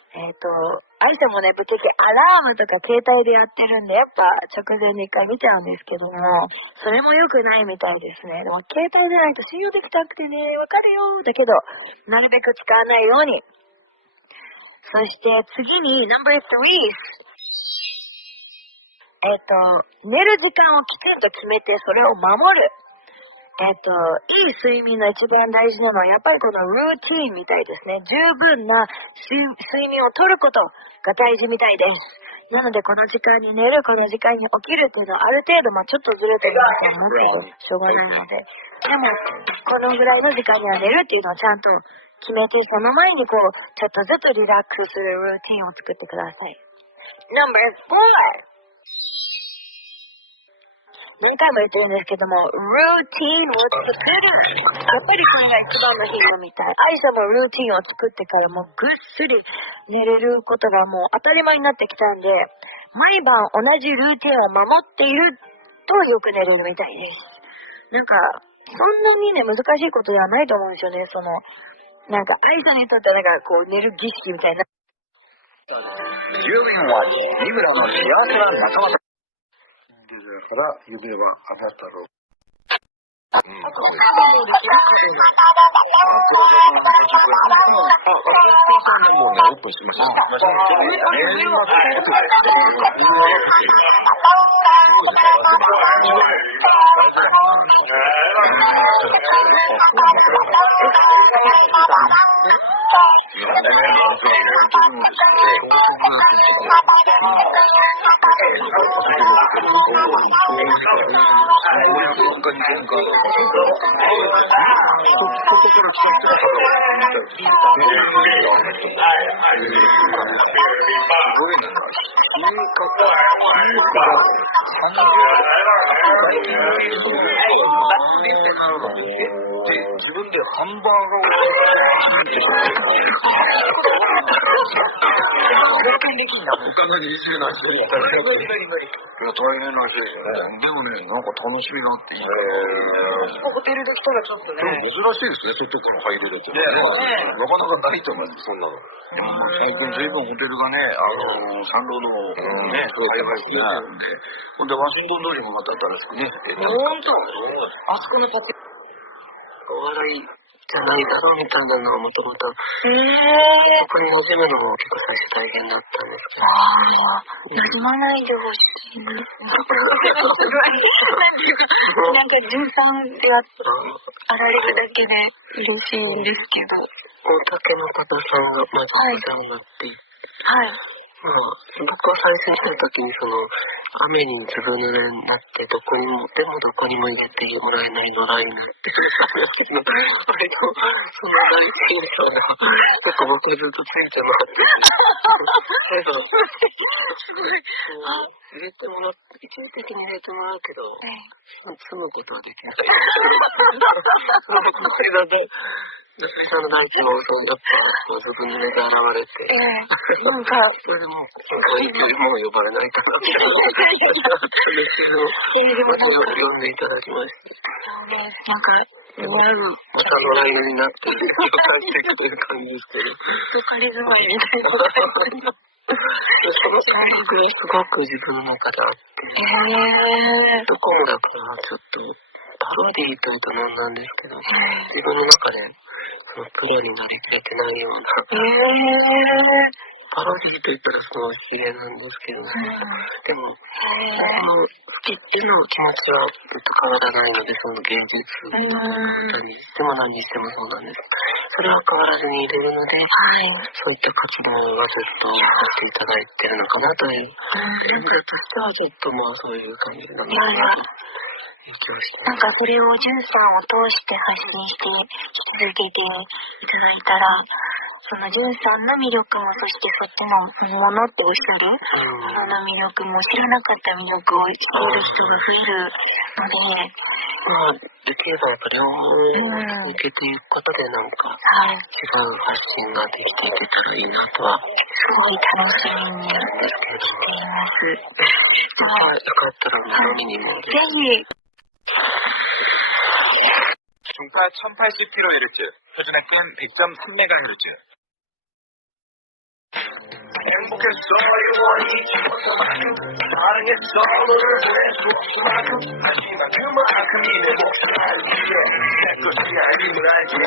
アイシャもね、ぶっちゃけアラームとか携帯でやってるんで、やっぱ直前に一回見ちゃうんですけども、それも良くないみたいですね。でも携帯でないと信用できなくてね、わかるよ。だけど、なるべく使わないように。そして次に No.3、寝る時間をきちんと決めてそれを守る。いい睡眠の一番大事なのはやっぱりこのルーティーンみたいですね。十分な睡眠をとることが大事みたいです。なのでこの時間に寝る、この時間に起きるっていうのはある程度ちょっとずれてると思うけどしょうがないので。でもこのぐらいの時間には寝るっていうのをちゃんと決めて、その前にちょっとずつリラックスするルーティーンを作ってください。No.4、何回も言ってるんですけども、ルーティーンを作る。やっぱりこれが一番のヒントみたい。アイシャもルーティーンを作ってからもうぐっすり寝れることがもう当たり前になってきたんで、毎晩同じルーティーンを守っているとよく寝れるみたいです。なんか、そんなにね、難しいことではないと思うんですよね。なんか、アイシャにとっては寝る儀式みたいな。10年は、リブラの幸せな仲間。から夢はあなたの。もうね、オープンしました。で、自分でハンバーガーを作ってしまう。他の20代の人にやったら無理。いや、大変らしいですよね。でもね、なんか楽しみがあっていいから。ホテルで来たらちょっとね。珍しいですね、外から入れるって。なかなかないと思います、そんなの。でも最近随分ホテルがね、サンロードね、栽培してるんで、ほんでワシントン通りもまた新しくね。本当？あそこの建物。お笑いじゃないだろうみたいなのはもともと。そこに馴染むのも結構最初大変だったんですけど。馴染まないでほしいです。なんか13があられるだけで嬉しいんですけど。大竹の方さんがまずお世話になっていて。はい。まあ、僕は最初に来た時に雨にずぶ濡れになってどこにも入れてもらえない野良になってくれたんですけど、割とその大変さが結構僕ずっとついてもらってて、すごい入れてもらって、一時的に入れてもらうけど、住むことはできない。その僕の間で中井さんの大地のやっぱずぶ濡れが現れて、なんかそれでもう呼ばれないかなみたいなですけど、呼んでいただきました。なんか似合うまた野良犬になって帰っていくという感じですけど、ずっと仮住まいみたいな。その感覚がすごく自分の中であって、どこもだからちょっとパロディーというとなんなんですけど、自分の中でそのプロになりきれてないような、パロディーといったらその綺麗なんですけど、でも、絵の気持ちはずっと変わらないので、その芸術のことにしても何にしてもそうなんです。それは変わらずにいれるので、そういった活動はずっとやっていただいてるのかなという、文化としてはちょっとまあそういう感じなんですね。なんかこれをジュンさんを通して発信して続けていただいたら、そのジュンさんの魅力も、そしてそっちのものっておっしゃるものの魅力も、知らなかった魅力を知っている人が増えるので、まあ、できればやっぱ両方向けていくことでなんか違う発信ができていけたらいいなとはすごい楽しみにしています。よかったら飲みにもぜひ。중파 1080kHz, 표준액은 100.3MHz. 행복했어 영원히 지웠어만큼 사랑했어 너를 보낼 수 없어만큼 하지만 그만큼이 내 몫을 알기에 내 것이 아님을 알기에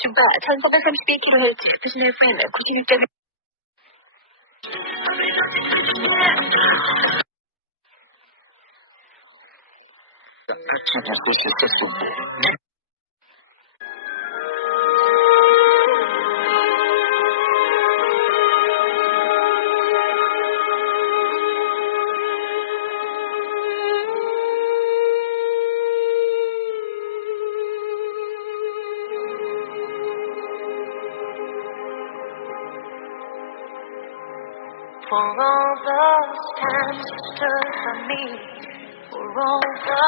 중파 1932kHz 표준 FM 91.1 For all those times you stood by me, for all the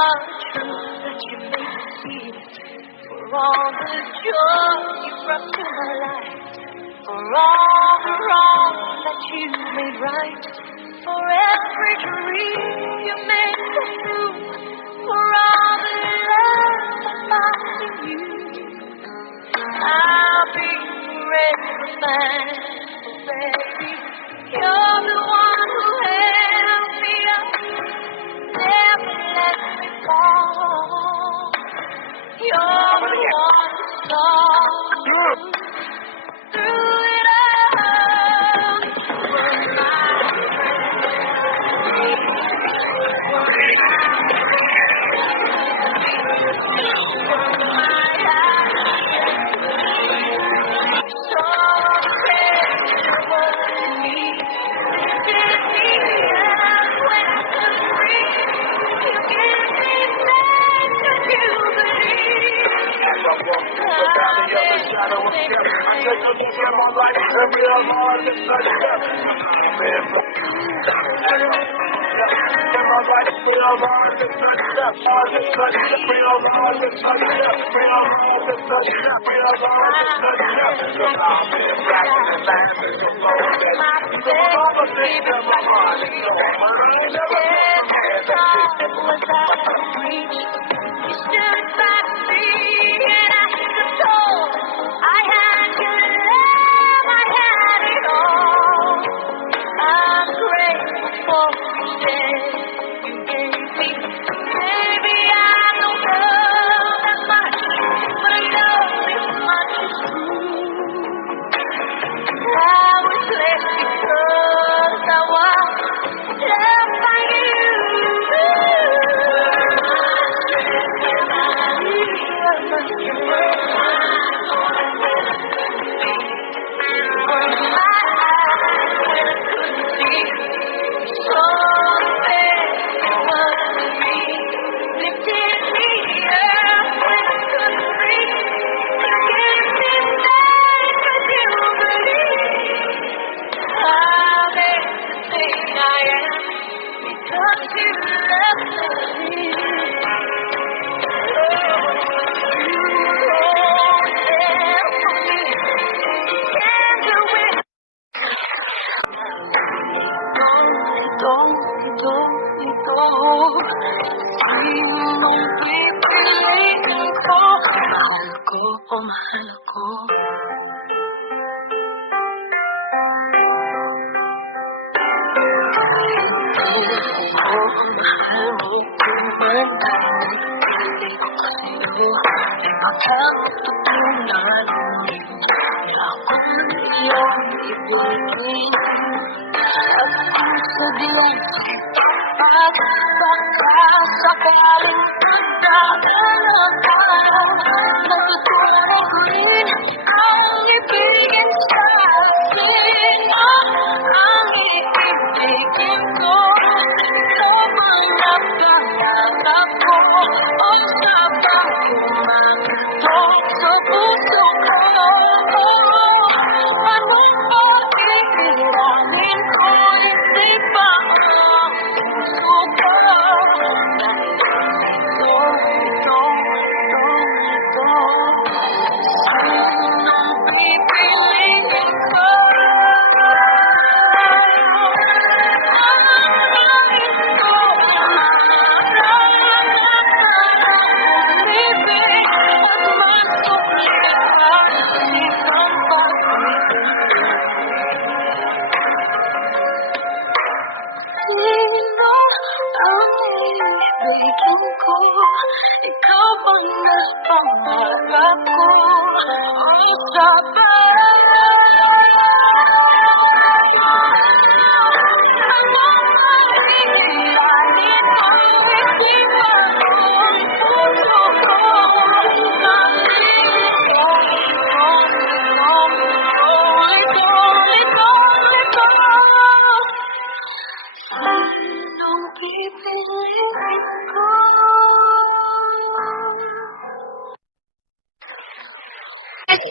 truth that you made me see, for all the joy you brought to my life, for all the wrong that you made right, for every dream you made come true, for all the love I found in you, I'll be forever thankful, baby. You're the one who held me up, never let me fall. You're the one who saw through it all. You were my friend. You were my life. So I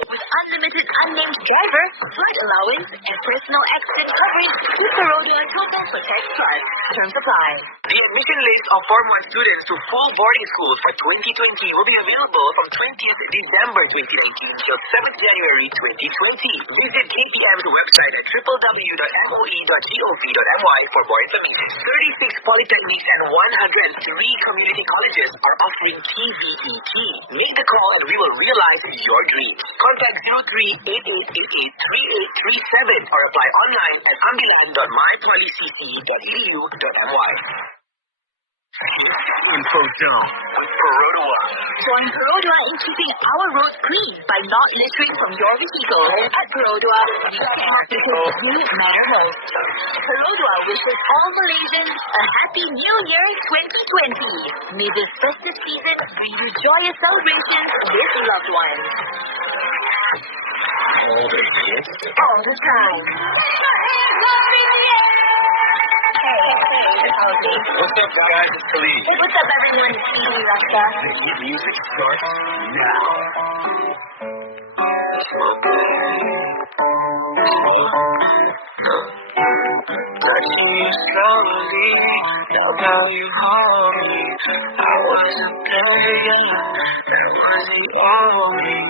With unlimited unnamed driver, flight allowance, and personal accident coverage, Super Rodeo Total Protect Plus. Terms apply. The admission list of Form 1 students to full boarding school for 2020 will be available from 20th December 2019 till 7th January 2020. Visit KPM's website at www.moe.gov.my for more information. 36 polytechnics and 103 community colleges are offering TVET. Make the call and we will realize your dreams. Contact 03-8888-3837 or apply online at ambulan.mypolycc.edu.my. Info Zone with Perodua. Join Perodua in keeping our roads clean by not littering from your vehicle. At Perodua, we care because we matter most. Perodua wishes all Malaysians a happy New Year 2020. May this festive season bring you joyous celebrations with loved ones. All the kids? All the time. What's up, guys? It's Khalid. Hey, what's up, everyone? It's Stevie Rasta. The music starts now. Smoke. Smoke. touching you slowly. Love how you hold me. I was a player, that was the only.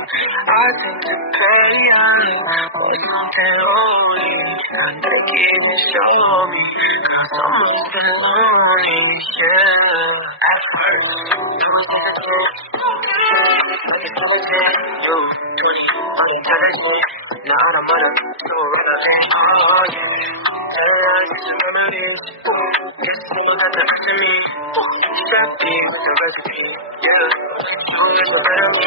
I think the pain was something holy. And they couldn't show me, 'cause someone's been lonely, yeah. At first, it was innocent, but it's still there. You, 20, unintelligent. Now I'm on a so relevant, oh yeah. Tell us the memories. Guess someone had to answer me. Happy with the recipe, yeah. You is a better me.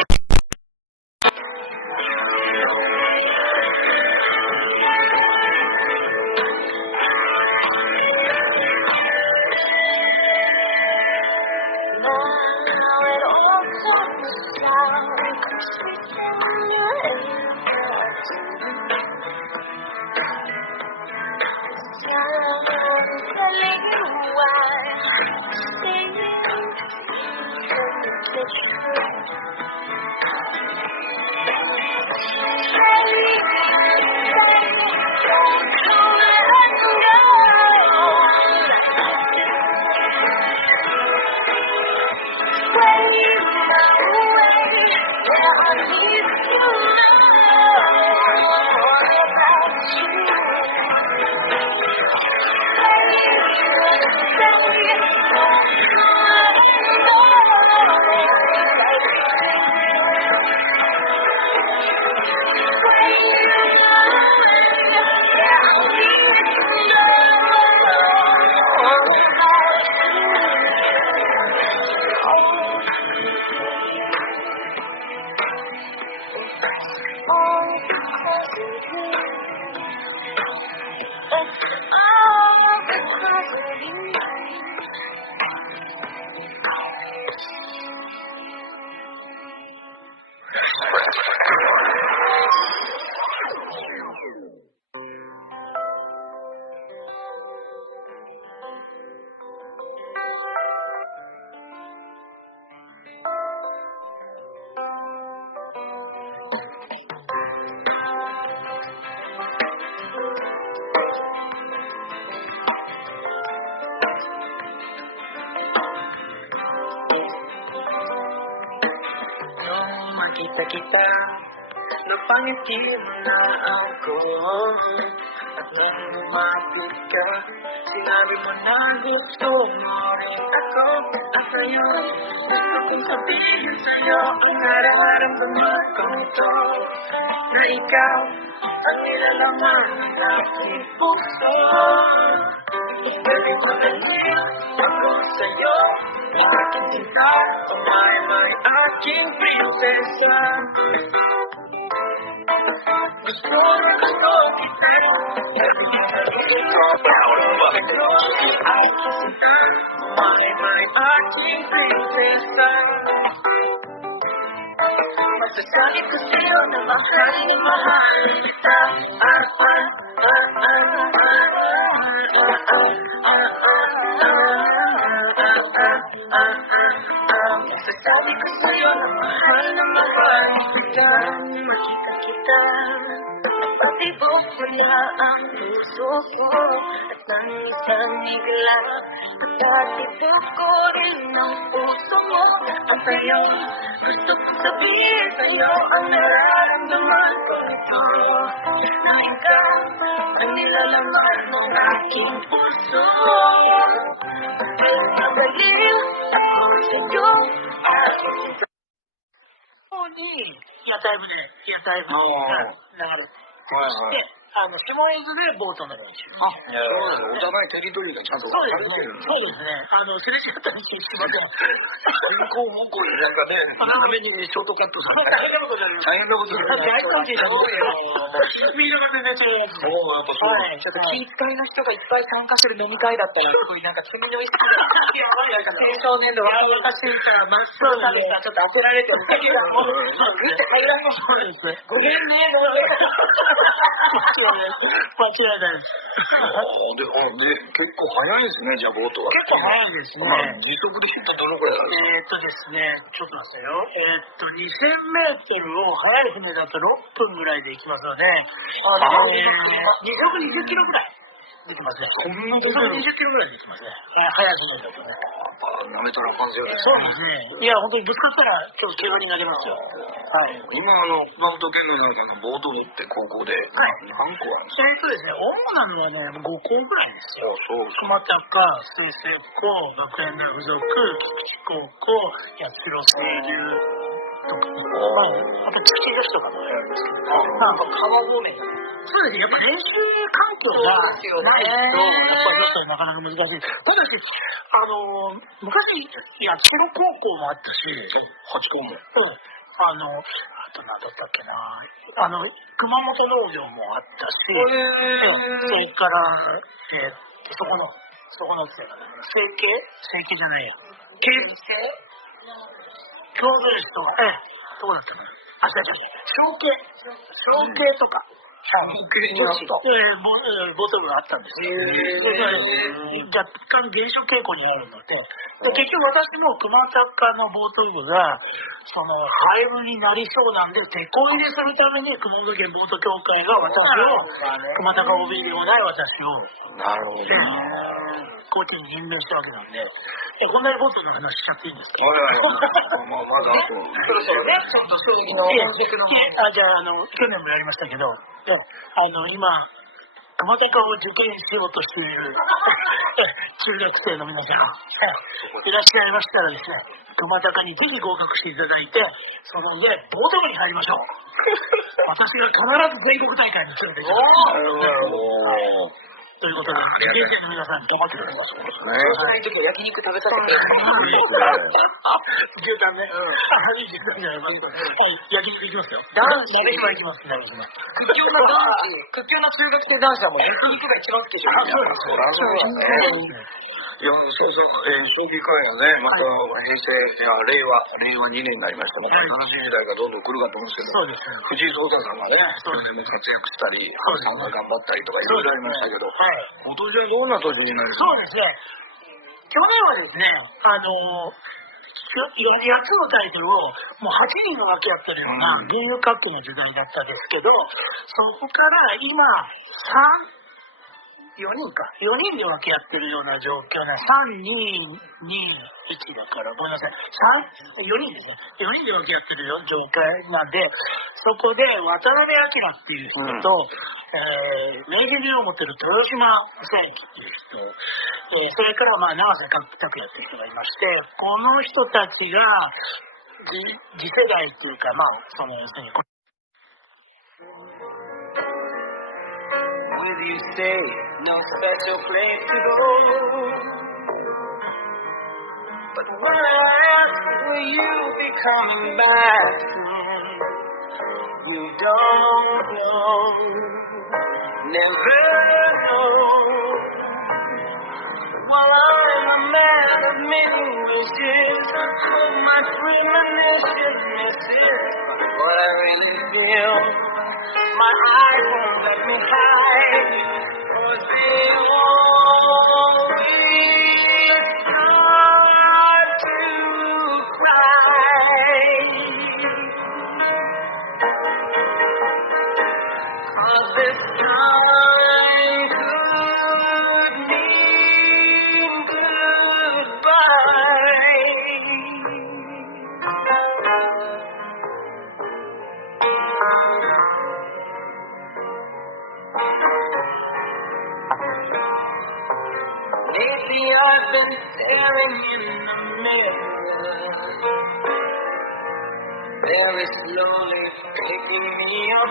Kita napangiti mo na ako at nung lumapit ka, sinabi mo na gusto mo rin ako. At ngayon, gusto kong sabihin sa'yo ang nararamdaman ko ito, na ikaw ang nilalaman ng aking puso. Baby, magaling ako sa'yo, aking sinta, may aking prinsesa. Gusto kita, everything about aking sinta, may aking prinsesa. Masasabi ko sa'yo na mahal kita. Masasabi ko sa'yo na mahal kita. Makita kita, napatibok mo na ang puso ko. At nang isang bigla, pagkatibok ko rin ang puso mo. Ang sa'yo, gusto kong sabihin sa'yo ang nararamdaman ko ito, na ikaw ang nilalaman ng aking puso. Nabaliw ako sa'yo, aking sinta. リアタイムで、リアタイムが流れて、そして、下絵図でボートの練習。お互いテリトリーがちゃんと分かれてる。そうですね。すれ違ったりしません。向こう向こうになんかね、斜めにショートカットされて。大変なことになる。大変なことになる。スピードが全然違います。もうやっぱそう。ちょっと気遣いの人がいっぱい参加する飲み会だったら、すごいなんか君の意識が、なんか青少年の若々しいから真っ青なでさ、ちょっと当てられても、見て入らんのそうですね。ごめんね、もう。間違いないです。結構速いですね、じゃあボートは。結構速いですね。時速でヒットどのくらいなんですか？ですね、ちょっと待ってよ。2000メートルを速い船だと6分ぐらいで行きますので、220キロぐらい。できますね。そんな出てる20キロぐらいできますね。速い速度だとね。舐めたらあかんよね。そうですね。いや、本当にぶつかったら今日怪我になりますよ。はい。今熊本県の中のボート部って高校で何校あるんですか？ですね、主なのはね、5校ぐらいですよ。そう熊高、水星高、学園大附属、菊池高校、八代清流とかね。まあ、あと土田市とかもやるんですけど、川方面。そうですね、やっぱ練習環境がないと、やっぱりちょっとなかなか難しいです。ただし、昔、八代高校もあったし、8校も。あと何だったっけな、熊本農場もあったし、それから、そこのっていうのは、整形じゃないや、経理性教材室とか、どこだったかな、小計とか。ボトムがあったんですよ。若干減少傾向にあるので、結局私も熊高のボトムが廃部になりそうなんで、手こ入れするために熊本県ボート協会が私を、熊高 OB でもない私を、なるほどコーチに任命したわけなんで、こんなにボートの話しちゃっていいんですか？まだあと。そろそろね、ちょっと将棋の本軸の方。じゃあ、去年もやりましたけど、今、熊高を受験しようとしている中学生の皆さん、いらっしゃいましたらですね、熊高にぜひ合格していただいて、その上、ボート部に入りましょう。私が必ず全国大会に連れて行きます。ということで、受験生の皆さん、頑張ってください。ない時は焼肉食べさせて。牛タンね。牛タンじゃない。焼肉行きますよ。鍋島行きます。鍋島。屈強な中学生男子はもう焼肉が一番好きでしょ。いや、そうそう、将棋界がね、また平成、令和2年になりまして、また新しい時代がどんどん来るかと思うんですけど、藤井聡太さんがね、それでも活躍したり、さんが頑張ったりとかいろいろありましたけど、今年はどんな年になりそうですね。去年はですね、8つのタイトルをもう8人が分け合ってるようなゲームカップの時代だったんですけど、そこから今4人で分け合ってるような状況な、3、2、1だから、ごめんなさい、4人ですね。4人で分け合ってる状況なんで、そこで渡辺明っていう人と、名人を持ってる豊島正樹っていう人、それから長瀬拓也っていう人がいまして、この人たちが次世代っていうか、要するに、With you say no special place to go, but when I ask will you be coming back soon, you don't know, never know. While I'm a man of many wishes, so much premonition misses what I really feel. My eyes won't let me hide, or they always start to cry. 'Cause this time could mean goodbye. Lately I've been staring in the mirror, very slowly picking me up.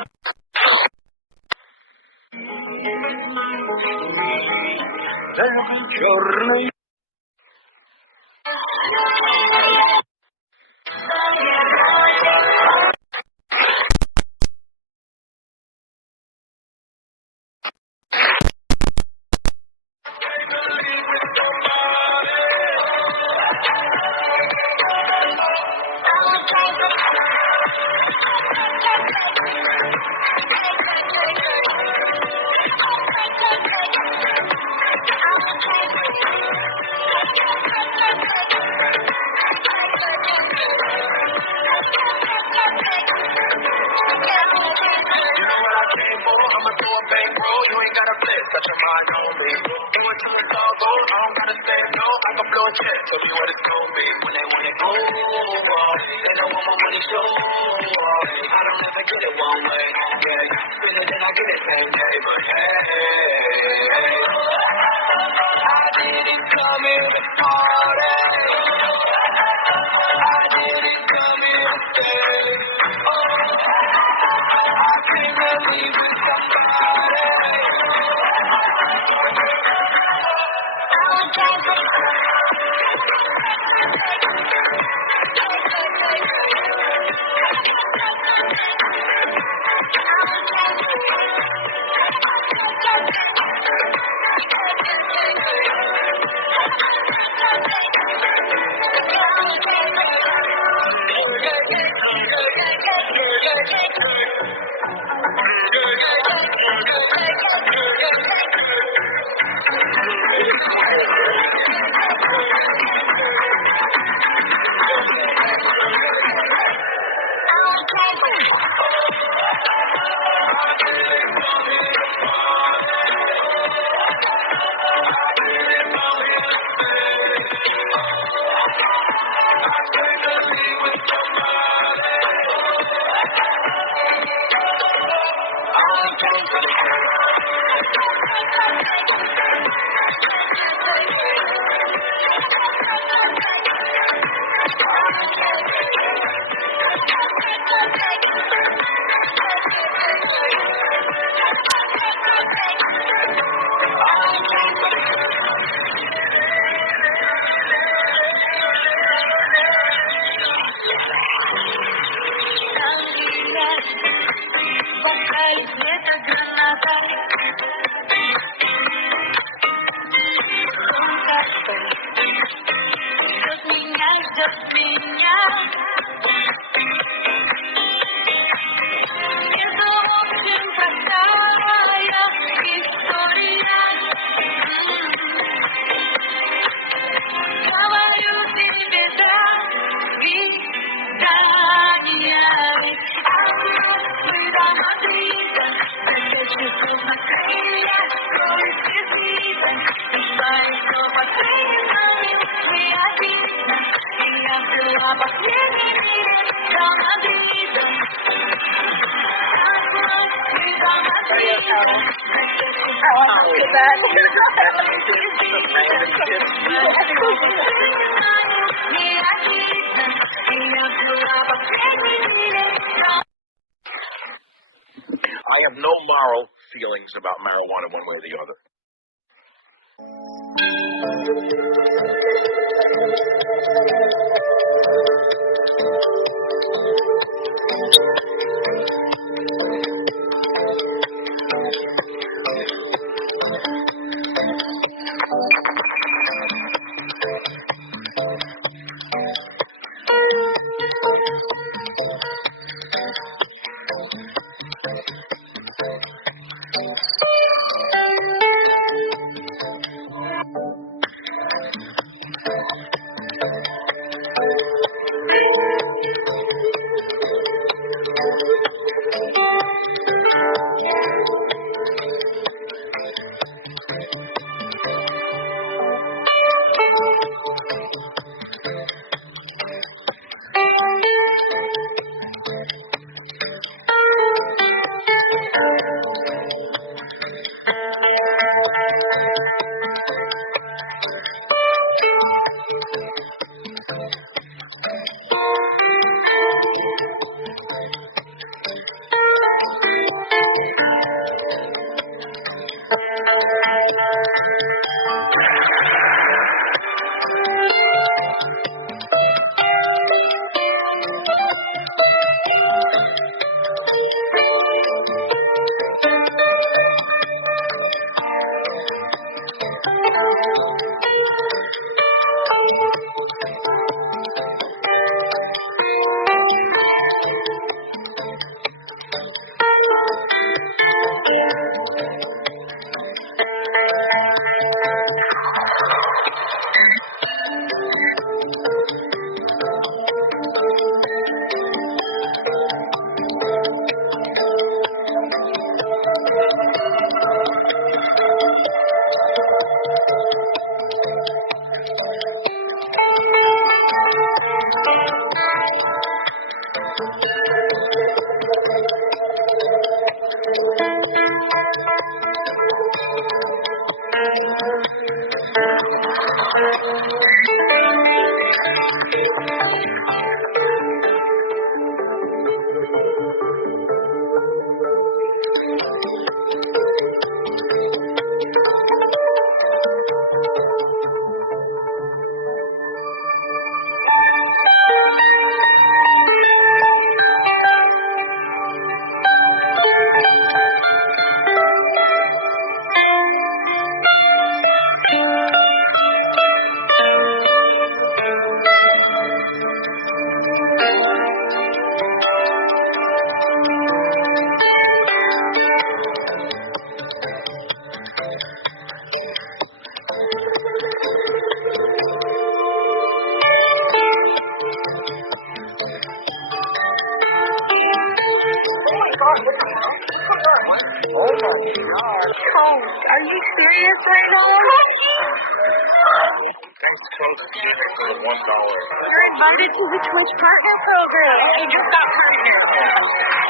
Giorni got your mind on me. Do it till it's all gold, I don't gotta say no. I can blow a check, tell me what it's gonna be. When they wanna go, they don't want my money show. I don't ever get it one way, yeah. Sooner than I get it same day, but hey, I didn't come here to party. I didn't come here to stay. I came to leave with somebody. I have no moral feelings about marijuana one way or the other. Oh my God. Oh, are you serious right now? Thanks, folks. For $1. You're invited to the Twitch Partner Program. You just got partner.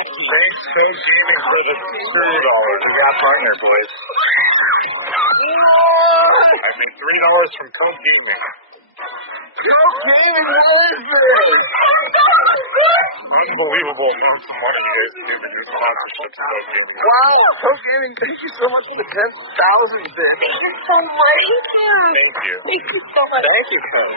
Thanks, Coach Gaming, for the $2. We got partner, boys. I made $3 from Coach Gaming. Coach Gaming, what is this? Unbelievable amounts of money you guys do for new sponsorships of Coach Gaming. Wow, Coach Gaming, thank you so much for the 10,000 bits. Thank you so much. Thank you. Thank you so much. Thank you, Coach.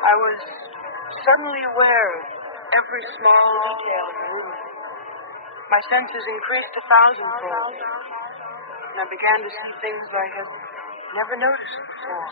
I was suddenly aware of every small detail in the room. My senses increased 1,000-fold, and I began to see things I had never noticed before.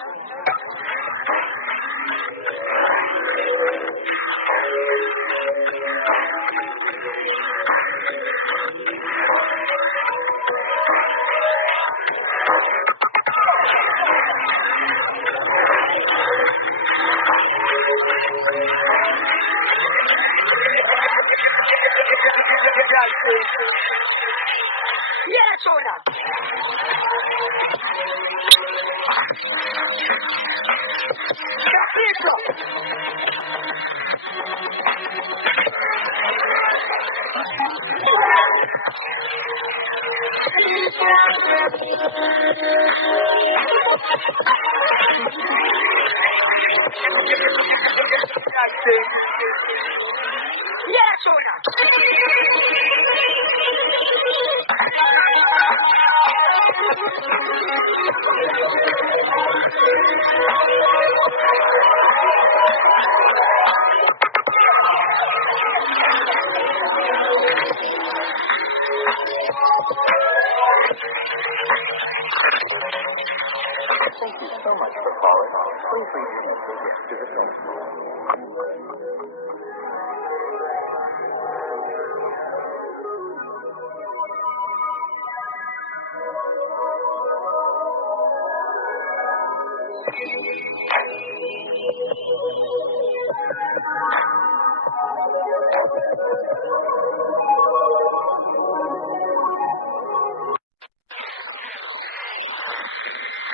Thank you so much for calling. Please leave your message after the tone.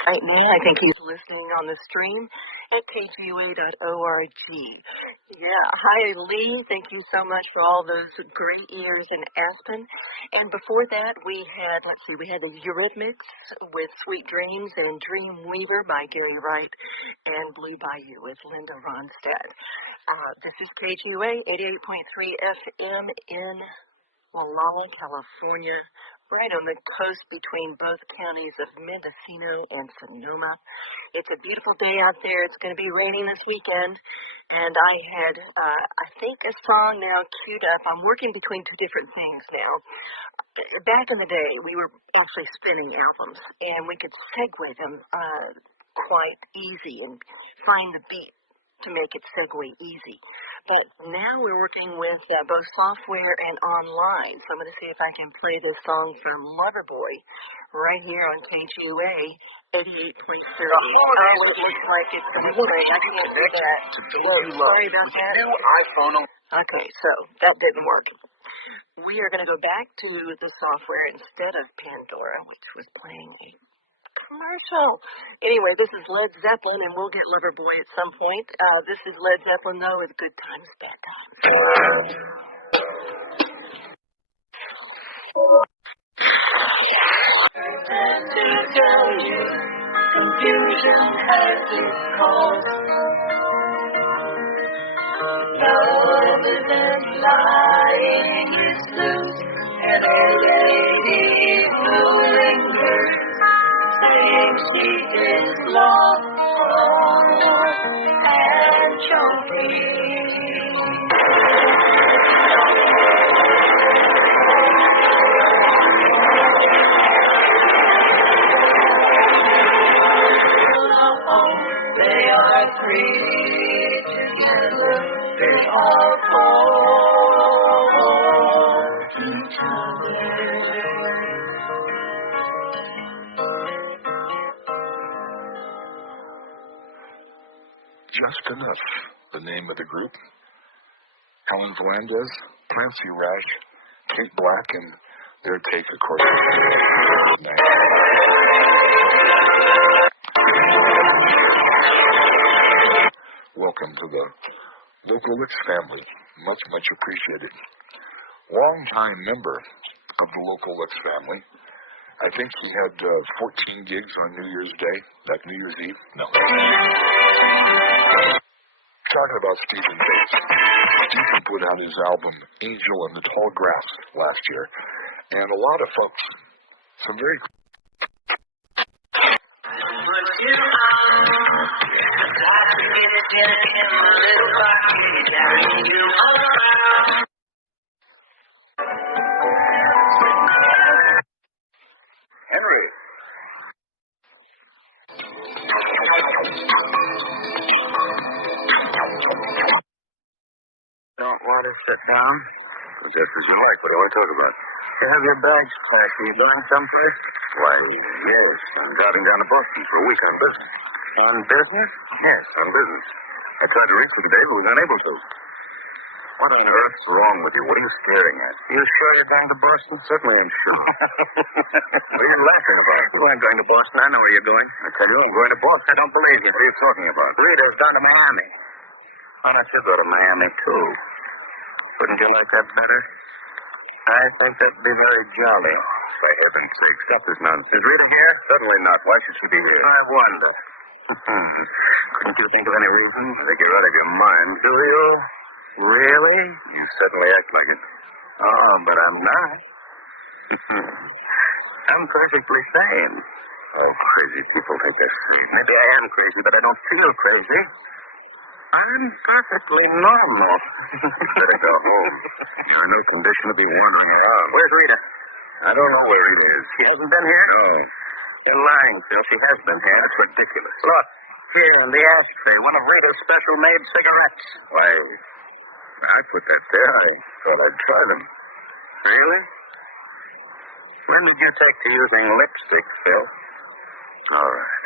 Right now, I think he's listening on the stream at kua.org. Yeah. Hi, Lee. Thank you so much for all those great years in Aspen. And before that, we had the Eurythmics with Sweet Dreams and Dream Weaver by Gary Wright and Blue Bayou with Linda Ronstadt. This is KGUA 88.3 FM in Walala, California, right on the coast between both counties of Mendocino and Sonoma. It's a beautiful day out there. It's going to be raining this weekend. And I had, I think, a song now queued up. I'm working between two different things now. Back in the day, we were actually spinning albums, and we could segue them quite easy and find the beat to make it segue easy. But now we're working with both software and online. So I'm going to see if I can play this song from Loverboy right here on KGUA 88.3. Oh, it looks like it's going to break. I can't do that. Sorry about that. Okay, so that didn't work. We are going to go back to the software instead of Pandora, which was playing a commercial. Anyway, this is Led Zeppelin, and we'll get Loverboy at some point. This is Led Zeppelin, though, with Good Times, Bad Times. To tell you, confusion has its cause. Love isn't lying, it's loose, and a lady who lingers, saying she is lost and choking. They are three together, they all call each other. Just Enough, the name of the group. Helen Volandes, Clancy Rash, Kate Black, and their take, of course. Welcome to the Local Licks family. Much, much appreciated. Long-time member of the Local Licks family. I think he had 14 gigs on New Year's Day, that New Year's Eve. No. Talking about Stephen Bates. Stephen put out his album Angel in the Tall Grass last year. And a lot of folks, some very... Henry. Don't want to sit down? Just as you like. What do I talk about? You have your bags packed. Are you going someplace? Why, yes. I'm driving down to Boston for a week on business. On business? Yes, on business. I tried to reach you today, but was unable to. What on earth's wrong with you? What are you staring at? You sure you're going to Boston? Certainly I'm sure. What are you laughing about? You ain't going to Boston. I know where you're going. I tell you, I'm going to Boston. I don't believe you. What are you talking about? Rita's gone to Miami. Why don't you go to Miami, too? Wouldn't you like that better? I think that'd be very jolly. For heaven's sake, stop this nonsense. Is Rita here? Certainly not. Why should she be here? I wonder. Couldn't you think of any reason? I think you're out of your mind. Do you? Really? You certainly act like it. Oh, but I'm not. I'm perfectly sane. Oh, crazy people think they're sane. Maybe I am crazy, but I don't feel crazy. I'm perfectly normal. Better go home. You're in no condition to be wandering around. Where's Rita? I don't know where Rita is. She hasn't been here? No. You're lying, Phil. She has been here. That's ridiculous. Look, here in the ashtray, one of Rita's special-made cigarettes. Why, I put that there. I thought I'd try them. Really? When did you take to using lipstick, Phil? All right.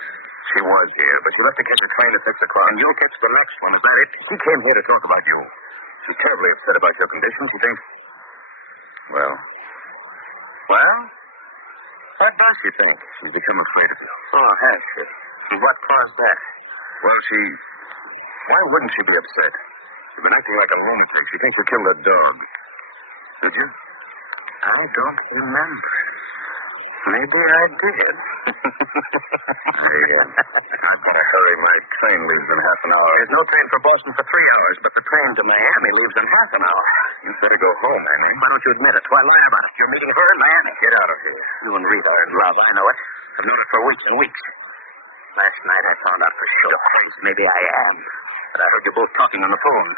She was here, but she left to catch a train at 6 o'clock. And you'll catch the next one, is that it? She came here to talk about you. She's terribly upset about your condition. She thinks... Well? What does she think? She's become afraid of you. Oh, has she? And what caused that? Well, Why wouldn't she be upset? You've been acting like a lunatic. She thinks you killed that dog. Did you? I don't remember. Maybe I did. I've got to hurry. My train leaves in half an hour. There's no train for Boston for 3 hours, but the train to Miami leaves in half an hour. You better go home, Henry. Why don't you admit it? Why lie about it? You're meeting her in Miami. Get out of here. You and Rita are in love. I know it. I've known it for weeks and weeks. Last night I found out for sure. Maybe I am. But I heard you both talking on the phone.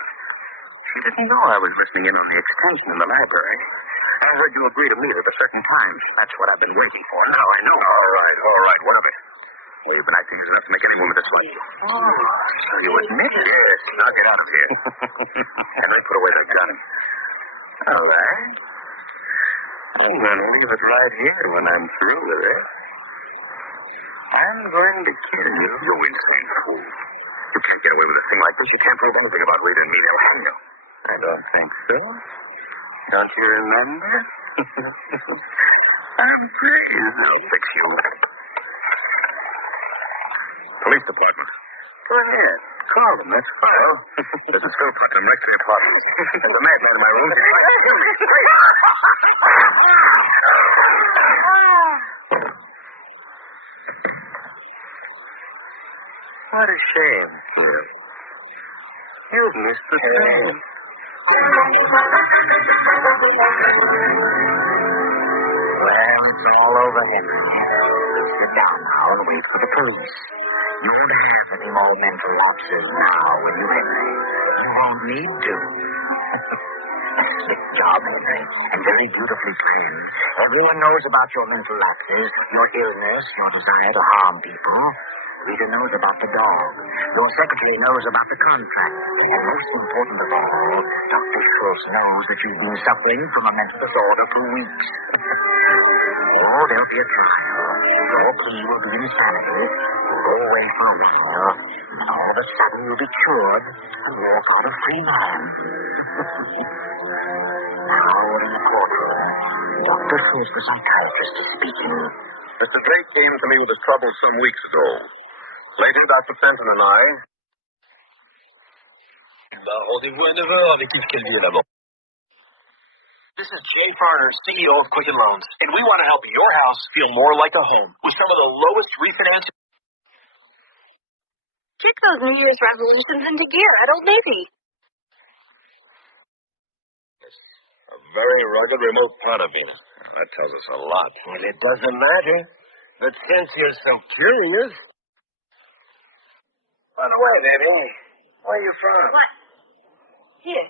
She didn't know I was listening in on the extension in the library. I heard you agree to meet at a certain time. That's what I've been waiting for. Now I know. All right. What of it? Well, you've been acting as enough to make any woman dislikes you. Oh, so you admit it? Yes. Now get out of here. Henry, put away that gun. All right. I'm going to leave it right here when I'm through with it. I'm going to kill you. You insane fool. You can't get away with a thing like this. You can't prove anything about Rita and me. They'll hang you. I don't think so. Don't you remember? I'm pleased. I'll fix you. Police department. Go ahead. Call them. That's fine. This is Phil Putnam, right to the department. There's a madman in my room. What a shame, Phil. You missed the train. Well, it's all over, Henry. Sit down now and wait for the police. You won't have any more mental lapses now, will you, Henry? You won't need to. Slick job, Henry, and very beautifully planned. Everyone knows about your mental lapses, your illness, your desire to harm people. Rita knows about the dog. Your secretary knows about the contract. And most important of all, Dr. Schultz knows that you've been suffering from a mental disorder for weeks. Oh, there'll be a trial. Your plea will be insanity. You'll go away for a while, and all of a sudden you'll be cured and walk out a free man. Now we're in the courtroom. Dr. Schultz, the psychiatrist, is speaking. Mr. Drake came to me with his troubles some weeks ago. Later, Dr. Fenton and I... Rendez-vous à 9h avec Yves Calvier d'abord. This is Jay Farner, CEO of Quicken Loans, and we want to help your house feel more like a home with some of the lowest refinance. Kick those New Year's resolutions into gear at Old Navy. A very rugged remote part of Venus. That tells us a lot. Well, it doesn't matter. But since you're so curious... By the way, baby, where are you from? What? Here.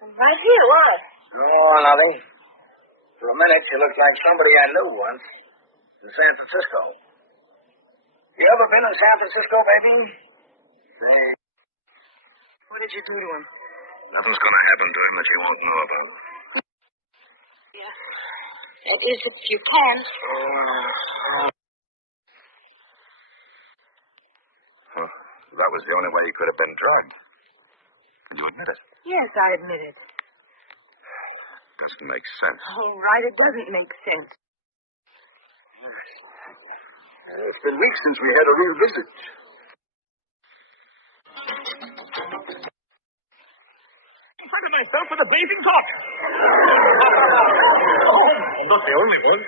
Right here, what? Oh, nothing. For a minute, you looked like somebody I knew once. In San Francisco. You ever been in San Francisco, baby? Say. What did you do to him? Nothing's going to happen to him that you won't know about. Yeah. That is, if you can. Well, that was the only way he could have been drugged. Can you admit it? Yes, I admit it. Doesn't make sense. Oh, right, it doesn't make sense. It's been weeks since we had a real visit. In front of myself with a blazing top. I'm not the only one.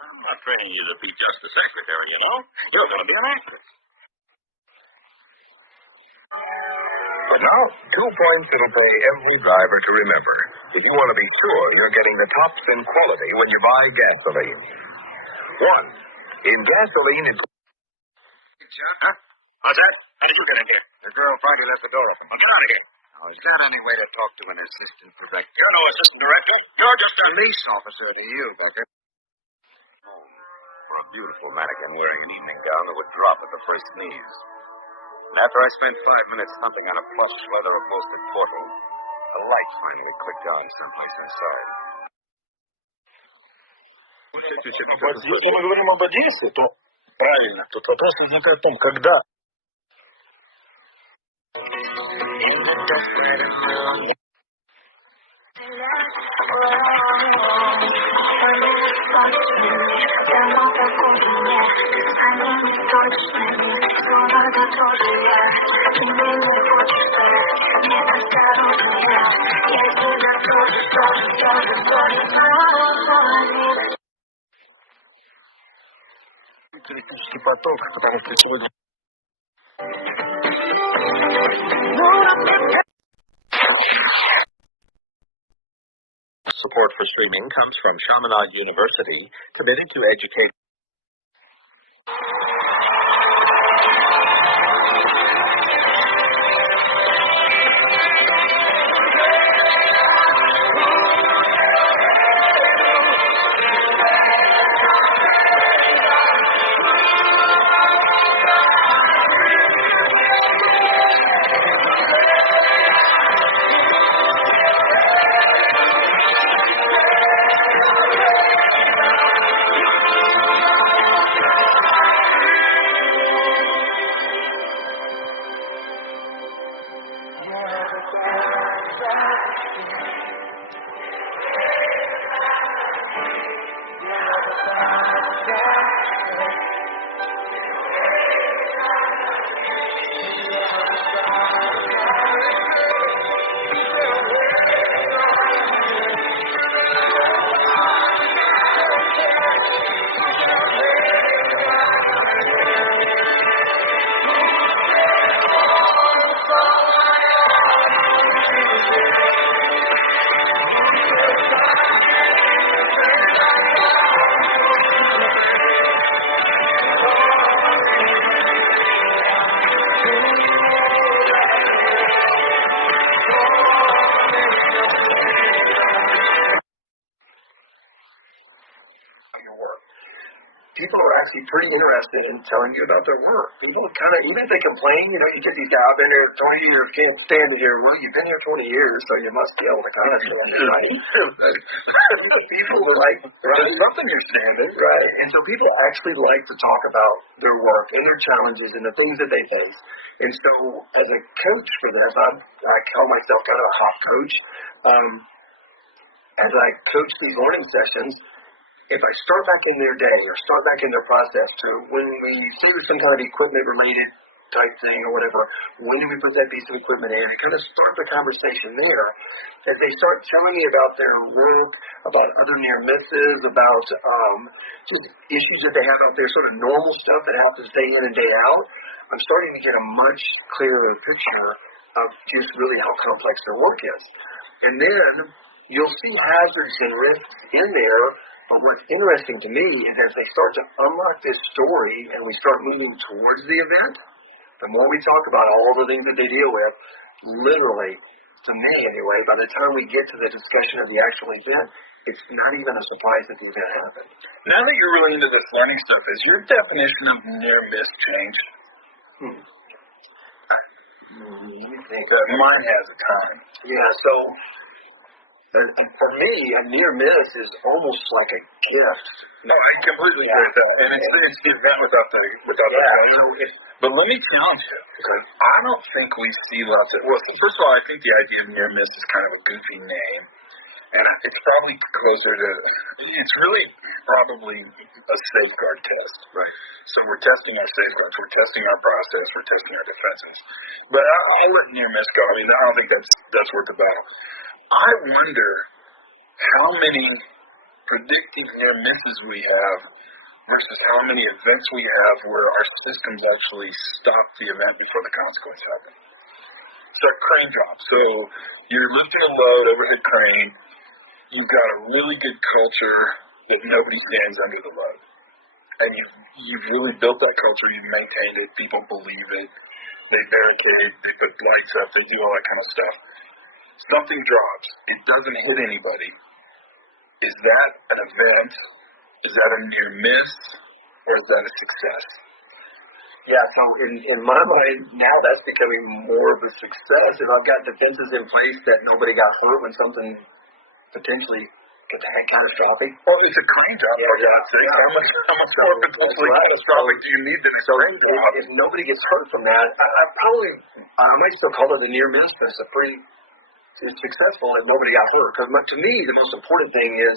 I'm not training you to be just a secretary, you know. You're going to be an actress. But now, 2 points it'll pay every driver to remember. If you want to be sure you're getting the tops in quality when you buy gasoline. 1. In gasoline, it's... Huh? How's that? How did you get in here? The girl Friday left the door open. Well, get out of here. Now, is that any way to talk to an assistant director? You're no assistant director. You're just a... police officer to you, Becker. For a beautiful mannequin wearing an evening gown that would drop at the first sneeze. And after I spent 5 minutes thumping on a plush leather upholstered portal, a light finally clicked on someplace inside. Если мы говорим об Одессе, то правильно. Тут вопрос возникает в том, когда. Thank you. Support for streaming comes from Chaminade University, committed to educating. People are actually pretty interested in telling you about their work. People kind of, even if they complain, you get these guys, I've been here 20 years, can't stand it here. Well, you've been here 20 years, so you must be able to kind of stand it, right? People are like, there's nothing you're standing, right? And so people actually like to talk about their work and their challenges and the things that they face. And so as a coach for this, I call myself kind of a hop coach. As I coach these learning sessions, if I start back in their day or start back in their process to when we see some kind of equipment related type thing or whatever, when do we put that piece of equipment in? And kind of start the conversation there. As they start telling me about their work, about other near misses, about just issues that they have out there, sort of normal stuff that happens day in and day out, I'm starting to get a much clearer picture of just really how complex their work is. And then you'll see hazards and risks in there. But what's interesting to me is as they start to unlock this story and we start moving towards the event, the more we talk about all the things that they deal with, literally, to me anyway, by the time we get to the discussion of the actual event, it's not even a surprise that the event happened. Now that you're really into this learning stuff, is your definition of near miss changed? Let me think. Mine has a time. Yeah, so for me, a near miss is almost like a gift. No, I completely agree with that. And it's the event without the consequence. But let me challenge you. I don't think we see lots of, well, first of all, I think the idea of near miss is kind of a goofy name. And it's probably closer to, it's really probably a safeguard test. Right. So we're testing our safeguards, we're testing our process, we're testing our defenses. But I'll let near miss go. I mean, I don't think that's worth the battle. I wonder how many predictive near misses we have versus how many events we have where our systems actually stop the event before the consequence happens. It's a crane drop. So you're lifting a load, overhead crane. You've got a really good culture that nobody stands under the load. And you've really built that culture. You've maintained it. People believe it. They barricade. They put lights up. They do all that kind of stuff. Something drops. It doesn't hit anybody. Is that an event? Is that a near miss? Or is that a success? Yeah, so in my mind, now that's becoming more of a success. If I've got defenses in place that nobody got hurt when something potentially catastrophic. Well, it's a crane drop. How much more potentially catastrophic do you need than a crane drop? If nobody gets hurt from that, I might still call it a near miss, but it's a pretty successful if nobody got hurt. Because to me, the most important thing is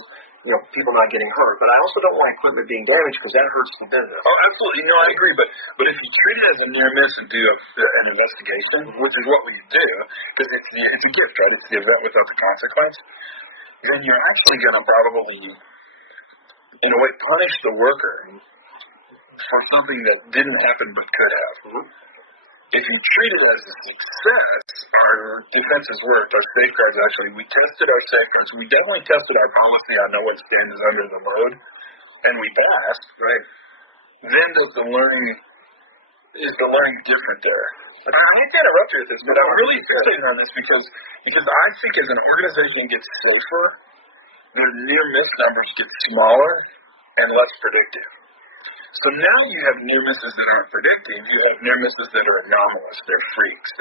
people not getting hurt. But I also don't want equipment being damaged because that hurts the business. Oh, absolutely. No, I agree. But if you treat it as a near miss and do an investigation, which is what we do, because it's a gift, right? It's the event without the consequence. then you're actually going to probably, in a way, punish the worker for something that didn't happen but could have. If you treat it as a success, our defenses worked, our safeguards actually, we tested our safeguards. We definitely tested our policy on no one stands under the load, and we passed, right? Then is the learning different there? But I hate to interrupt you with this, but I'm really fixated on this because I think as an organization gets safer, the near miss numbers get smaller and less predictive. So now you have near misses that aren't predictive. You have near misses that are anomalous. They're freaks.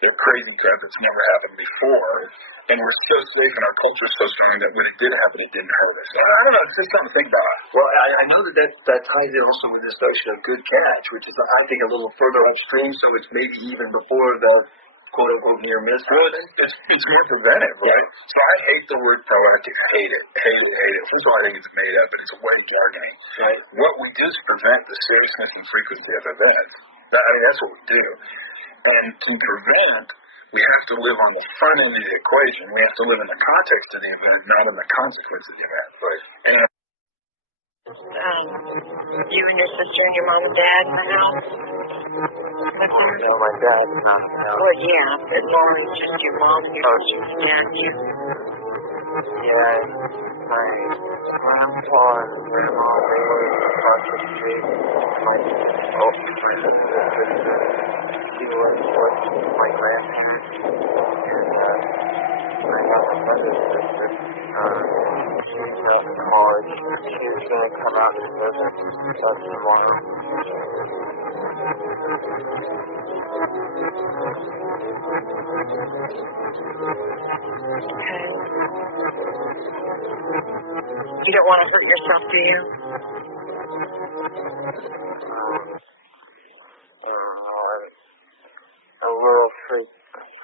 They're crazy crap that's never happened before. And we're so safe and our culture is so strong that when it did happen, it didn't hurt us. I don't know. It's just something to think about. Well, I know that ties in also with this notion of good catch, which is, I think, a little further upstream, so it's maybe even before the quote-unquote near miss. Well, it's more preventive, right? Yeah. So I hate the word proactive. Hate it. First of all, I think it's made up, and it's way jargony. Right. What we do is prevent the seriousness and frequency of events. That's what we do. And to prevent, we have to live on the front end of the equation. We have to live in the context of the event, not in the consequence of the event. Right. And you and your sister and your mom and dad in the house? No, my dad's not. No. Well, yeah, but Lori's just your mom and your sister and dad here. Yeah, my grandpa and grandma, they were across the street. My sister, she was with my grandparents, and I got my brother's sister. She's out in college. She's going to come out and visit us tomorrow. Okay. You don't want to hurt yourself, do you? I'm a little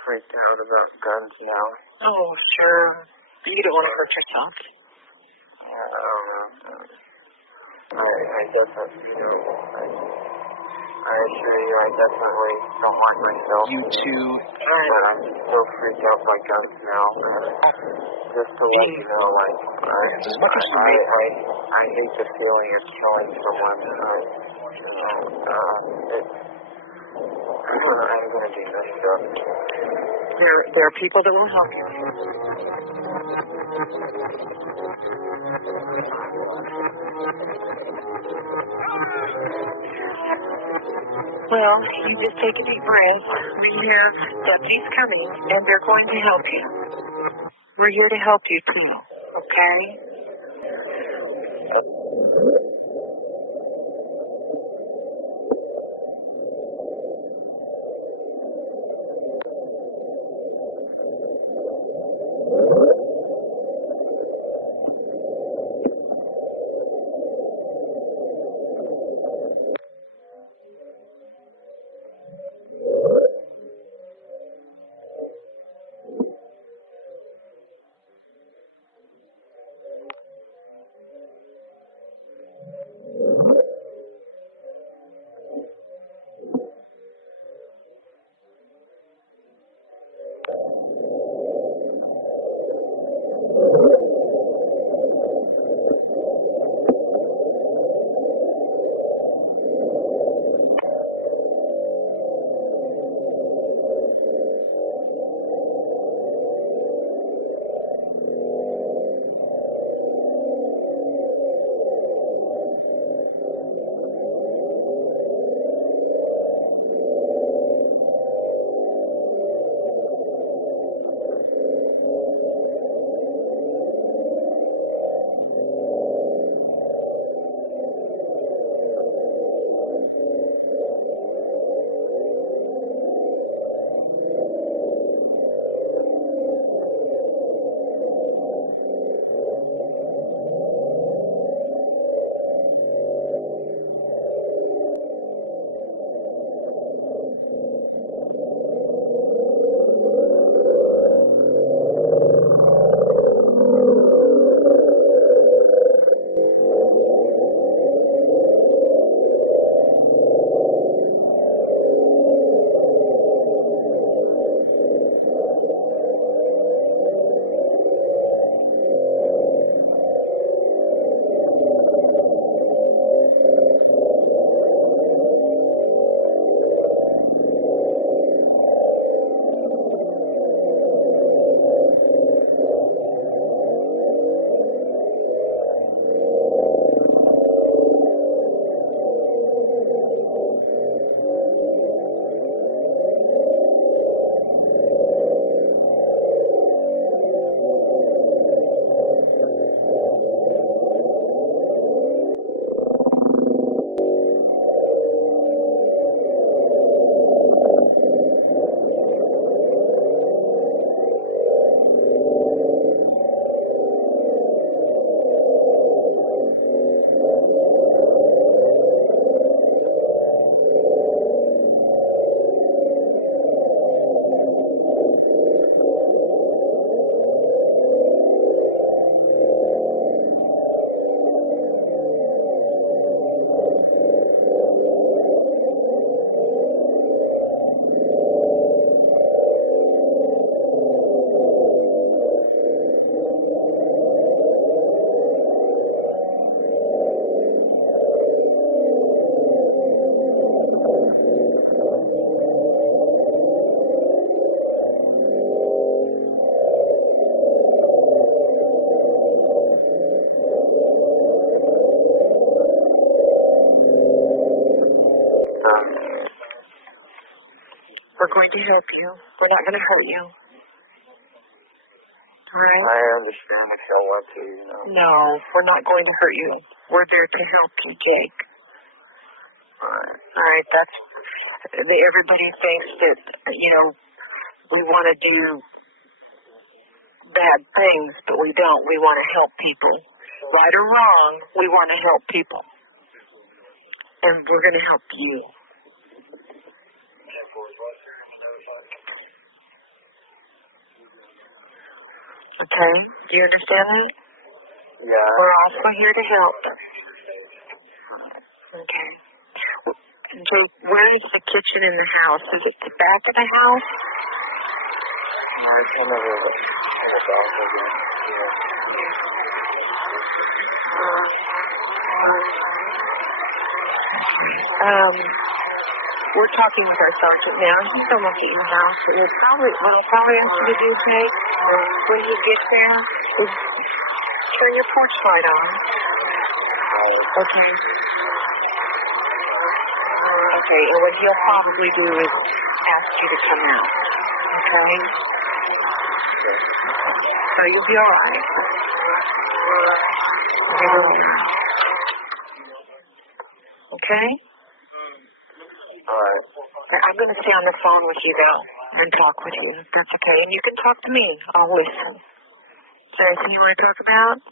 freaked out about guns now. Oh, sure. You don't want to hurt yourself. I don't know. I definitely, I assure you, I definitely don't like myself. You too. I'm still freaked out by guns now. Just to let you know, I hate the feeling of killing someone. I'm going to do this stuff. There are people that will help you. Well, you just take a deep breath. We have deputies coming, and they're going to help you. We're here to help you, too, okay? to help you. We're not going to hurt you. All right? I understand if y'all want to, No, we're not going to hurt you. We're there to help you, Jake. All right, everybody thinks that, we want to do bad things, but we don't. We want to help people. Right or wrong, we want to help people. And we're going to help you. Okay? Do you understand that? Yeah. We're also here to help. Okay. So where is the kitchen in the house? Is it the back of the house? No, it's in the back of it. We're talking with our sergeant now. He's almost at your house. What I'll probably ask you to do, Jake, when you get there, is turn your porch light on. Okay. Okay, and what he'll probably do is ask you to come out. Okay? So you'll be all right. Okay? All right. I'm going to stay on the phone with you, though, and talk with you. If that's okay. And you can talk to me. I'll listen. Is there anything you want to talk about?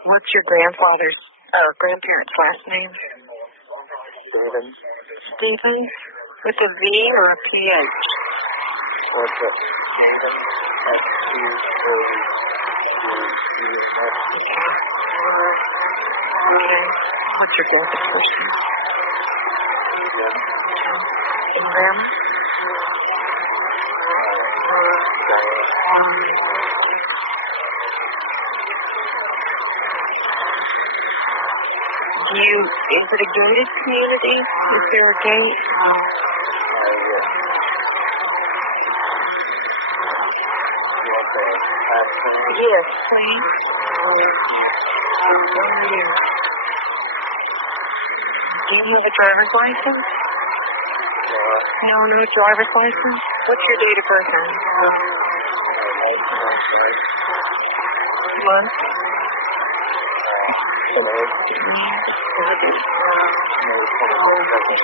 What's your grandfather's or grandparents' last name? Stevens. Stevens? With a V or a PH? What's it? Stevens. What's your dad's first name? Ingram? Is it a gated community? Is there a gate? Yes, please. Do you have a driver's license? No driver's license? What's your date of birth then? Month?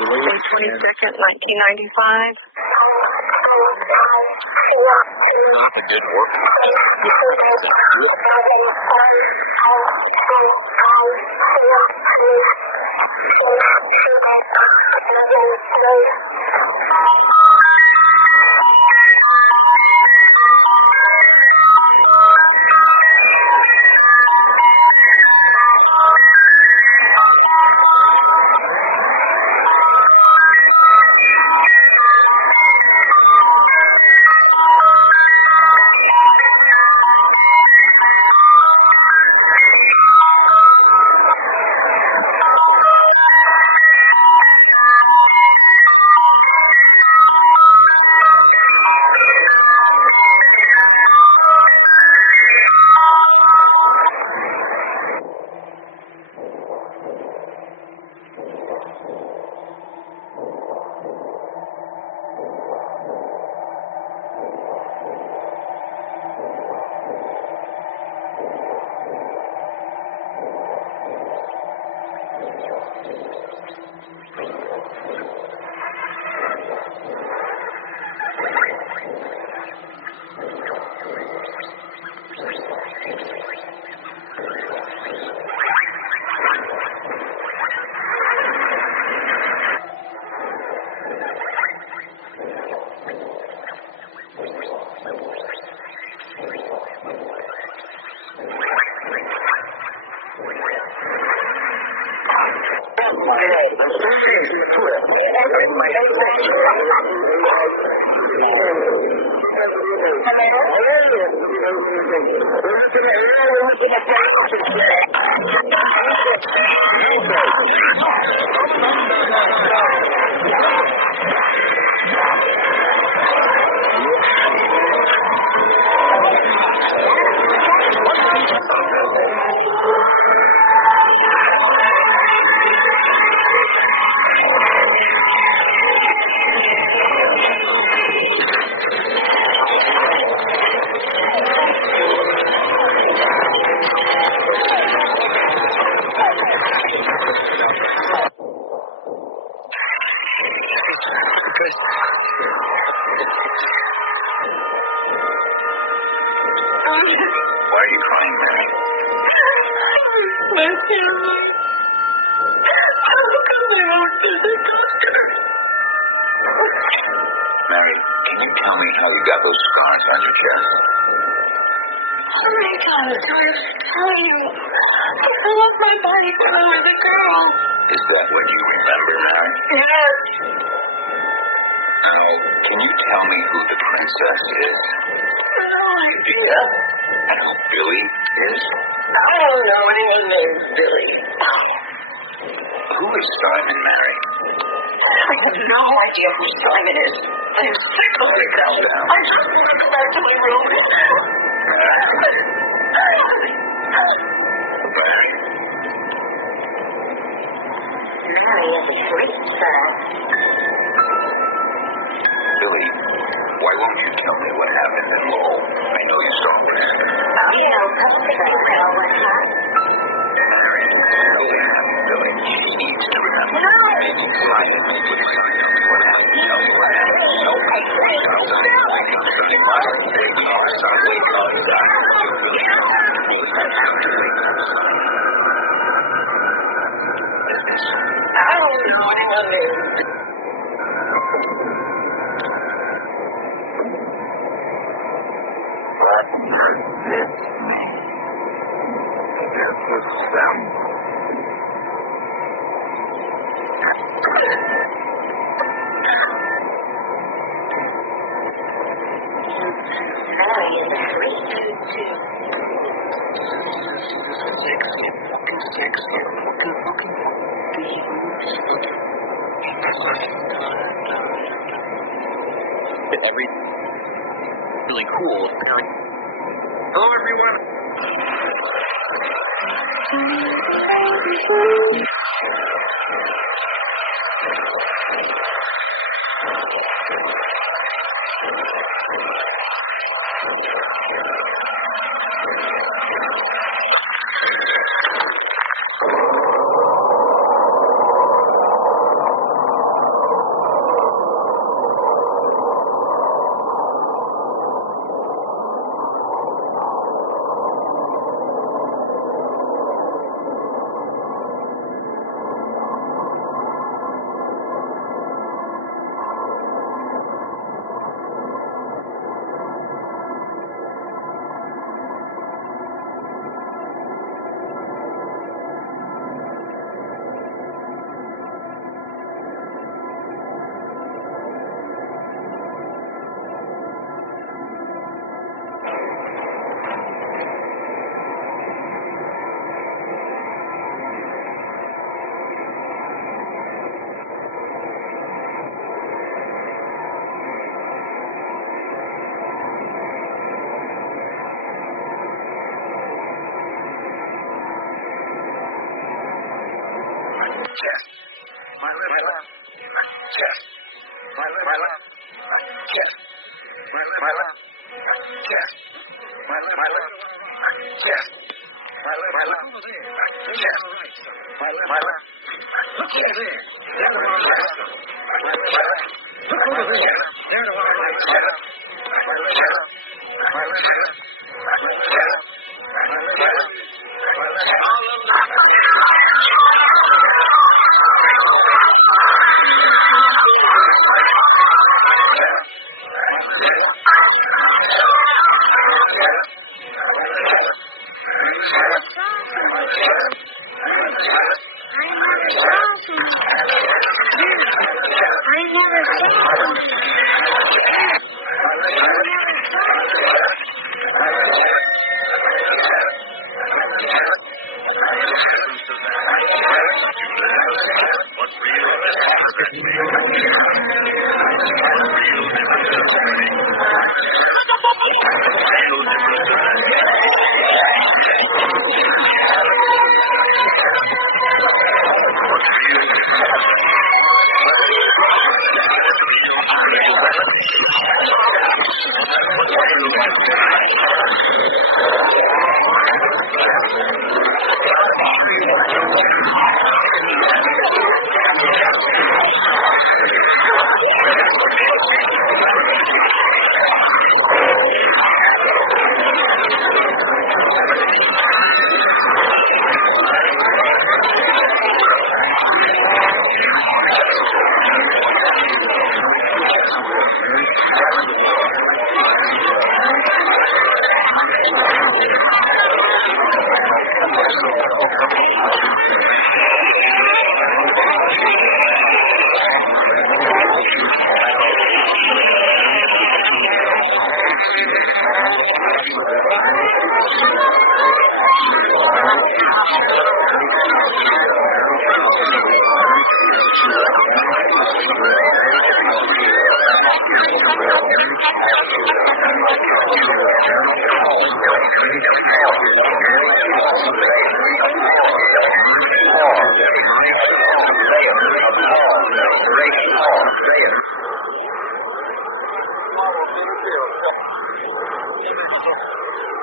May 22nd, 1995. Nothing didn't work. Why are you crying, Mary? My family. How come they won't visit doctor? Mary, can you tell me how you got those scars on your chest? Oh my God, I tell you. I left my body when I was a girl. Is that what you remember, Mary? Yes. Now, can you tell me who the princess is? No idea. And who Billy is? I don't know anyone named Billy. Who is Simon, Mary? I have no idea who Simon is. I'm sick of it. I just want to go back to my room. Billy, why won't you tell me what happened in Lowell? I know you saw this. Mary, Billy, she needs to remember. Maybe Simon would tell me what happened. Tell me what happened. No, I don't know anyone named really cool. Hello, everyone.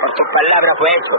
Por tus palabras fue eso.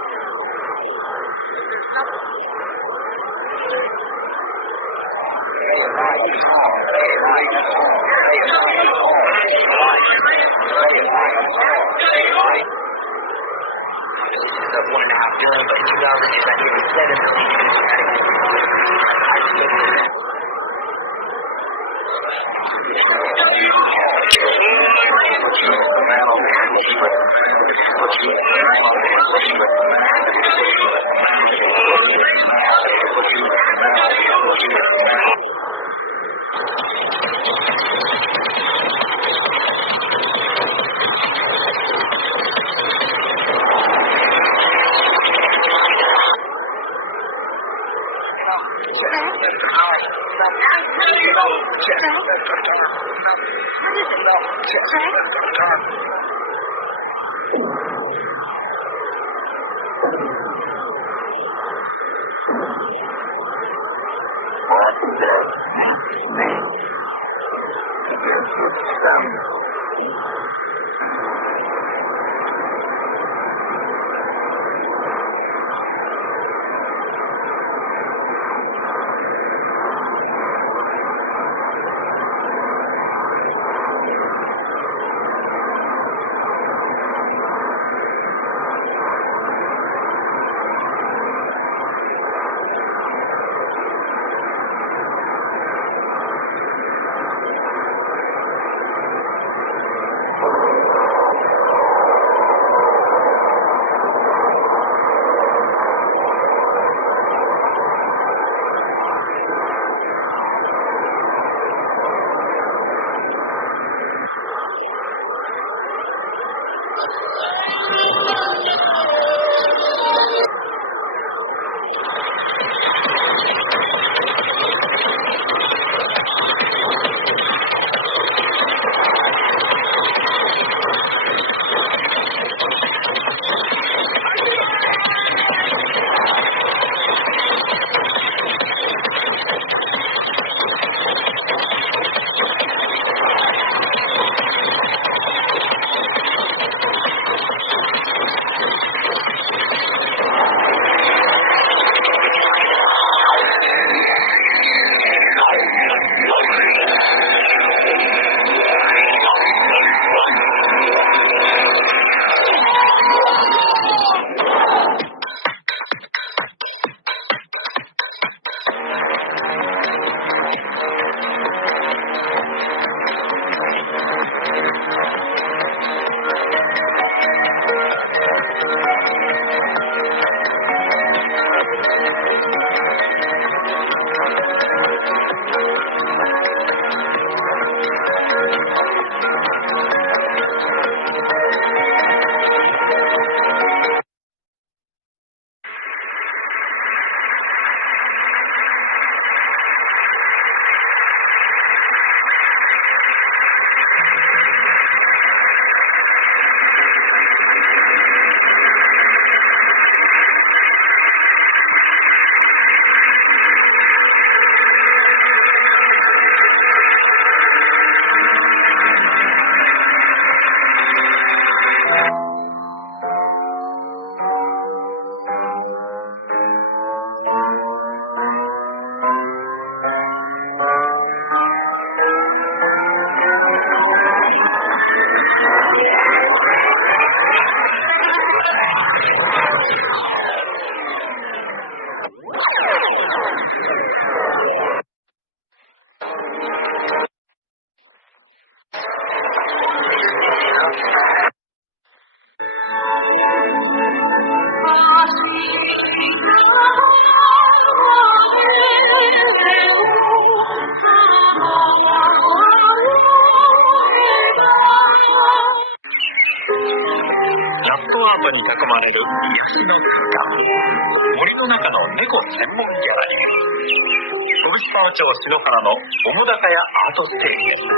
トに囲まれる癒しの空間、森の中の猫専門ギャラリー、小川町篠原の澤瀉屋アートステージです。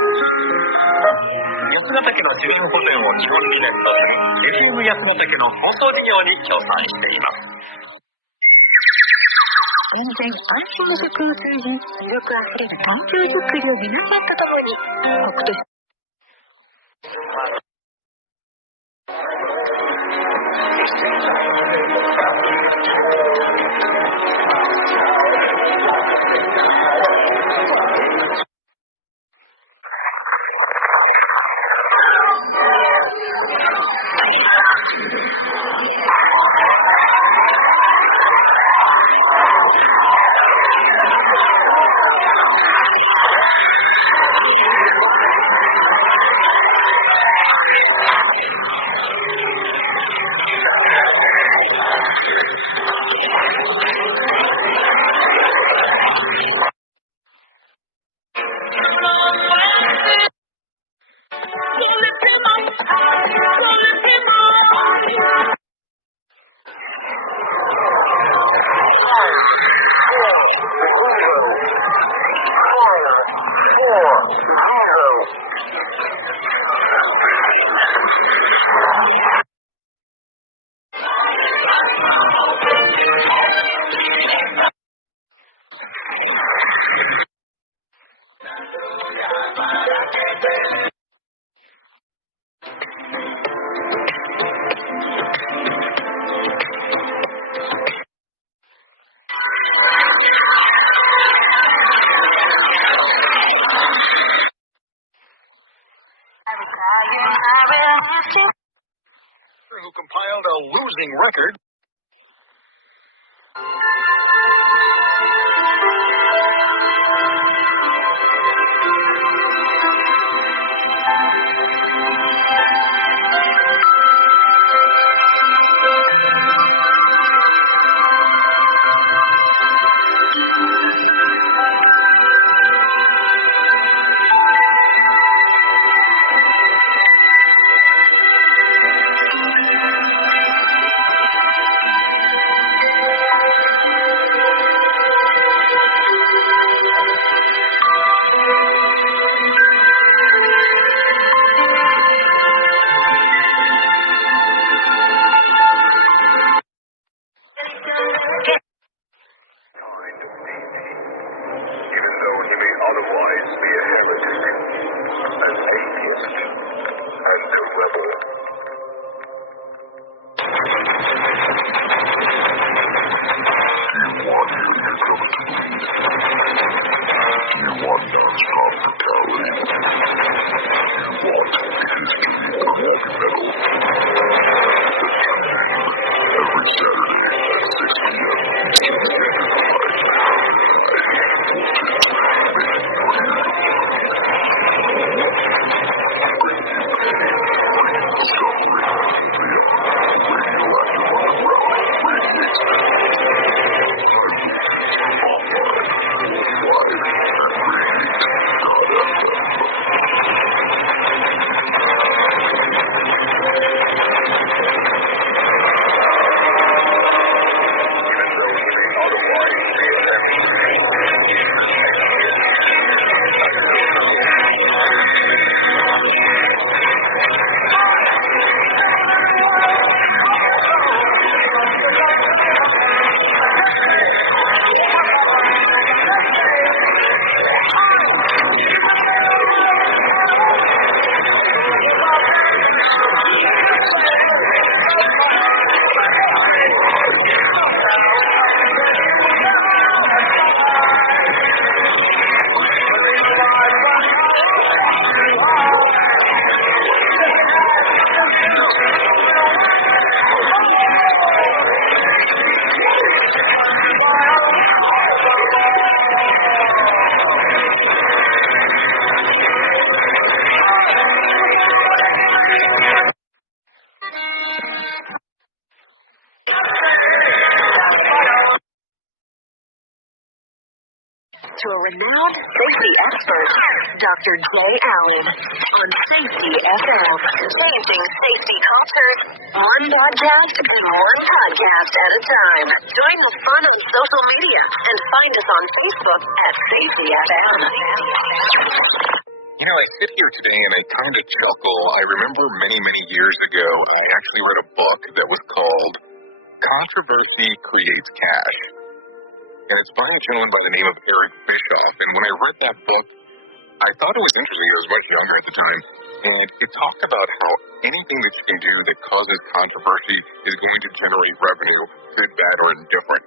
八ヶ岳の自然保全を基本理念とする FM 八ヶ岳の放送事業に協賛しています。安全安心の食を通じ、魅力あふれる環境づくりを皆さんと共に、北斗who compiled a losing record. to a renowned safety expert, Dr. Jay Allen, on Safety FM. Changing safety culture, one broadcast and one podcast at a time. Join the fun on social media and find us on Facebook at Safety FM. You know, I sit here today and I kind of chuckle. I remember many, many years ago, I actually read a book that was called Controversy Creates Cash. And it's by a gentleman by the name of Eric Bischoff. And when I read that book, I thought it was interesting. I was much younger at the time. And it talked about how anything that you can do that causes controversy is going to generate revenue, good, bad, or indifferent.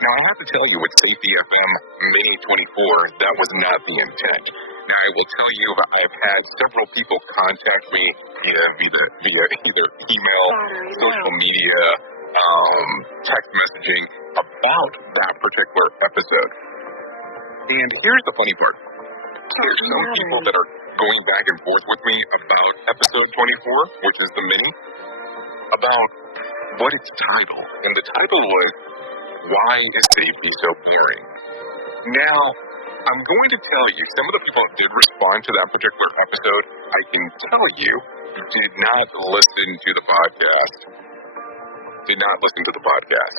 Now, I have to tell you, with Safety FM May 24, that was not the intent. Now, I will tell you, I've had several people contact me via either email, social media, text messaging about that particular episode. And here's the funny part. There's some people that are going back and forth with me about episode 24, which is the mini, about what its title. And the title was, Why is Safety So Boring? Now, I'm going to tell you, some of the people that did respond to that particular episode, I can tell you, did not listen to the podcast. Did not listen to the podcast.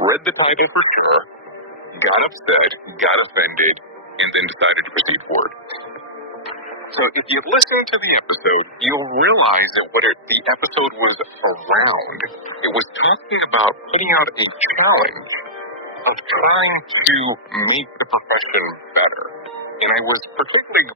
Read the title for sure, got upset, got offended, and then decided to proceed forward. So if you listen to the episode, you'll realize that what the episode was around, it was talking about putting out a challenge of trying to make the profession better. And I was particularly...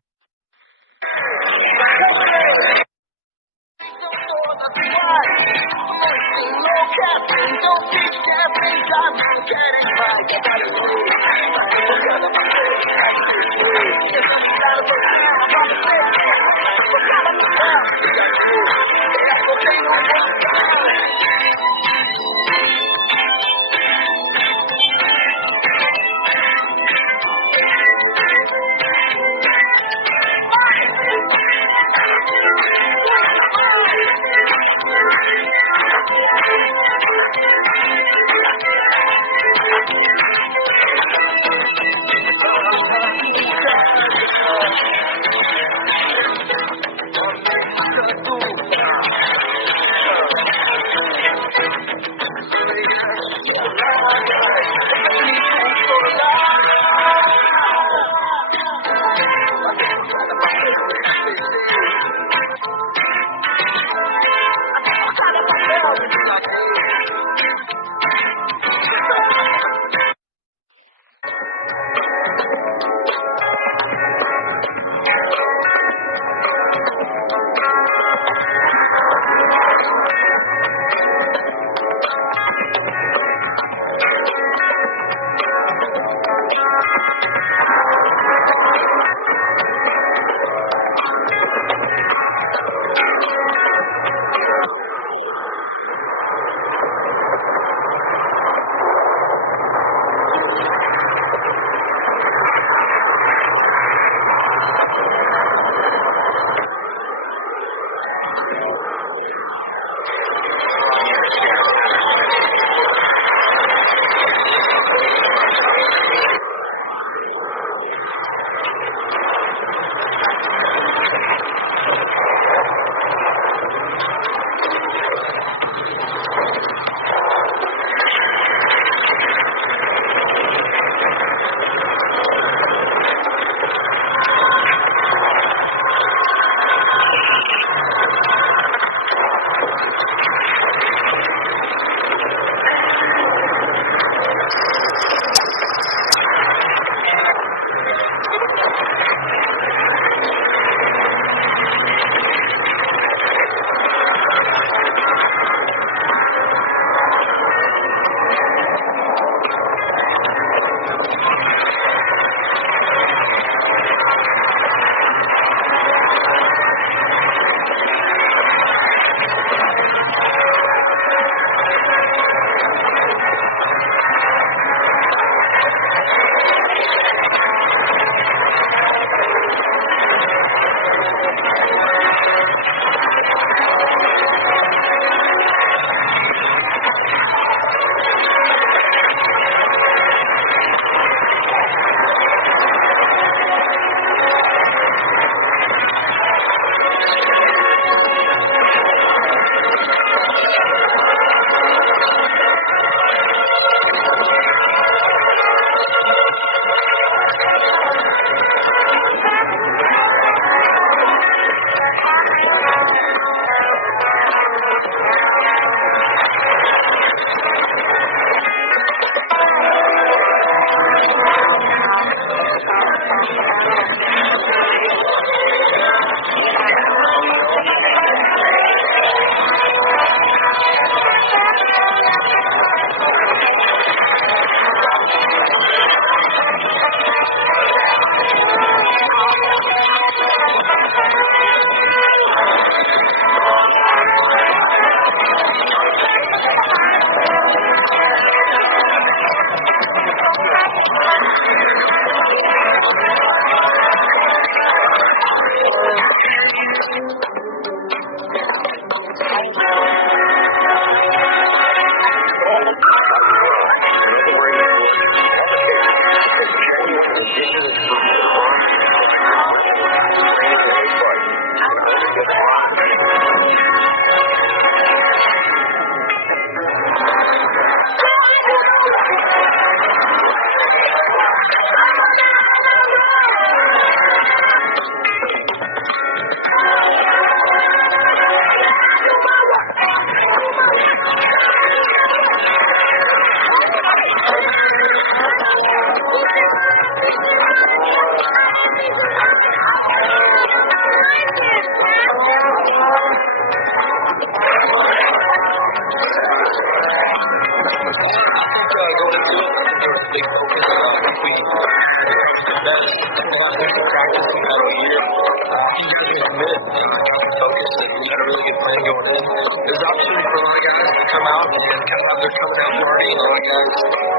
think we practiced for about a year. I think guys are committed. Focused, and we had a really good plan going in. There's an opportunity for a lot of guys to come out and kind of have their coming out party. A lot of guys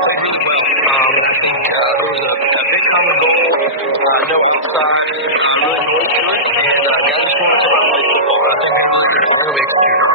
played really well. And I think there was a big common goal, no outside, really noise to it, and guys just wanted to play football. I think they really executed.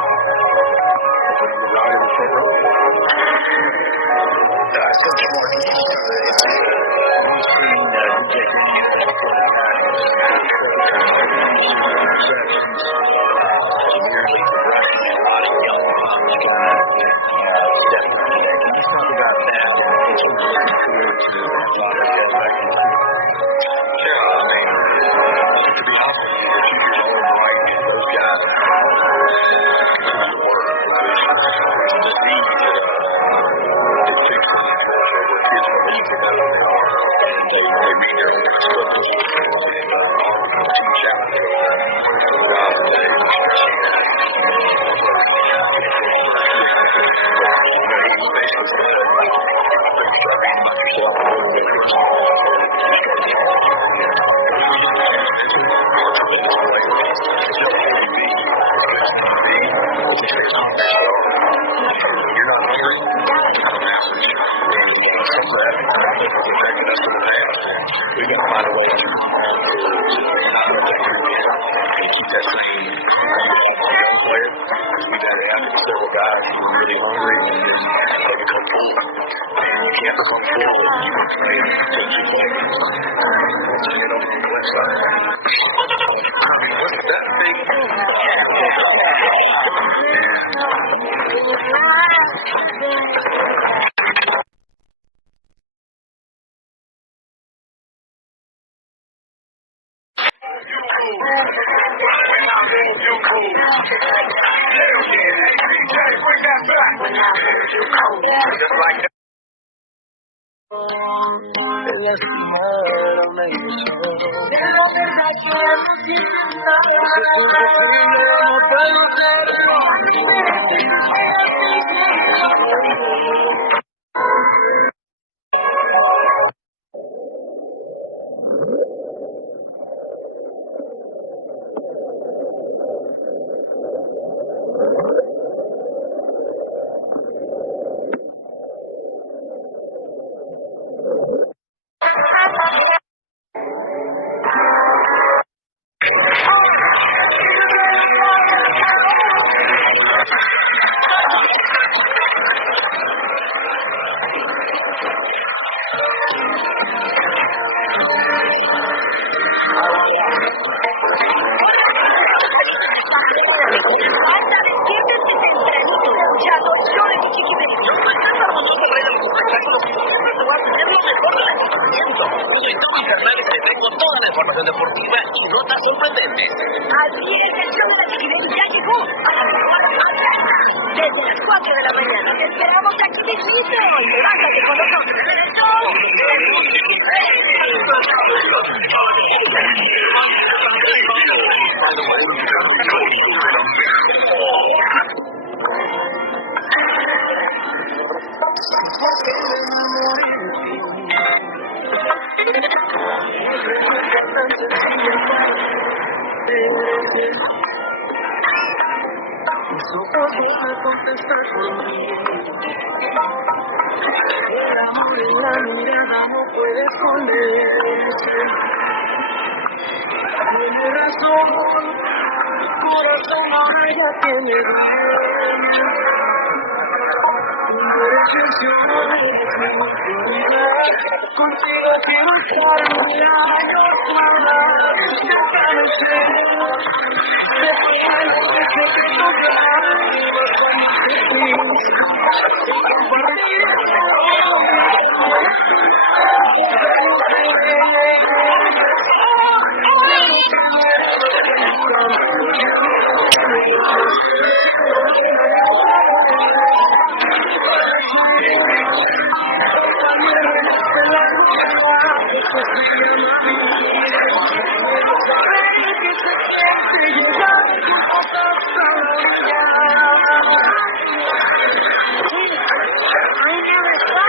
I never thought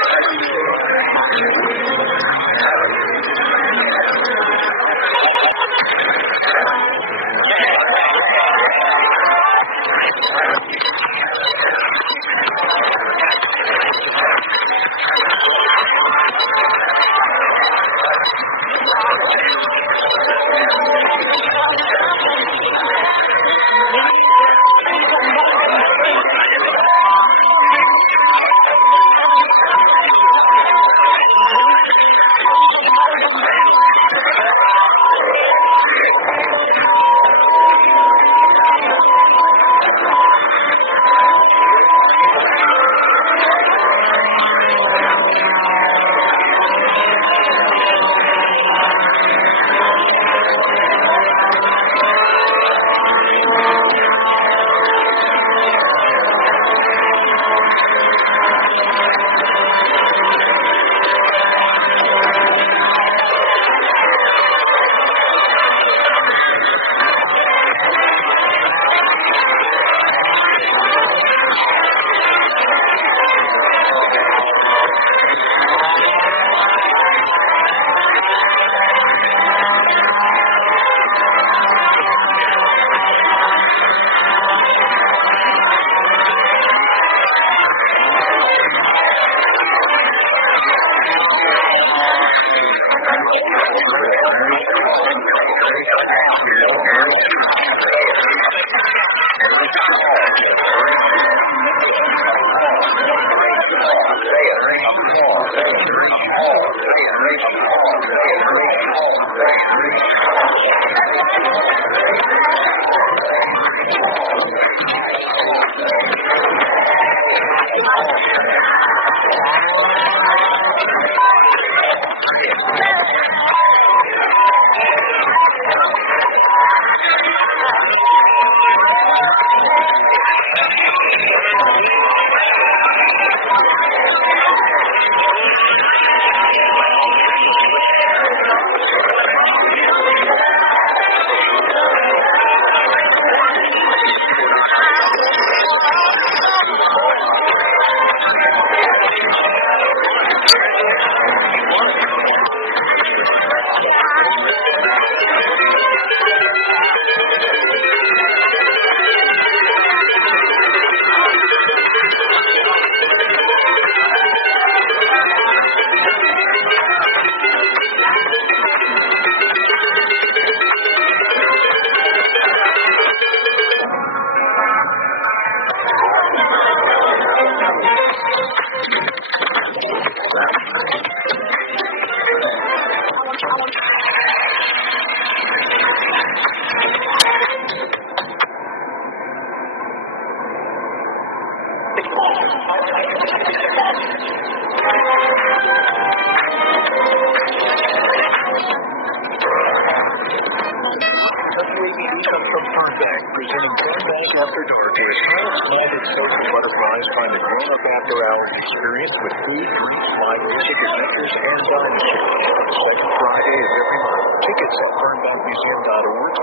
Presenting Sundays After Dark is small-minded social butterflies find a grown-up after-hours experience with food, drinks, live music, adventures, and dinosaurs. Second Friday of every month. Tickets at fernbackmuseum.org.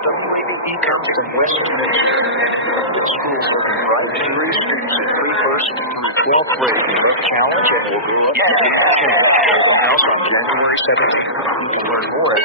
WABE comes from West Michigan. The school's looking bright series students in pre-first through 12th grade in Love Challenge and will grow up to be the house on January 17th. To learn more at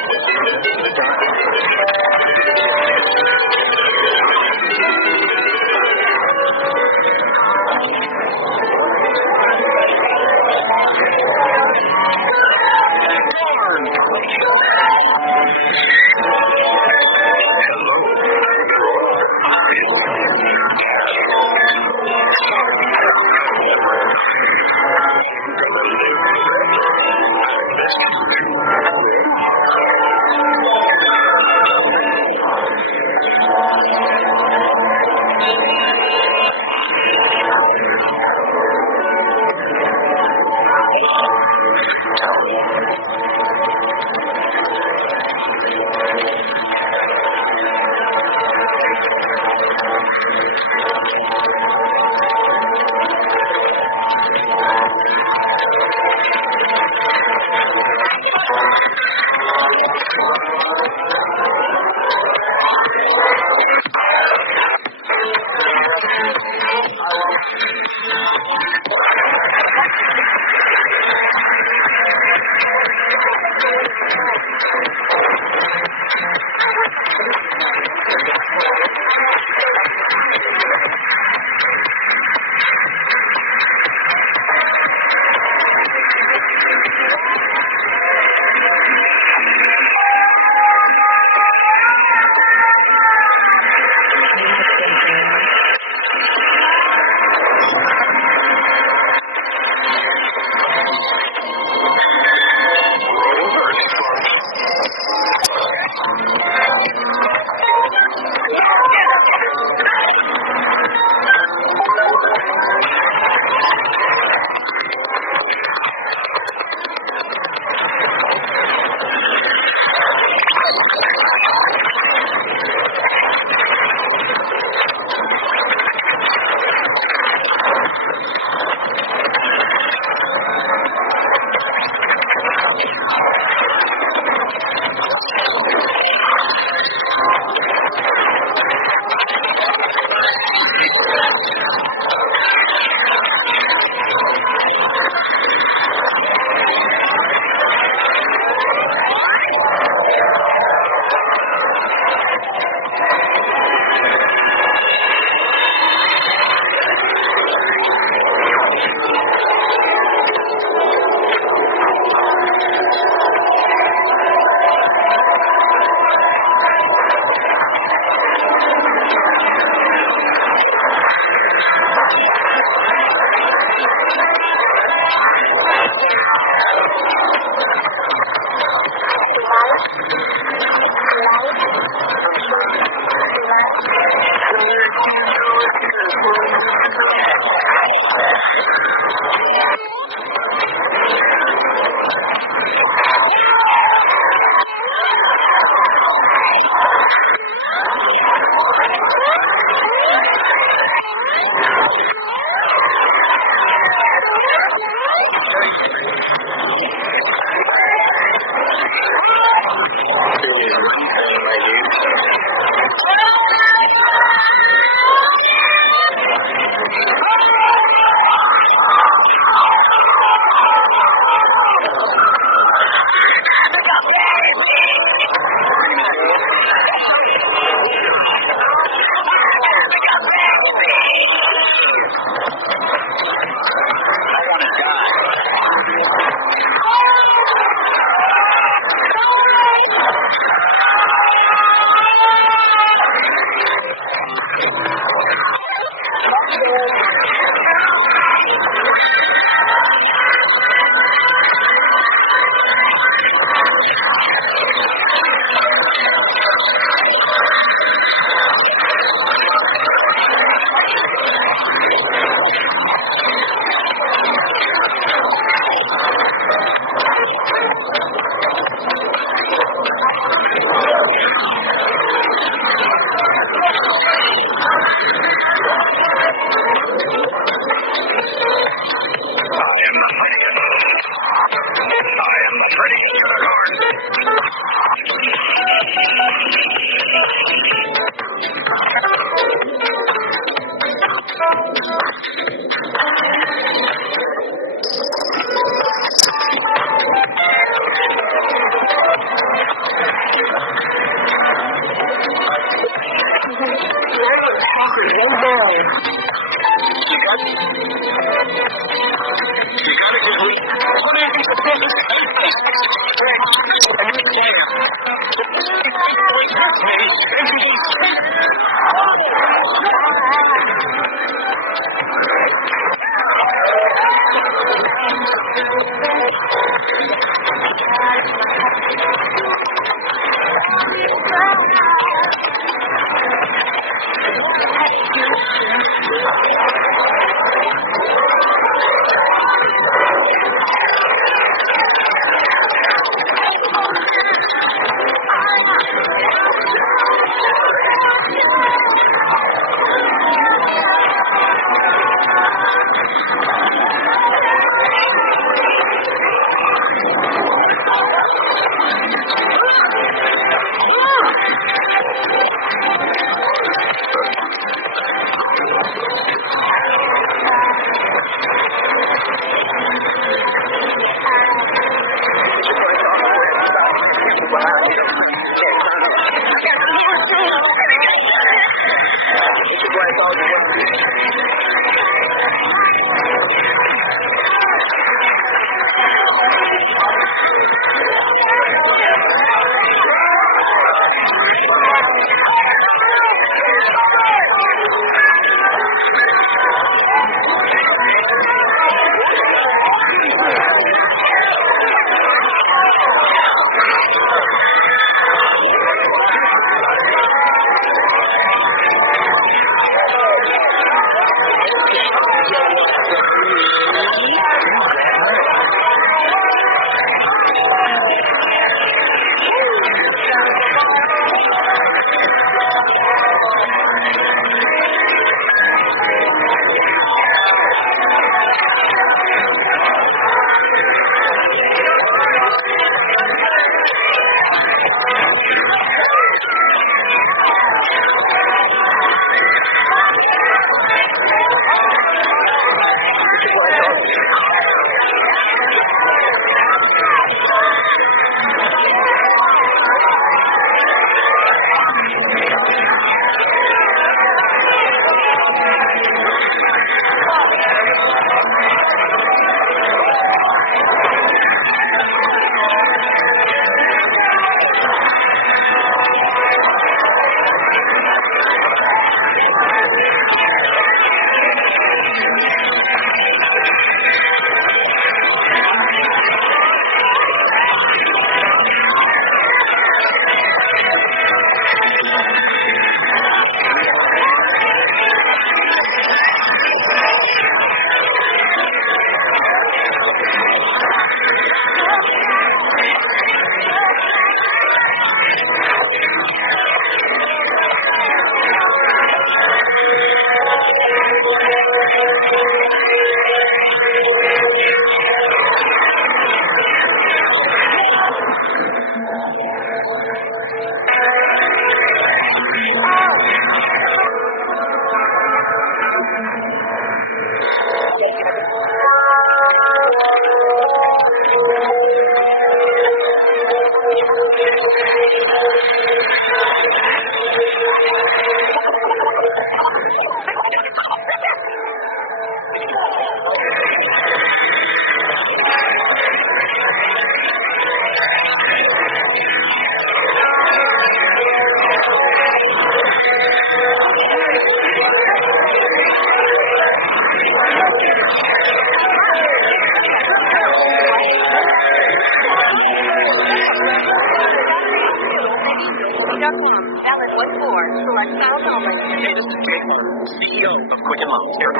CEO of Quicken Loans here.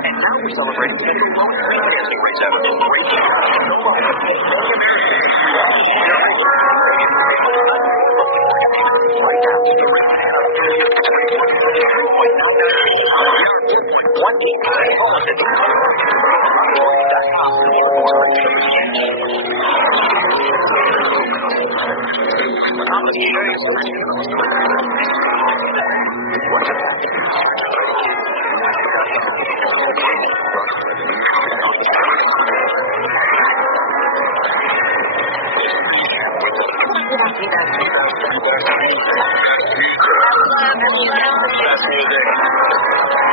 And now we're celebrating Central Loan refinancing rates have been breaking. No longer. Right now, the rate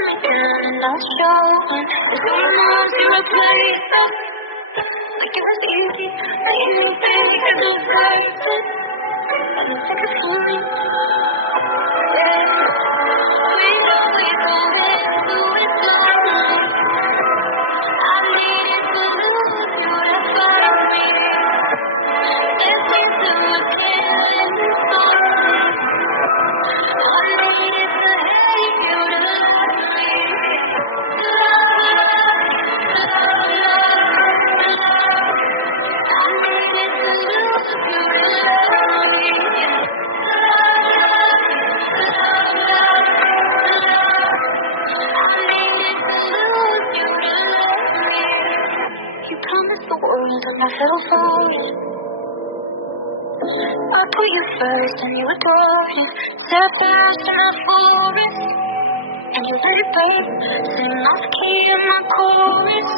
them again and I'll show them. As soon as you replace them, like it was easy, baby, you do perfect. And you take it from me. We know into it tonight. I needed to lose you, that's what I needed. It's into a killing song. I needed to hate you to love me. I needed to lose you to love me. You promised the world and I fell for it. I put you first and you adored it. Step fast in the forest and you let it break. Sing off key in my chorus.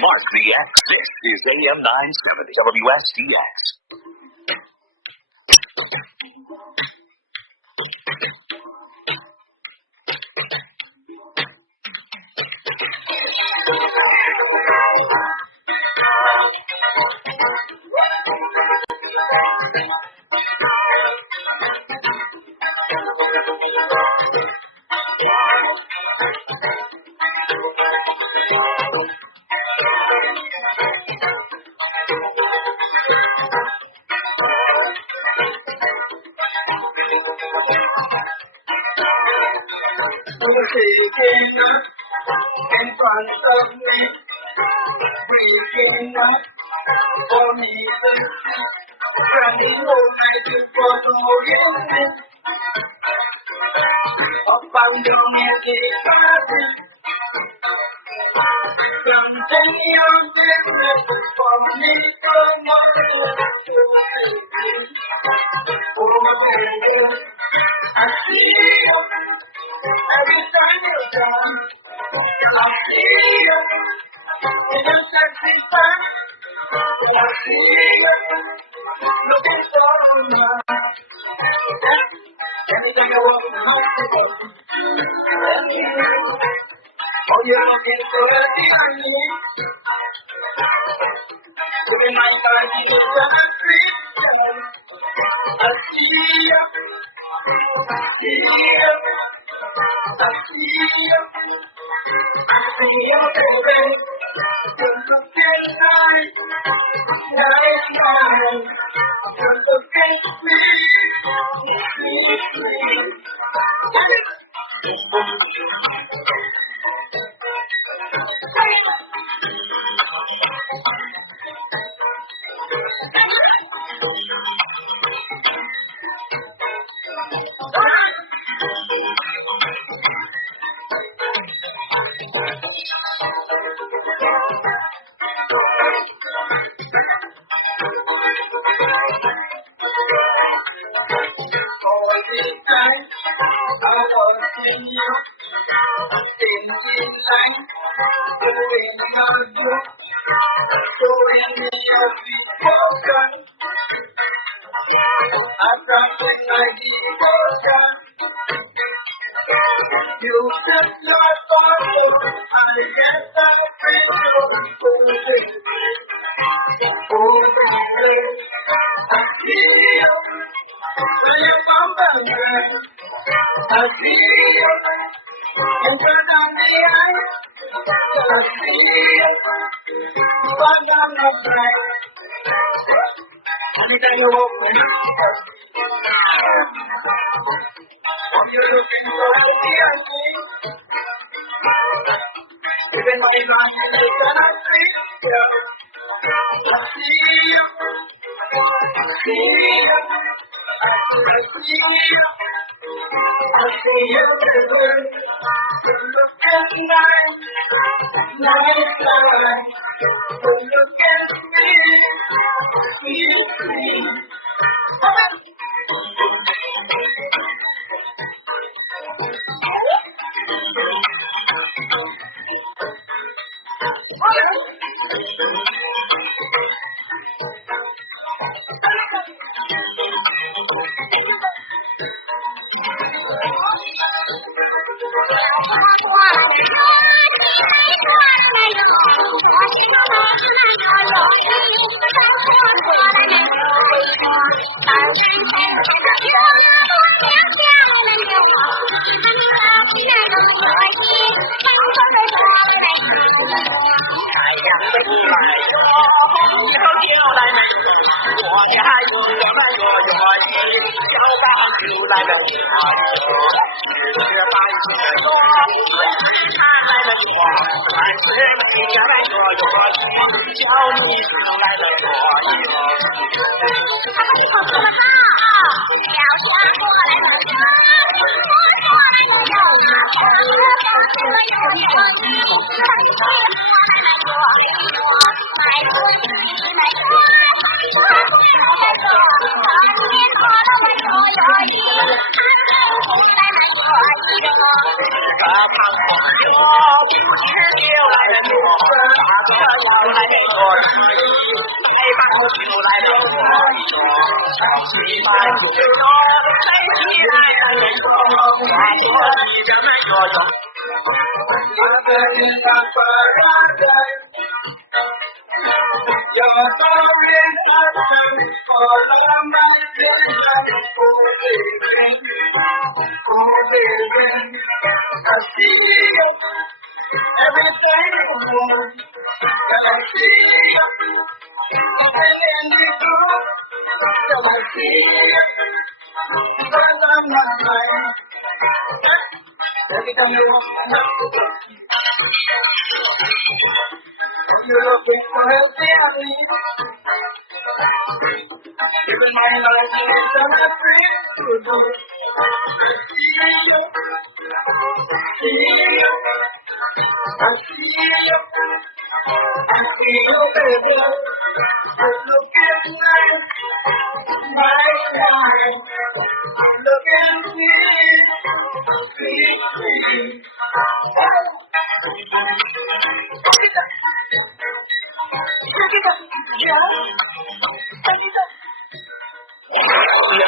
Mark the X. This is AM 970 WSDX. In front of me, breaking up for me to see. Running home, I just want to get it. Up and down, I keep passing. Something you're different for me so much to see. Oh, baby, I see you every time you come. I see you in a sexy time. I see you looking so nice. Anything I want to know. Oh, you're looking so healthy. Doing my time in the country. I see you. I see you. I see you. I see you, baby.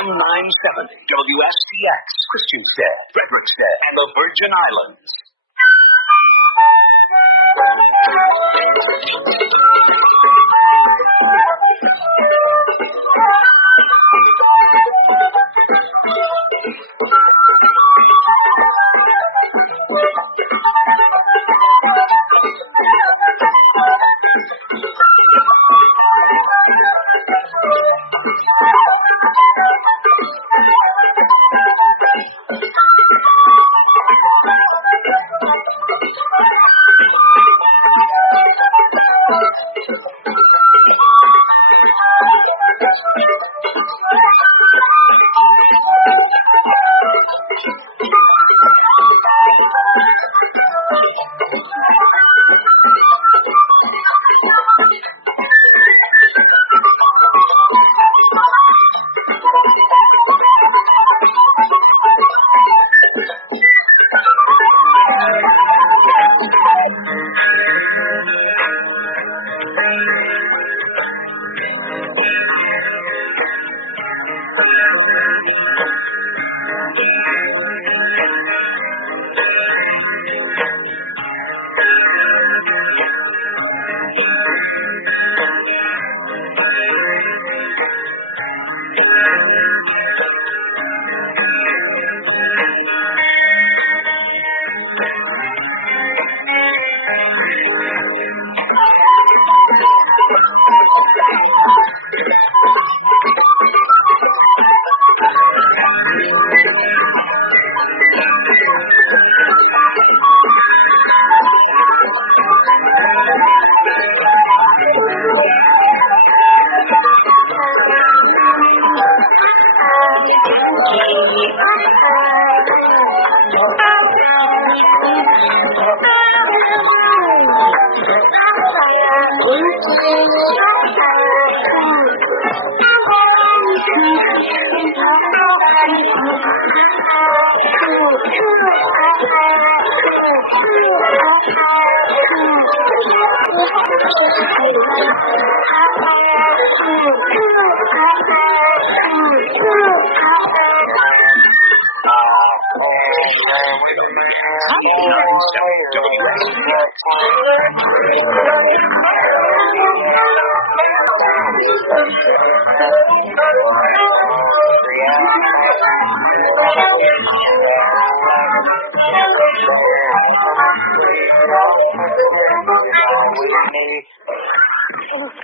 AM 970, WSTX, Christiansted, Fredericksted, and the Virgin Islands.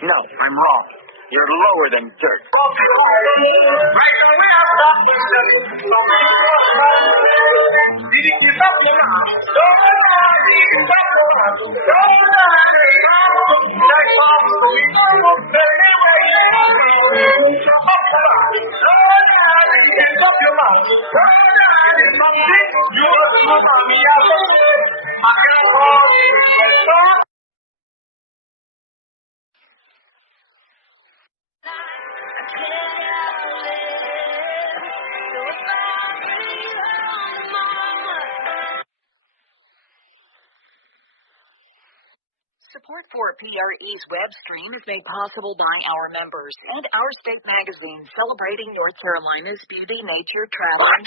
No, I'm wrong. You're lower than dirt. Support for PRE's web stream is made possible by our members and Our State Magazine, celebrating North Carolina's beauty, nature, travel, and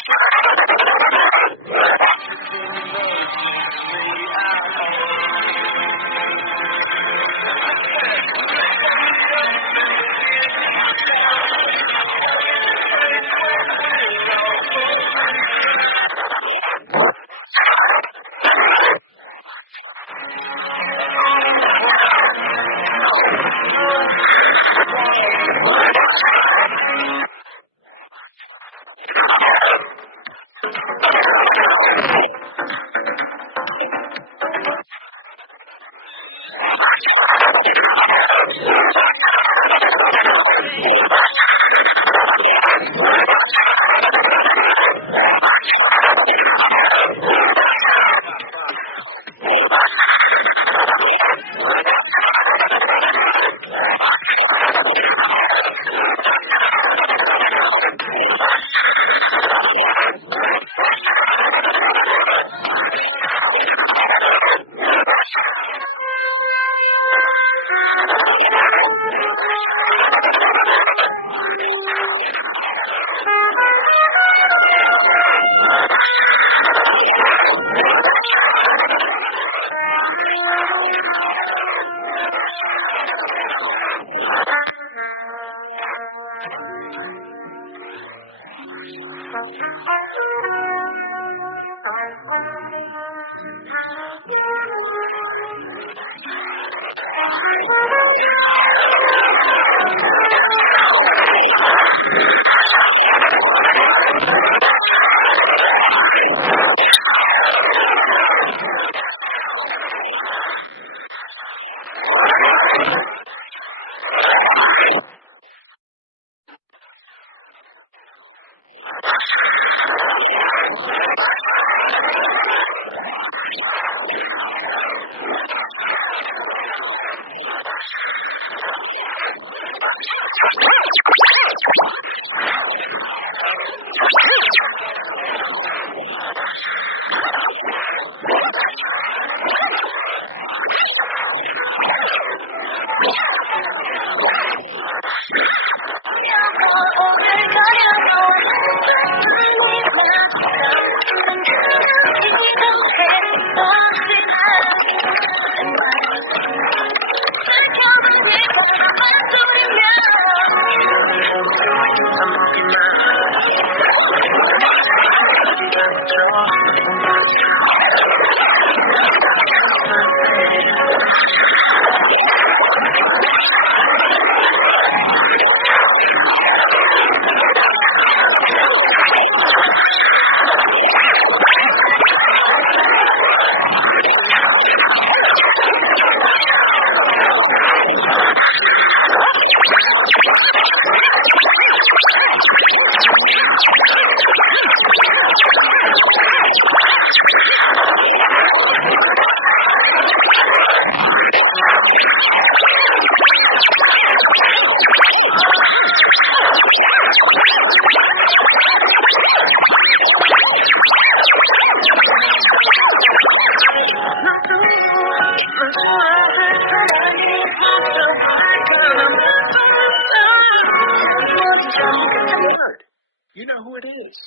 You know who it is.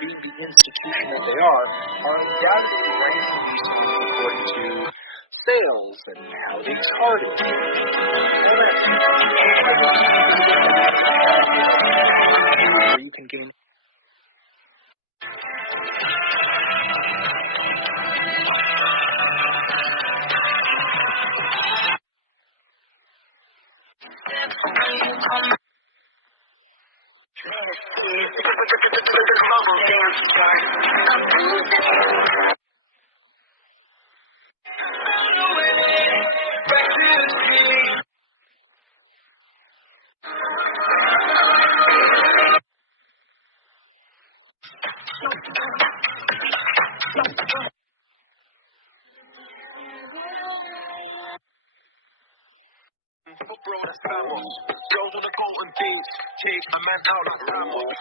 Being the institution that they are undoubtedly ranking these things according to sales and how they started. Where you can gain. Go to the golden things, take a man out of Ramos.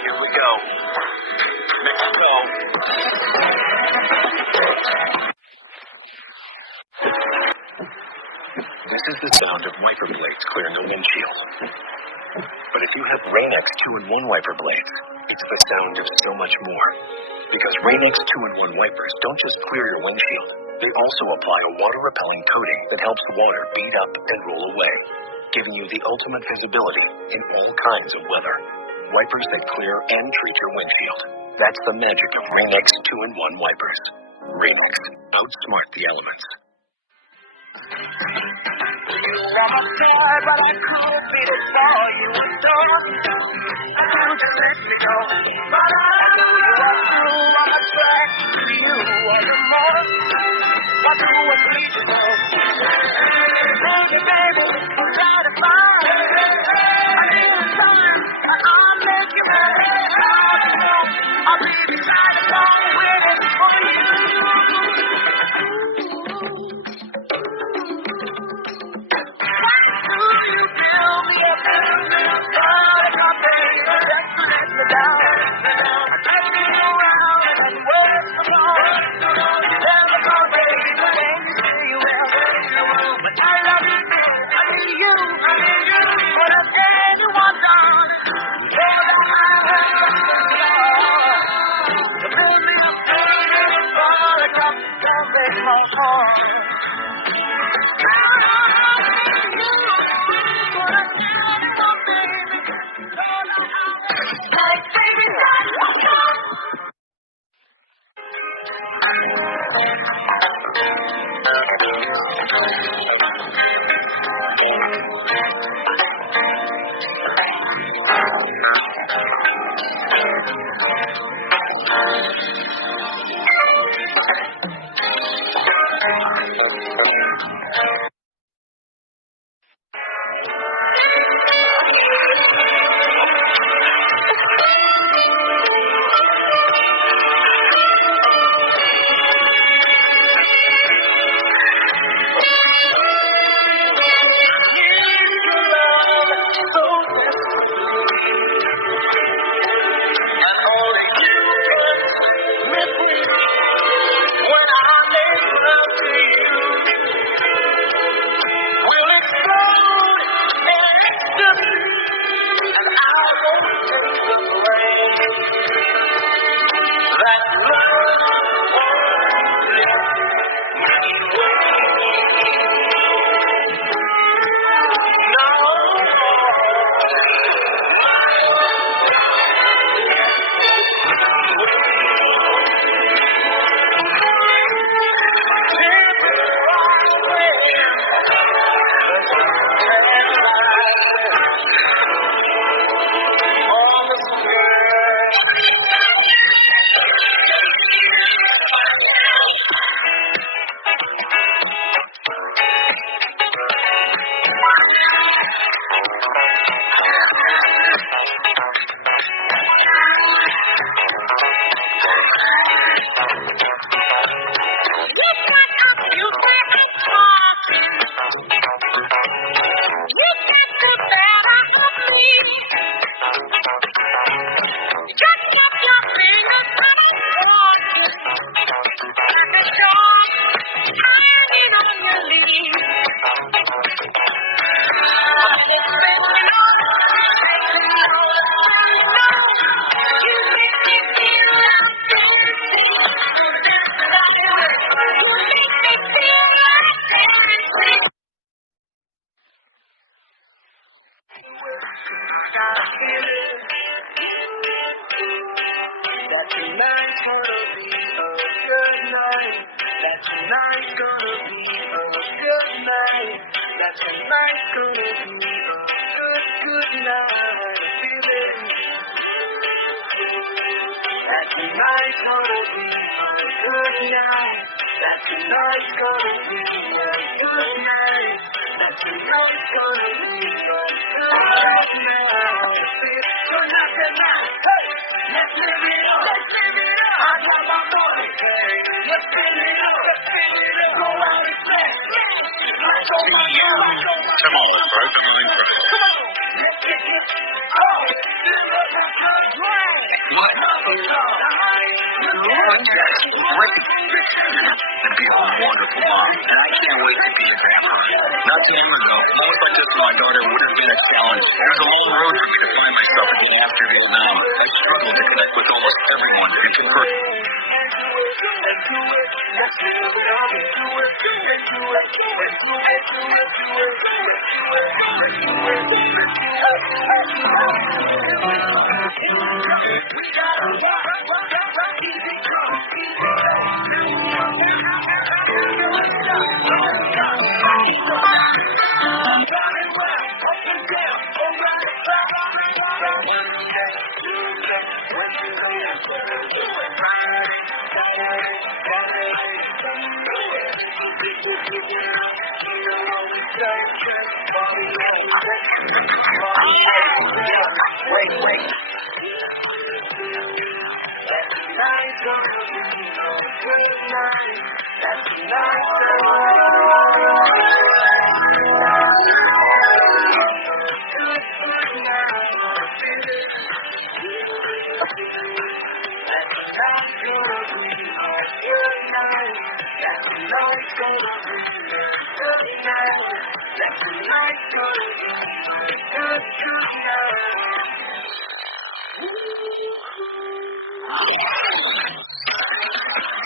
Here we go. Next go. This is the sound of wiper blades clearing a windshield. But if you have Rain-X 2-in-1 wiper blades, it's the sound of so much more. Because Rain-X 2-in-1 wipers don't just clear your windshield, They also apply a water-repelling coating that helps water bead up and roll away, giving you the ultimate visibility in all kinds of weather. Wipers that clear and treat your windshield. That's the magic of Rain-X 2-in-1 wipers. Rain-X. Outsmart the elements. You want joy, but I could be the boy you adore. You just let me go, but I know I'm attracted to you. Are you more? What do I please you know? Thank you, baby, I'm trying to find. I need a sign, and I'll make you mad. I'll be beside the phone waiting for you.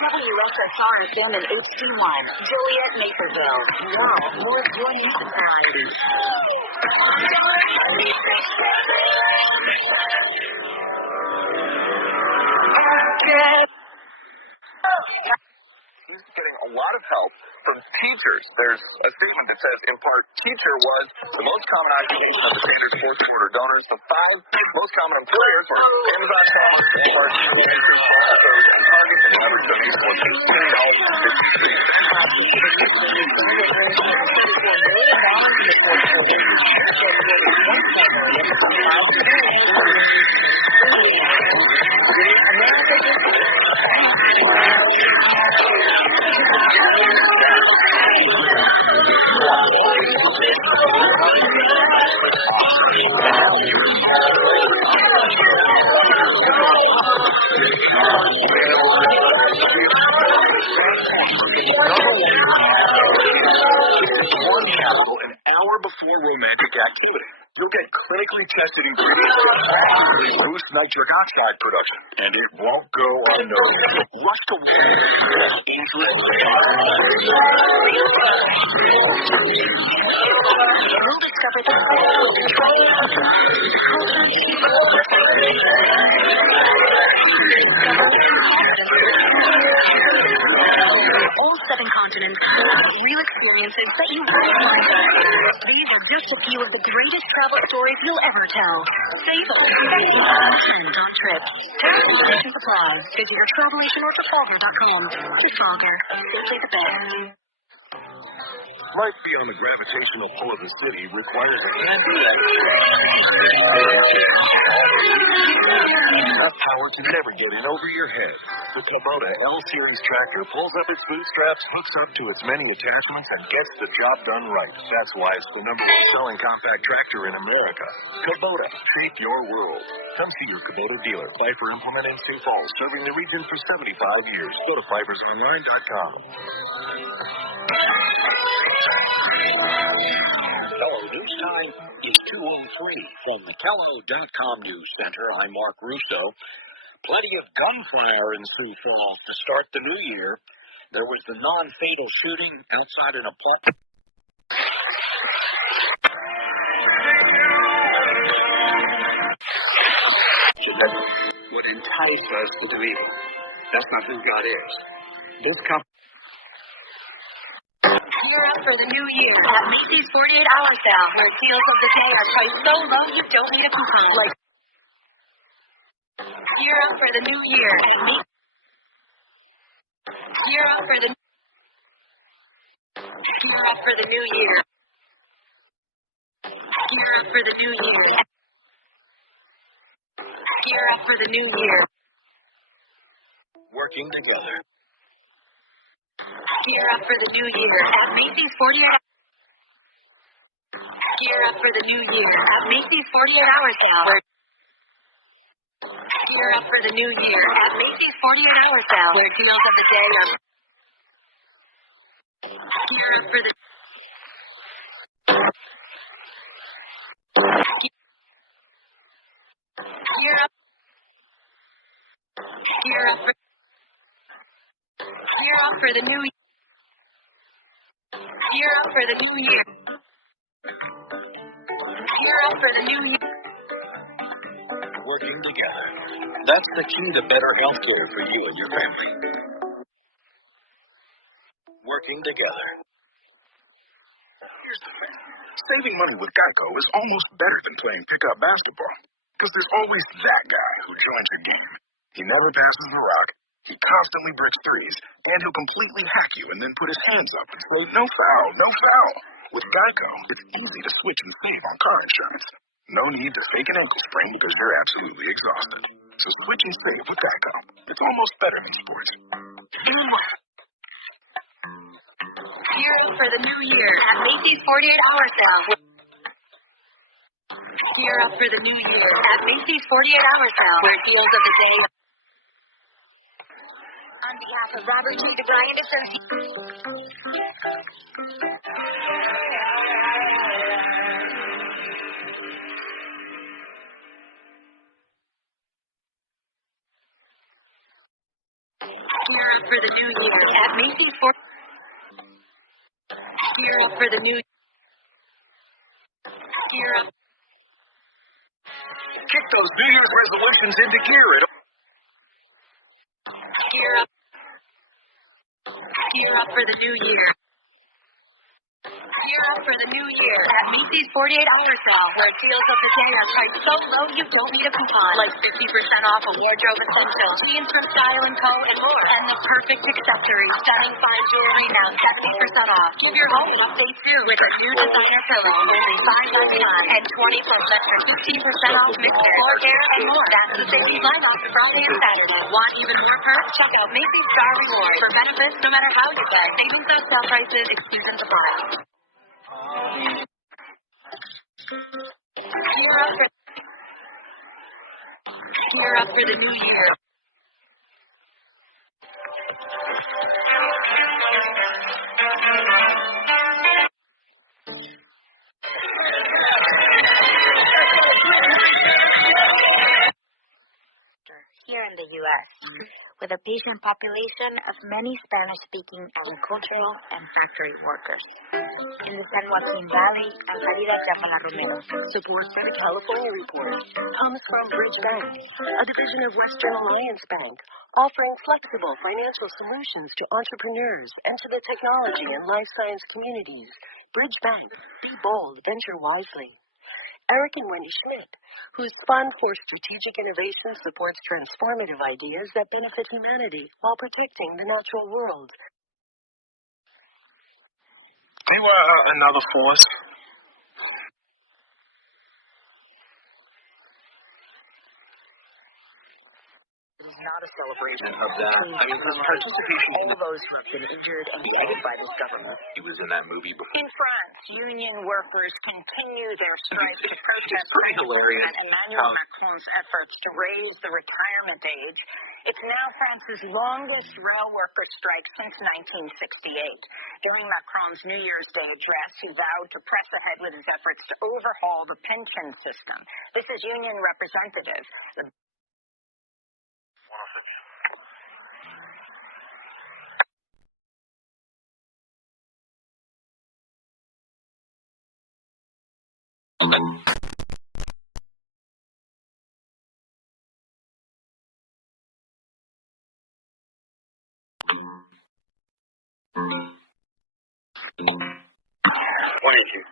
WSSR-FM and HD1, Joliet, Naperville. Now, more of your music varieties. He's getting a lot of help from teachers. There's a statement that says, in part, teacher was the most common occupation of the Sanders fourth quarter donors. The 5 most common employers were Amazon, Walmart, Target, and others of these sources. One capsule an hour before romantic activity. You'll get clinically tested ingredients that boost nitric oxide production, and it won't go unnoticed. Rush to You'll discover the all 7 continents, new experiences that you won't find. These are just a few of the greatest travel stories you'll ever tell. Save up to 50% on trips. Terms and conditions apply. Visit your travel agent or Trafalgar.com. To Trafalgar. Take the best. Life beyond the gravitational pull of the city requires a can-do enough power to never get in over your head. The Kubota L-Series tractor pulls up its bootstraps, hooks up to its many attachments, and gets the job done right. That's why it's the #1 selling compact tractor in America. Kubota, treat your world. Come see your Kubota dealer. Pfeiffer Implement in Sioux Falls, serving the region for 75 years. Go to pfeifersonline.com. Hello, news time is 2:03 from the Kello.com News Center. I'm Mark Russo. Plenty of gunfire in Sioux Falls to start the new year. There was the non-fatal shooting outside an apartment. Would entice us to do evil. That's not who God is. This company. Gear up for the new year at Macy's 48 Hour Sale, where deals of the day are priced so low you don't need a coupon. Gear up for the new year at Macy's. Gear up for the Gear up for the new year. Gear up for the new year. Gear up for the new year. Working together. Gear up for the new year at Macy's 48. Gear up for the new year at Macy's 48 Hour Sale. Gear up for the new year at Macy's 48 Hour Sale, where deals of the day are. Gear up for the. Gear up. Gear up for. for the new year. Gear up for the new year. Gear up for the new year. Working together. That's the key to better health care for you and your family. Working together. Here's the thing. Saving money with Geico is almost better than playing pickup basketball. Because there's always that guy who joins your game. He never passes the rock, he constantly bricks threes, and he'll completely hack you and then put his hands up and say, no foul, no foul. With Geico, it's easy to switch and save on car insurance. No need to fake an ankle sprain because you're absolutely exhausted. So switch and save with Geico. It's almost better than sports. Gear up for the new year at Macy's 48-hour sale. Gear up for the new year at Macy's 48-hour sale, where deals of the day. On behalf of Robert T. DeBryant Associates. Gear up for the new year at Macy's 4. Gear up for the new year. Gear up. Kick those New Year's resolutions into gear. Gear up. Gear up for the new year. Gear up for the new year at Macy's 48-hour sale, where deals of the day are priced so low you don't need a coupon. Like 50% off a wardrobe essentials, jeans from Style & Co. and more. And the perfect accessories, stunning fine jewelry now 70% off. Give your home an update too with a new designer pillow, only $5.99 and 20% off mixer, floor care, and more. That's the Macy's lineup for Friday and Saturday. Want even more perks? Check out Macy's Star Rewards for benefits no matter how you play. They don't sell prices, exclusions apply. Gear up for the new year. Here in the U.S., with a patient population of many Spanish-speaking agricultural and factory workers. In the San Joaquin Valley, Alfarida Chapala Romero. Support for the California Report comes from Bridge Bank, a division of Western Alliance Bank, offering flexible financial solutions to entrepreneurs and to the technology and life science communities. Bridge Bank, be bold, venture wisely. Eric and Wendy Schmidt, whose Fund for Strategic Innovation supports transformative ideas that benefit humanity while protecting the natural world. They were another force. It is not a celebration of that. I mean, his participation in all those who have been injured and beheaded by this government. He was in that movie before. In France, union workers continue their strike to protest pretty hilarious President Emmanuel Macron's efforts to raise the retirement age. It's now France's longest rail worker strike since 1968. During Macron's New Year's Day address, he vowed to press ahead with his efforts to overhaul the pension system. This is union representative. What is you?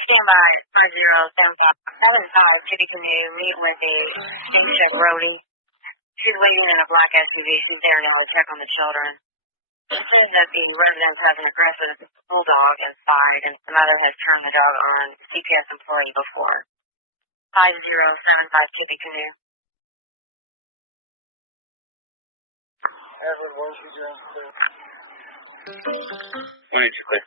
Stand by 5075. That is our city canoe meet with the steamship roadie. She's waiting in a black SUV. She's there now to check on the children. It says that the resident has an aggressive bulldog inside, and the mother has turned the dog on CPS employee before. 5075 Kitty Canoe. When did you quit?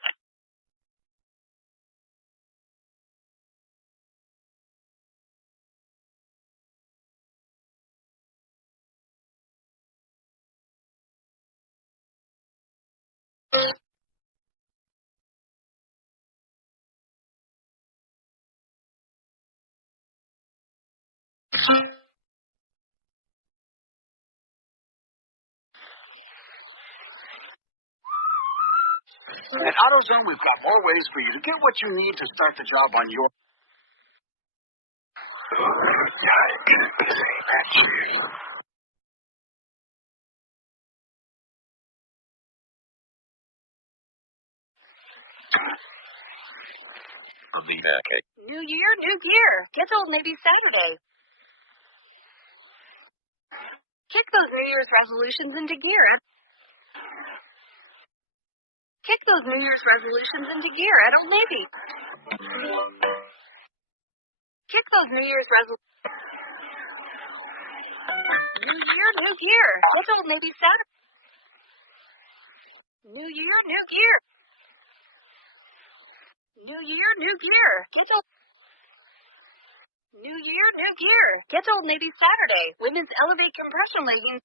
At AutoZone, we've got more ways for you to get what you need to start the job on your... New year, new gear. Get Old Navy Saturday. Kick those New Year's resolutions into gear. Kick those New Year's resolutions into gear at Old Navy. Kick those New Year's resolutions. New year, new gear. Get Old Navy Saturday. New year, new gear. New year, new gear. Get Old... New year, new gear. Get Old Navy Saturday. Women's Elevate compression leggings.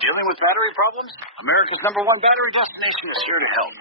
Dealing with battery problems? America's #1 battery destination is here to help.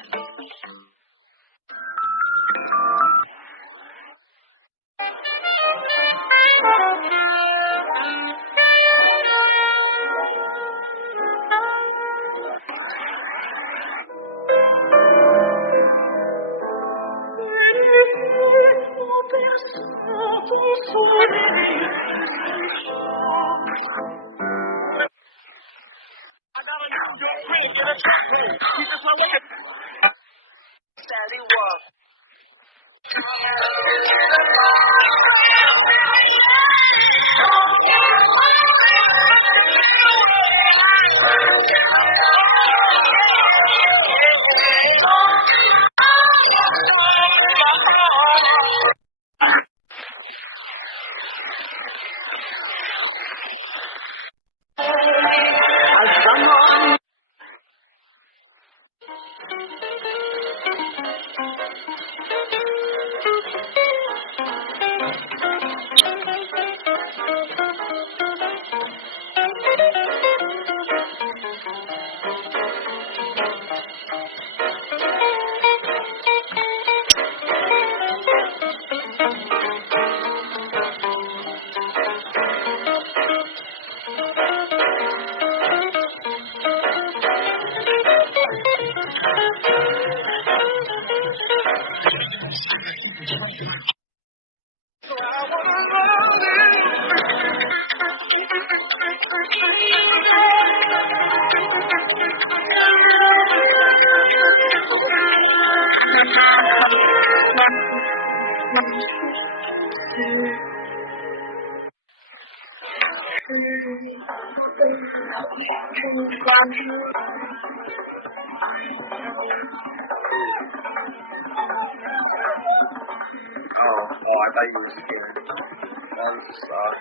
Oh, I thought you were scared. That was sorry.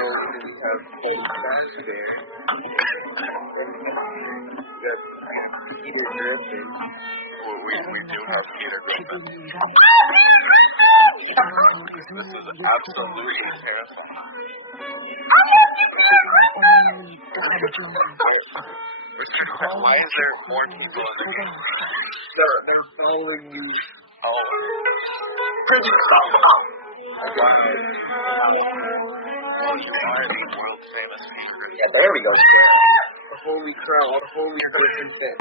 We have back there. Peter Griffin. Well, we do have Peter Griffin. This is absolutely terrifying. Why is there more people in the game? They're following you. Oh. Why are these world famous secrets? Yeah, there we go. The holy crown, the holy Griffin fit.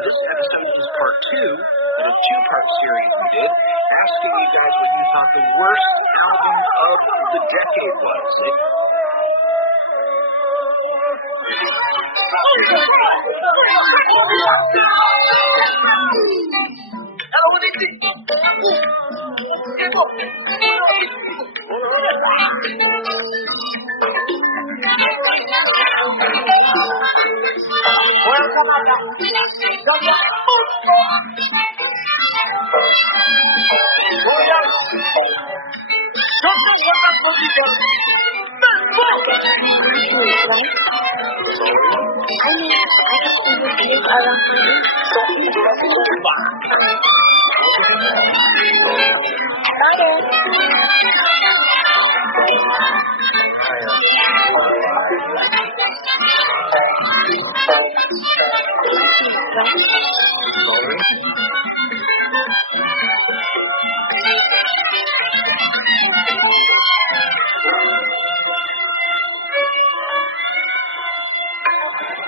This episode is part 2 of a 2-part series we did, asking you guys what you thought the worst album of the decade was.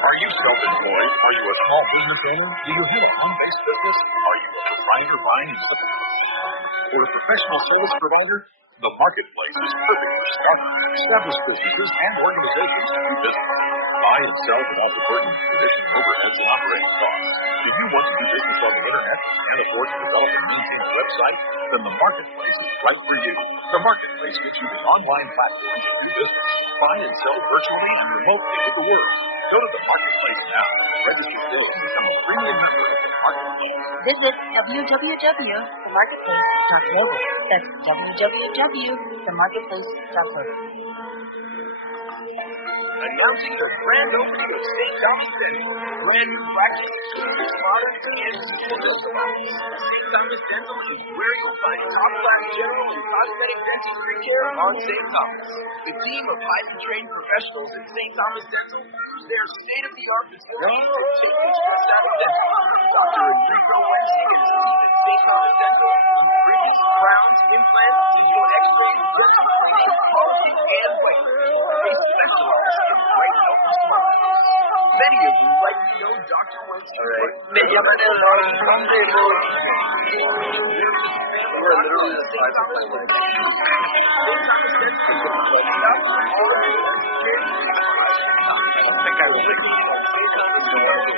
Are you self-employed? Are you a small business owner? Do you have a home-based business? Are you a proprietor buying and selling? Or a professional service provider? The marketplace is perfect for startups, established businesses, and organizations to do business. Buy and sell without the burden of traditional overheads and operating costs. Do you want to do business on the internet and afford to develop and maintain a website? Then the marketplace is right for you. The marketplace gives you the online platform to do business. Buy and sell virtually and remotely with the world. Go to the marketplace now. Register today and become a premium member of the marketplace. Visit www.themarketplace.global. That's www.themarketplace.global. Announcing the grand opening of St. Thomas Dental. Brand new practice, modern and school restaurants. St. Thomas Dental is where you'll find top-class general and cosmetic dentistry care on St. Thomas. The team of highly trained professionals at St. Thomas Dental use their state-of-the-art facilities to take you to the South Dental. Dr. Enrico Wensi and his team at St. Thomas Dental do bridges, crowns, implants, digital x-rays, dental cleaning, polishing, and whitening. They specialize in white health departments. Many of you likely know Dr. Wensi. Me llaman el hombre. We're literally the size of my leg. St. Thomas Dental is opening up for all of you. I don't think I will. St. Thomas Dental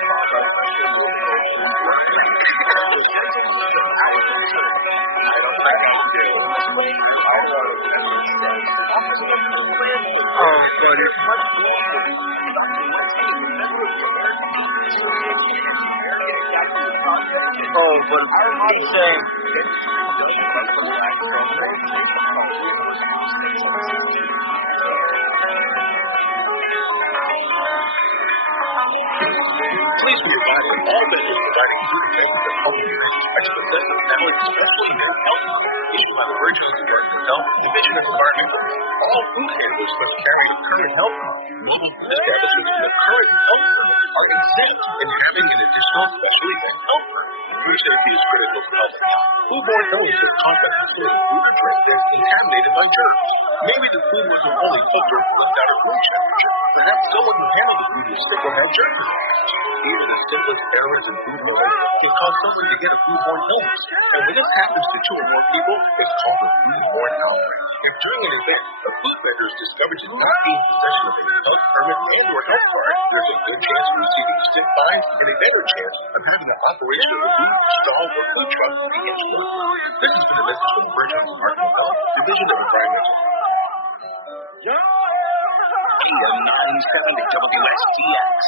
Oh, but I'm saying. Please be advised that all vendors providing food and drink that public users expenses now especially their health issued by the Virgin American Health Division of Environmental. All food handlers must carry a current health card. Mobile food establishments with a current health permit are exempt in having an additional special event health permit. Food safety is critical for health. Foodborne illness is contact with food or drink that's contaminated by germs. Maybe the food wasn't only cooked or cooked out of room temperature. Perhaps someone who handled the food was sick or had germs in it. Even the simplest errors in food molding can cause someone to get a foodborne illness. And when this happens to 2 or more people, it's called a foodborne outbreak. If during an event, a food vendor is discovered to not be in possession of a health permit and or health card, there's a good chance of receiving a stiff fine and a better chance of having the operation of the food stall or food truck be interrupted. This has been a message from the Virgin Department of Health, Division of Environmental. AM 970 WSTX.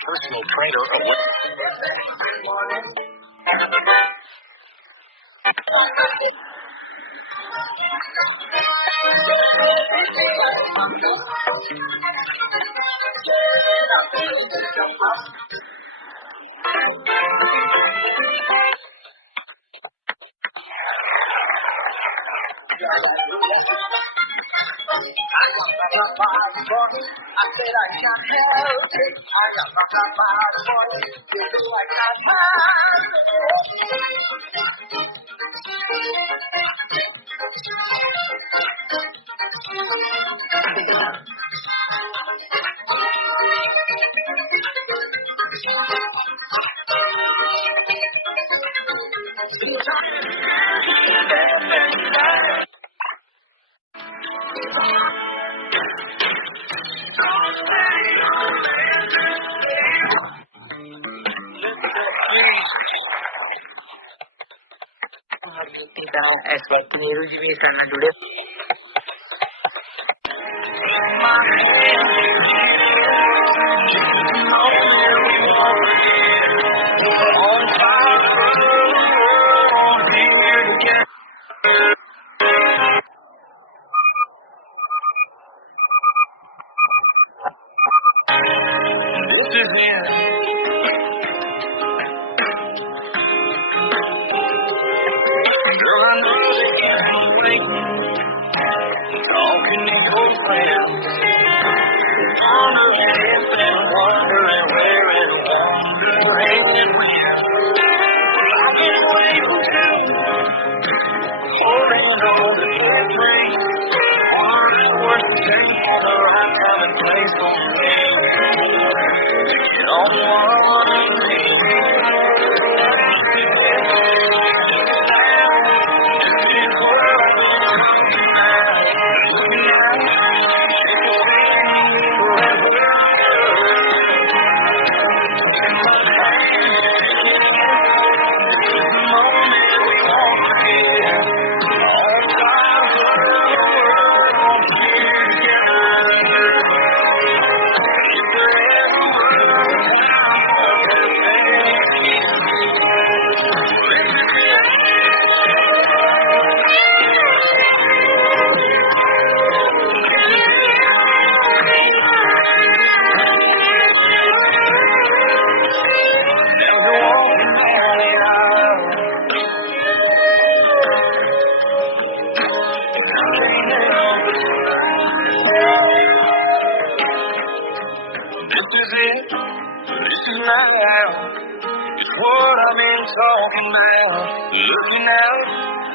Personal trainer away. I said I can't help it. I got my body, feeling like I'm talking to your friends, wondering if and wondering where and wondering when. I get way too holding on to the dream. Worth the same for the right time and place for me to get on one knee. It's what I've been talking about. Looking out,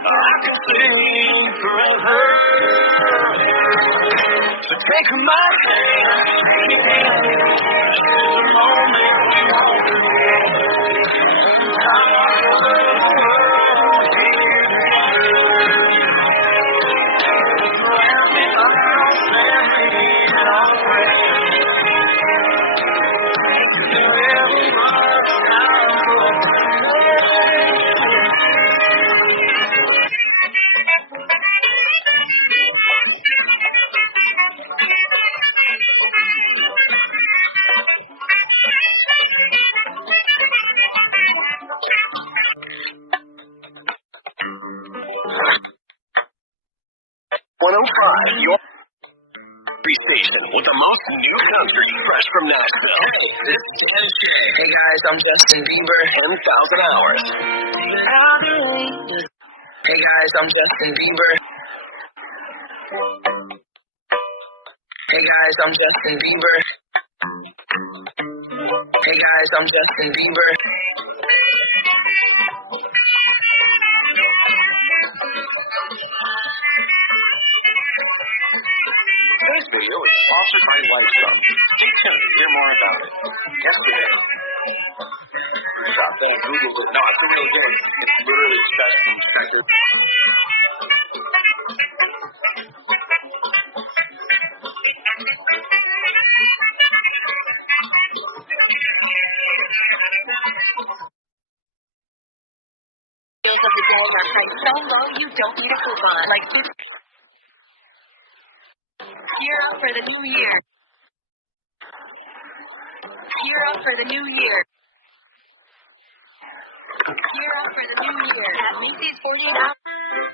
I can see forever. So take my hand, the moment we walk again. Your station with the most new country fresh from Nashville. Hey, this is Ken Shay. Hey guys, I'm Justin Bieber. 10,000 hours. Hey guys, I'm Justin Bieber. Hey guys, I'm Justin Bieber. Hey guys, I'm Justin Bieber. Today's video is sponsored by Lifestyle. Stay tuned to hear more about it. Yesterday, shot that Google, but no, it's a real game. It's literally best from perspective. Deals of the day are priced so low you don't need a coupon. Like this. Gear up for the new year. Gear up for the new year. Gear up for the new year at Macy's 48 hours.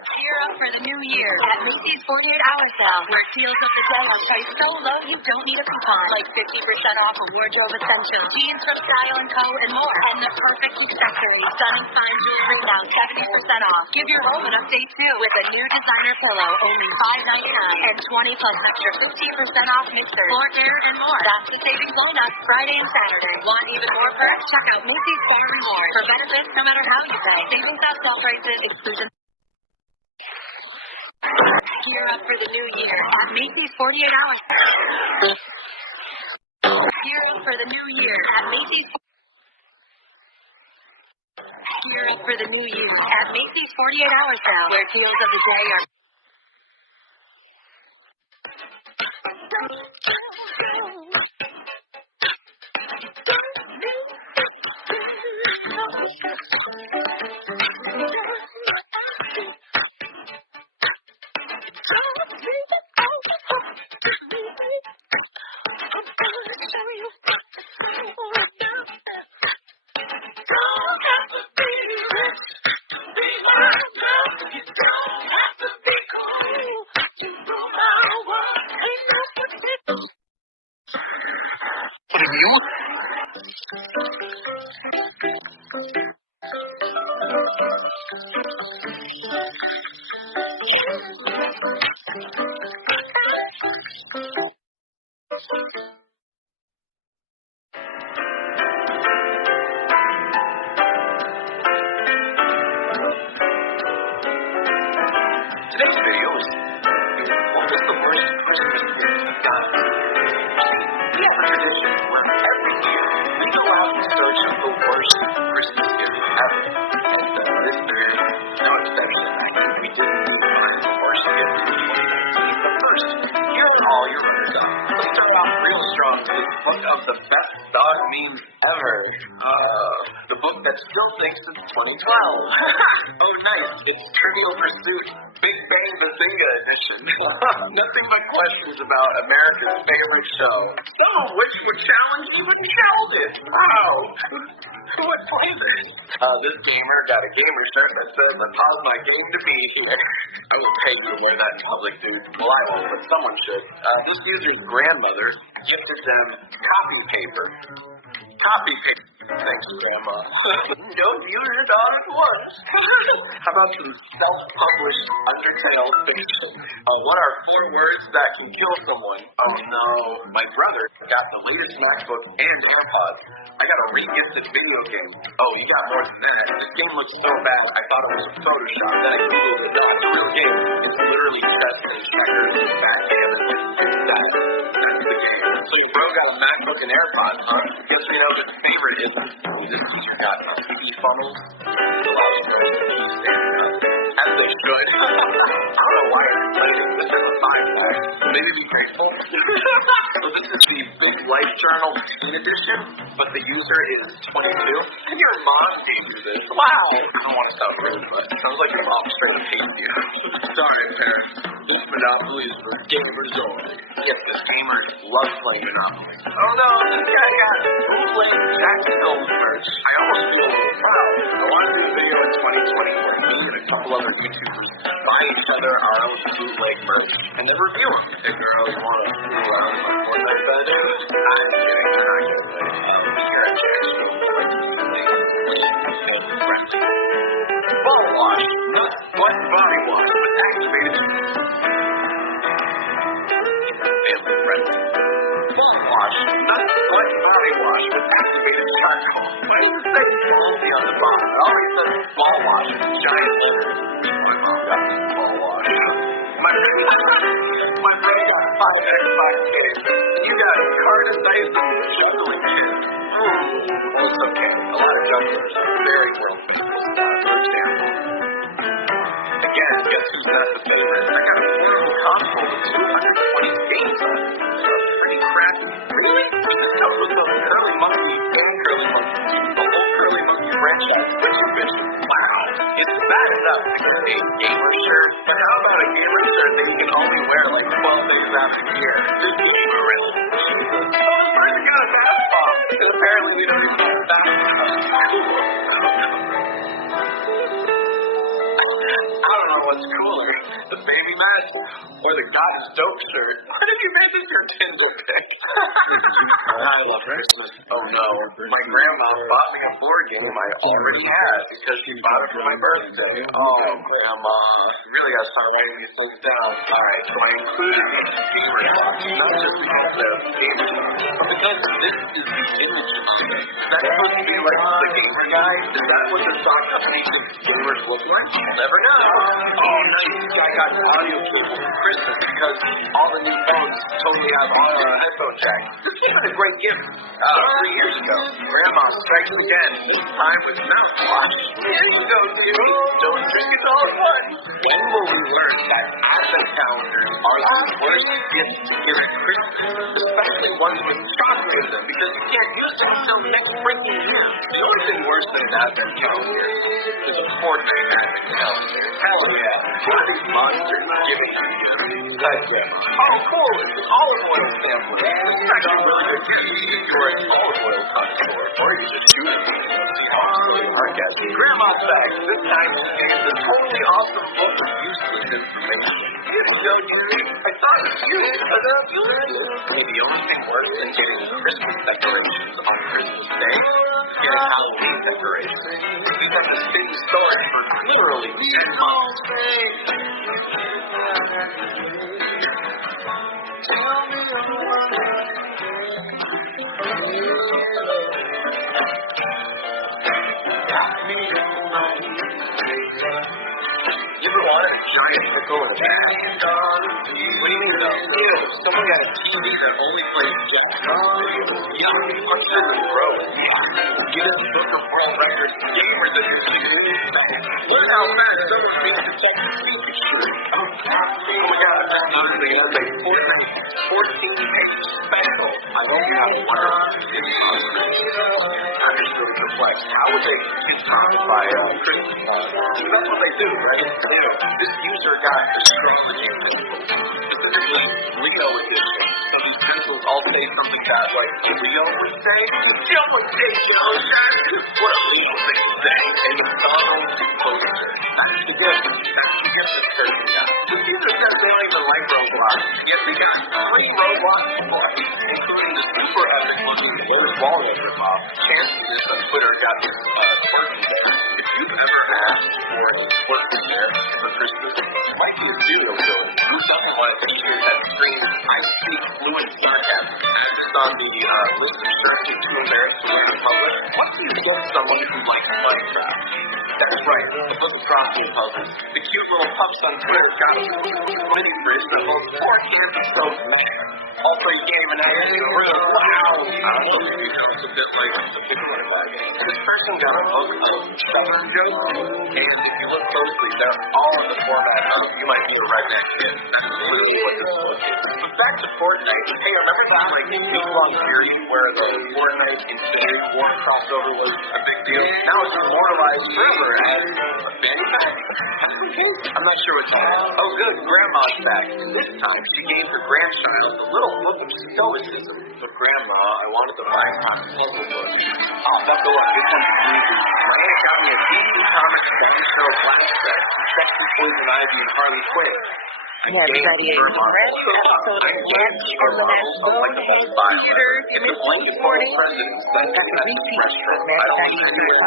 Gear up for the new year at Macy's 48-hour sale, where deals of the day are priced so low you don't need a coupon. Like 50% off a wardrobe essentials, jeans from Style & Co. and more, and the perfect accessories. Stunning fine jewelry now 70% off. Give your home an update too with a new designer pillow, only $5.99, and 20 plus extra 15% off mixer, floor care, and more. That's the savings lineup Friday and Saturday. Want even more perks? Check out Macy's Star Rewards for benefits no matter how you pay. Savings at sale prices, exclusion. Gear up for the new year at Macy's 48-hour. Gear up for the new year at Macy's. Gear up for the new year at Macy's 48-hour sale, where deals of the day are. Today's video is, what was the worst Christmas gift you've gotten? We have a tradition where every year we go out in search of the worst Christmas gift ever. And this year is no exception. I think we didn't even find the worst gift in 2019. But first, here are all your runners up. Let's start off real strong with the book of the best dog memes ever. The book that still thinks it's 2012. Oh, nice. It's Trivial Pursuit Big Bang Bazinga edition. Nothing but questions about America's favorite show. Some of which would challenge even Sheldon. Wow. Who would play this? This gamer got a gamer shirt that says, "I paused my game to be here." I would pay you to wear that in public, dude. Well, I won't, but someone should. This user's grandmother gifted them copy paper. Copy paper. Thanks, Grandma. Don't use it all at once. How about some self-published Undertale fiction? What are 4 words that can kill someone? Oh no. My brother got the latest MacBook and AirPods. I got a re-gifted video game. Oh, you got more than that. This game looks so bad, I thought it was a Photoshop. Then I Googled it. No, it's a real game. It's literally chess and checkers and backgammon. That's the game. So your bro got a MacBook and AirPods, huh? Guess we know his favorite is this teacher got TV funnels. It allows you to know the keys standing up. As they should. I don't know why I'm explaining this as a side. Maybe be grateful. So this is the Big Life Journal Teen Edition, but the user is 22. And your mom gave you this. Wow. I don't want to sound rude, but it sounds like your mom straight up hates you. Sorry, parents. This Monopoly is for gamers only. Yes, this gamer loves playing Monopoly. Oh no, this guy got bootleg Jacksonville merch. I almost feel a little proud. I want to do a video in 2020 where me and a couple other YouTubers buy each other our own bootleg merch and then review them. Hey girls, want to do what I said? I'm kidding, I'm not going to say. We here at Jacksonville like and friendly. Ball wash, not body wash, but activated. Family friendly. Ball wash, not body wash, but activated charcoal. Why does it say salty on the bottom? It already says ball wash with giant letters. My mom got this ball wash. My brother got 5x5K. You got carnicize and juggling shit. Well, it's okay. A lot of jugglers are very well people. For example. Again, guess who's not the favorite? I got a portable console with 220 games on it. Pretty crappy. Really? This comes with the Curly Monkey and Curly Monkey. The whole Curly Monkey franchise. Wow. It's bad enough to get a gamer shirt, but how about a gamer shirt that you can only wear like 12 days out of the year? This gamer really. Oh, this person got a bath bomb. And apparently we don't even have bath bombs. I don't know what's cooler, the baby mat or the God's dope shirt. Where did you make this your Tinder pic? I love Christmas. Oh no, my grandma bought me a board game I already had because she bought it for my birthday. Oh, grandma, you really gotta start writing these things down. Alright, so I included a gamer box, not just because of gamers, but because this is the image of today. Is that supposed to be like the gamer guy? Is that what the stock company thinks gamers look like? You'll never know. Oh, nice. I got an audio cable for Christmas because all the new phones totally have headphone jack. This came as a great gift 3 years ago. Grandma strikes again, this time with mouthwash. Here you go, Jimmy. Don't drink it all at once. When will we learn that advent calendars are the worst gift to give at Christmas, especially ones with chocolate in them, because you can't use them until next freaking year. The only thing worse than an advent calendar is a portrait advent calendar. Hell yeah. What are these monsters giving you? Heck yeah. Oh, cool. It's an olive oil sample. This is actually really good gift if you're an olive oil connoisseur, or you just choose to see how it's our guest. Grandma's back. This time she gave the totally awesome book of useless information. Here you go, Gary. I thought it was you, but hey, the only thing worse than getting Christmas decorations on Christmas Day is getting Halloween decorations. We have this big storage for literally 10 months. Tell me you ever on and a giant pickle and a bag. What do you mean though? Ew, someone got a TV that only plays Japanese. Yeah, I'm sure it's gross. Guinness Book of World Records for gamers at your TV. Look how fast someone beats the Texas feature shooter. Oh my god, that's honestly a 14-page special. I don't have one. I'm just really perplexed. How would they get topped by Christmas balls? That's what they do, right? This user got astrology specifically Leo edition. So these pencils all say something that like Leo would say. Leo would say, what a Leo thing to say. And it's all poster. That's the gift. That's the gift this person got. These users got they don't even like Roblox. Yet they got 3 Roblox books, including the super epic one with the wallpaper off. Chances on Twitter got this twerking there. If you've ever asked for a twerking there for Christmas, it might be a serial killer. Who doesn't want to hear that scream, I speak fluent sarcasm? And just on the list of searches to embarrass the public, what do you get someone who likes Minecraft? That's right, the little crossing puzzles. The cute little pups on Twitter got a winning fridge that holds 4 cans of soap mash. Also, you can't even have it in a room. Wow! I don't know if you know, it's a bit like the Pixar bag. This person got a book of stubborn jokes, and if you look closely, they're all in the format of you might be a redneck kid. That's literally what this book is. But back to Fortnite. Hey, remember that like week-long period where the Fortnite Infinity War crossover was a big deal? Now it's immortalized forever as a fanny pack. I'm not sure what's happening. Oh, good. Grandma's back. This time, she gave her grandchild a little book of stoicism. But Grandma, I wanted the Minecraft puzzle book. Oh, that's the one. This one's easy. My aunt got me a DC Comics Bombshell Black Set, Sexy Poison Ivy and Harley Quinn. Hey everybody, it's the last episode of Dance from the National Theater this morning. I've got a repeat from that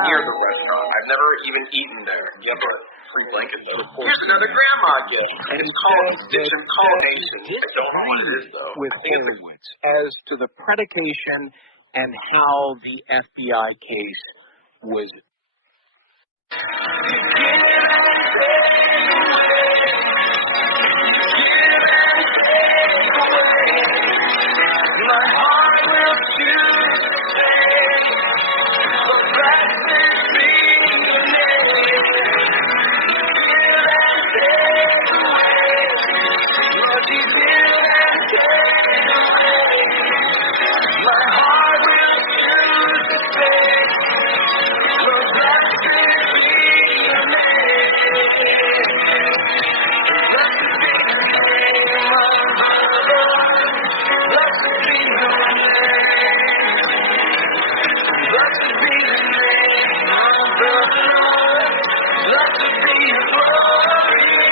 near the restaurant. I've never even eaten there. Yeah, but free blanket though. Here's another grandma gift. It's called Stitch Combination. I don't know what it is though. With Horowitz as to the predication and how the FBI case was.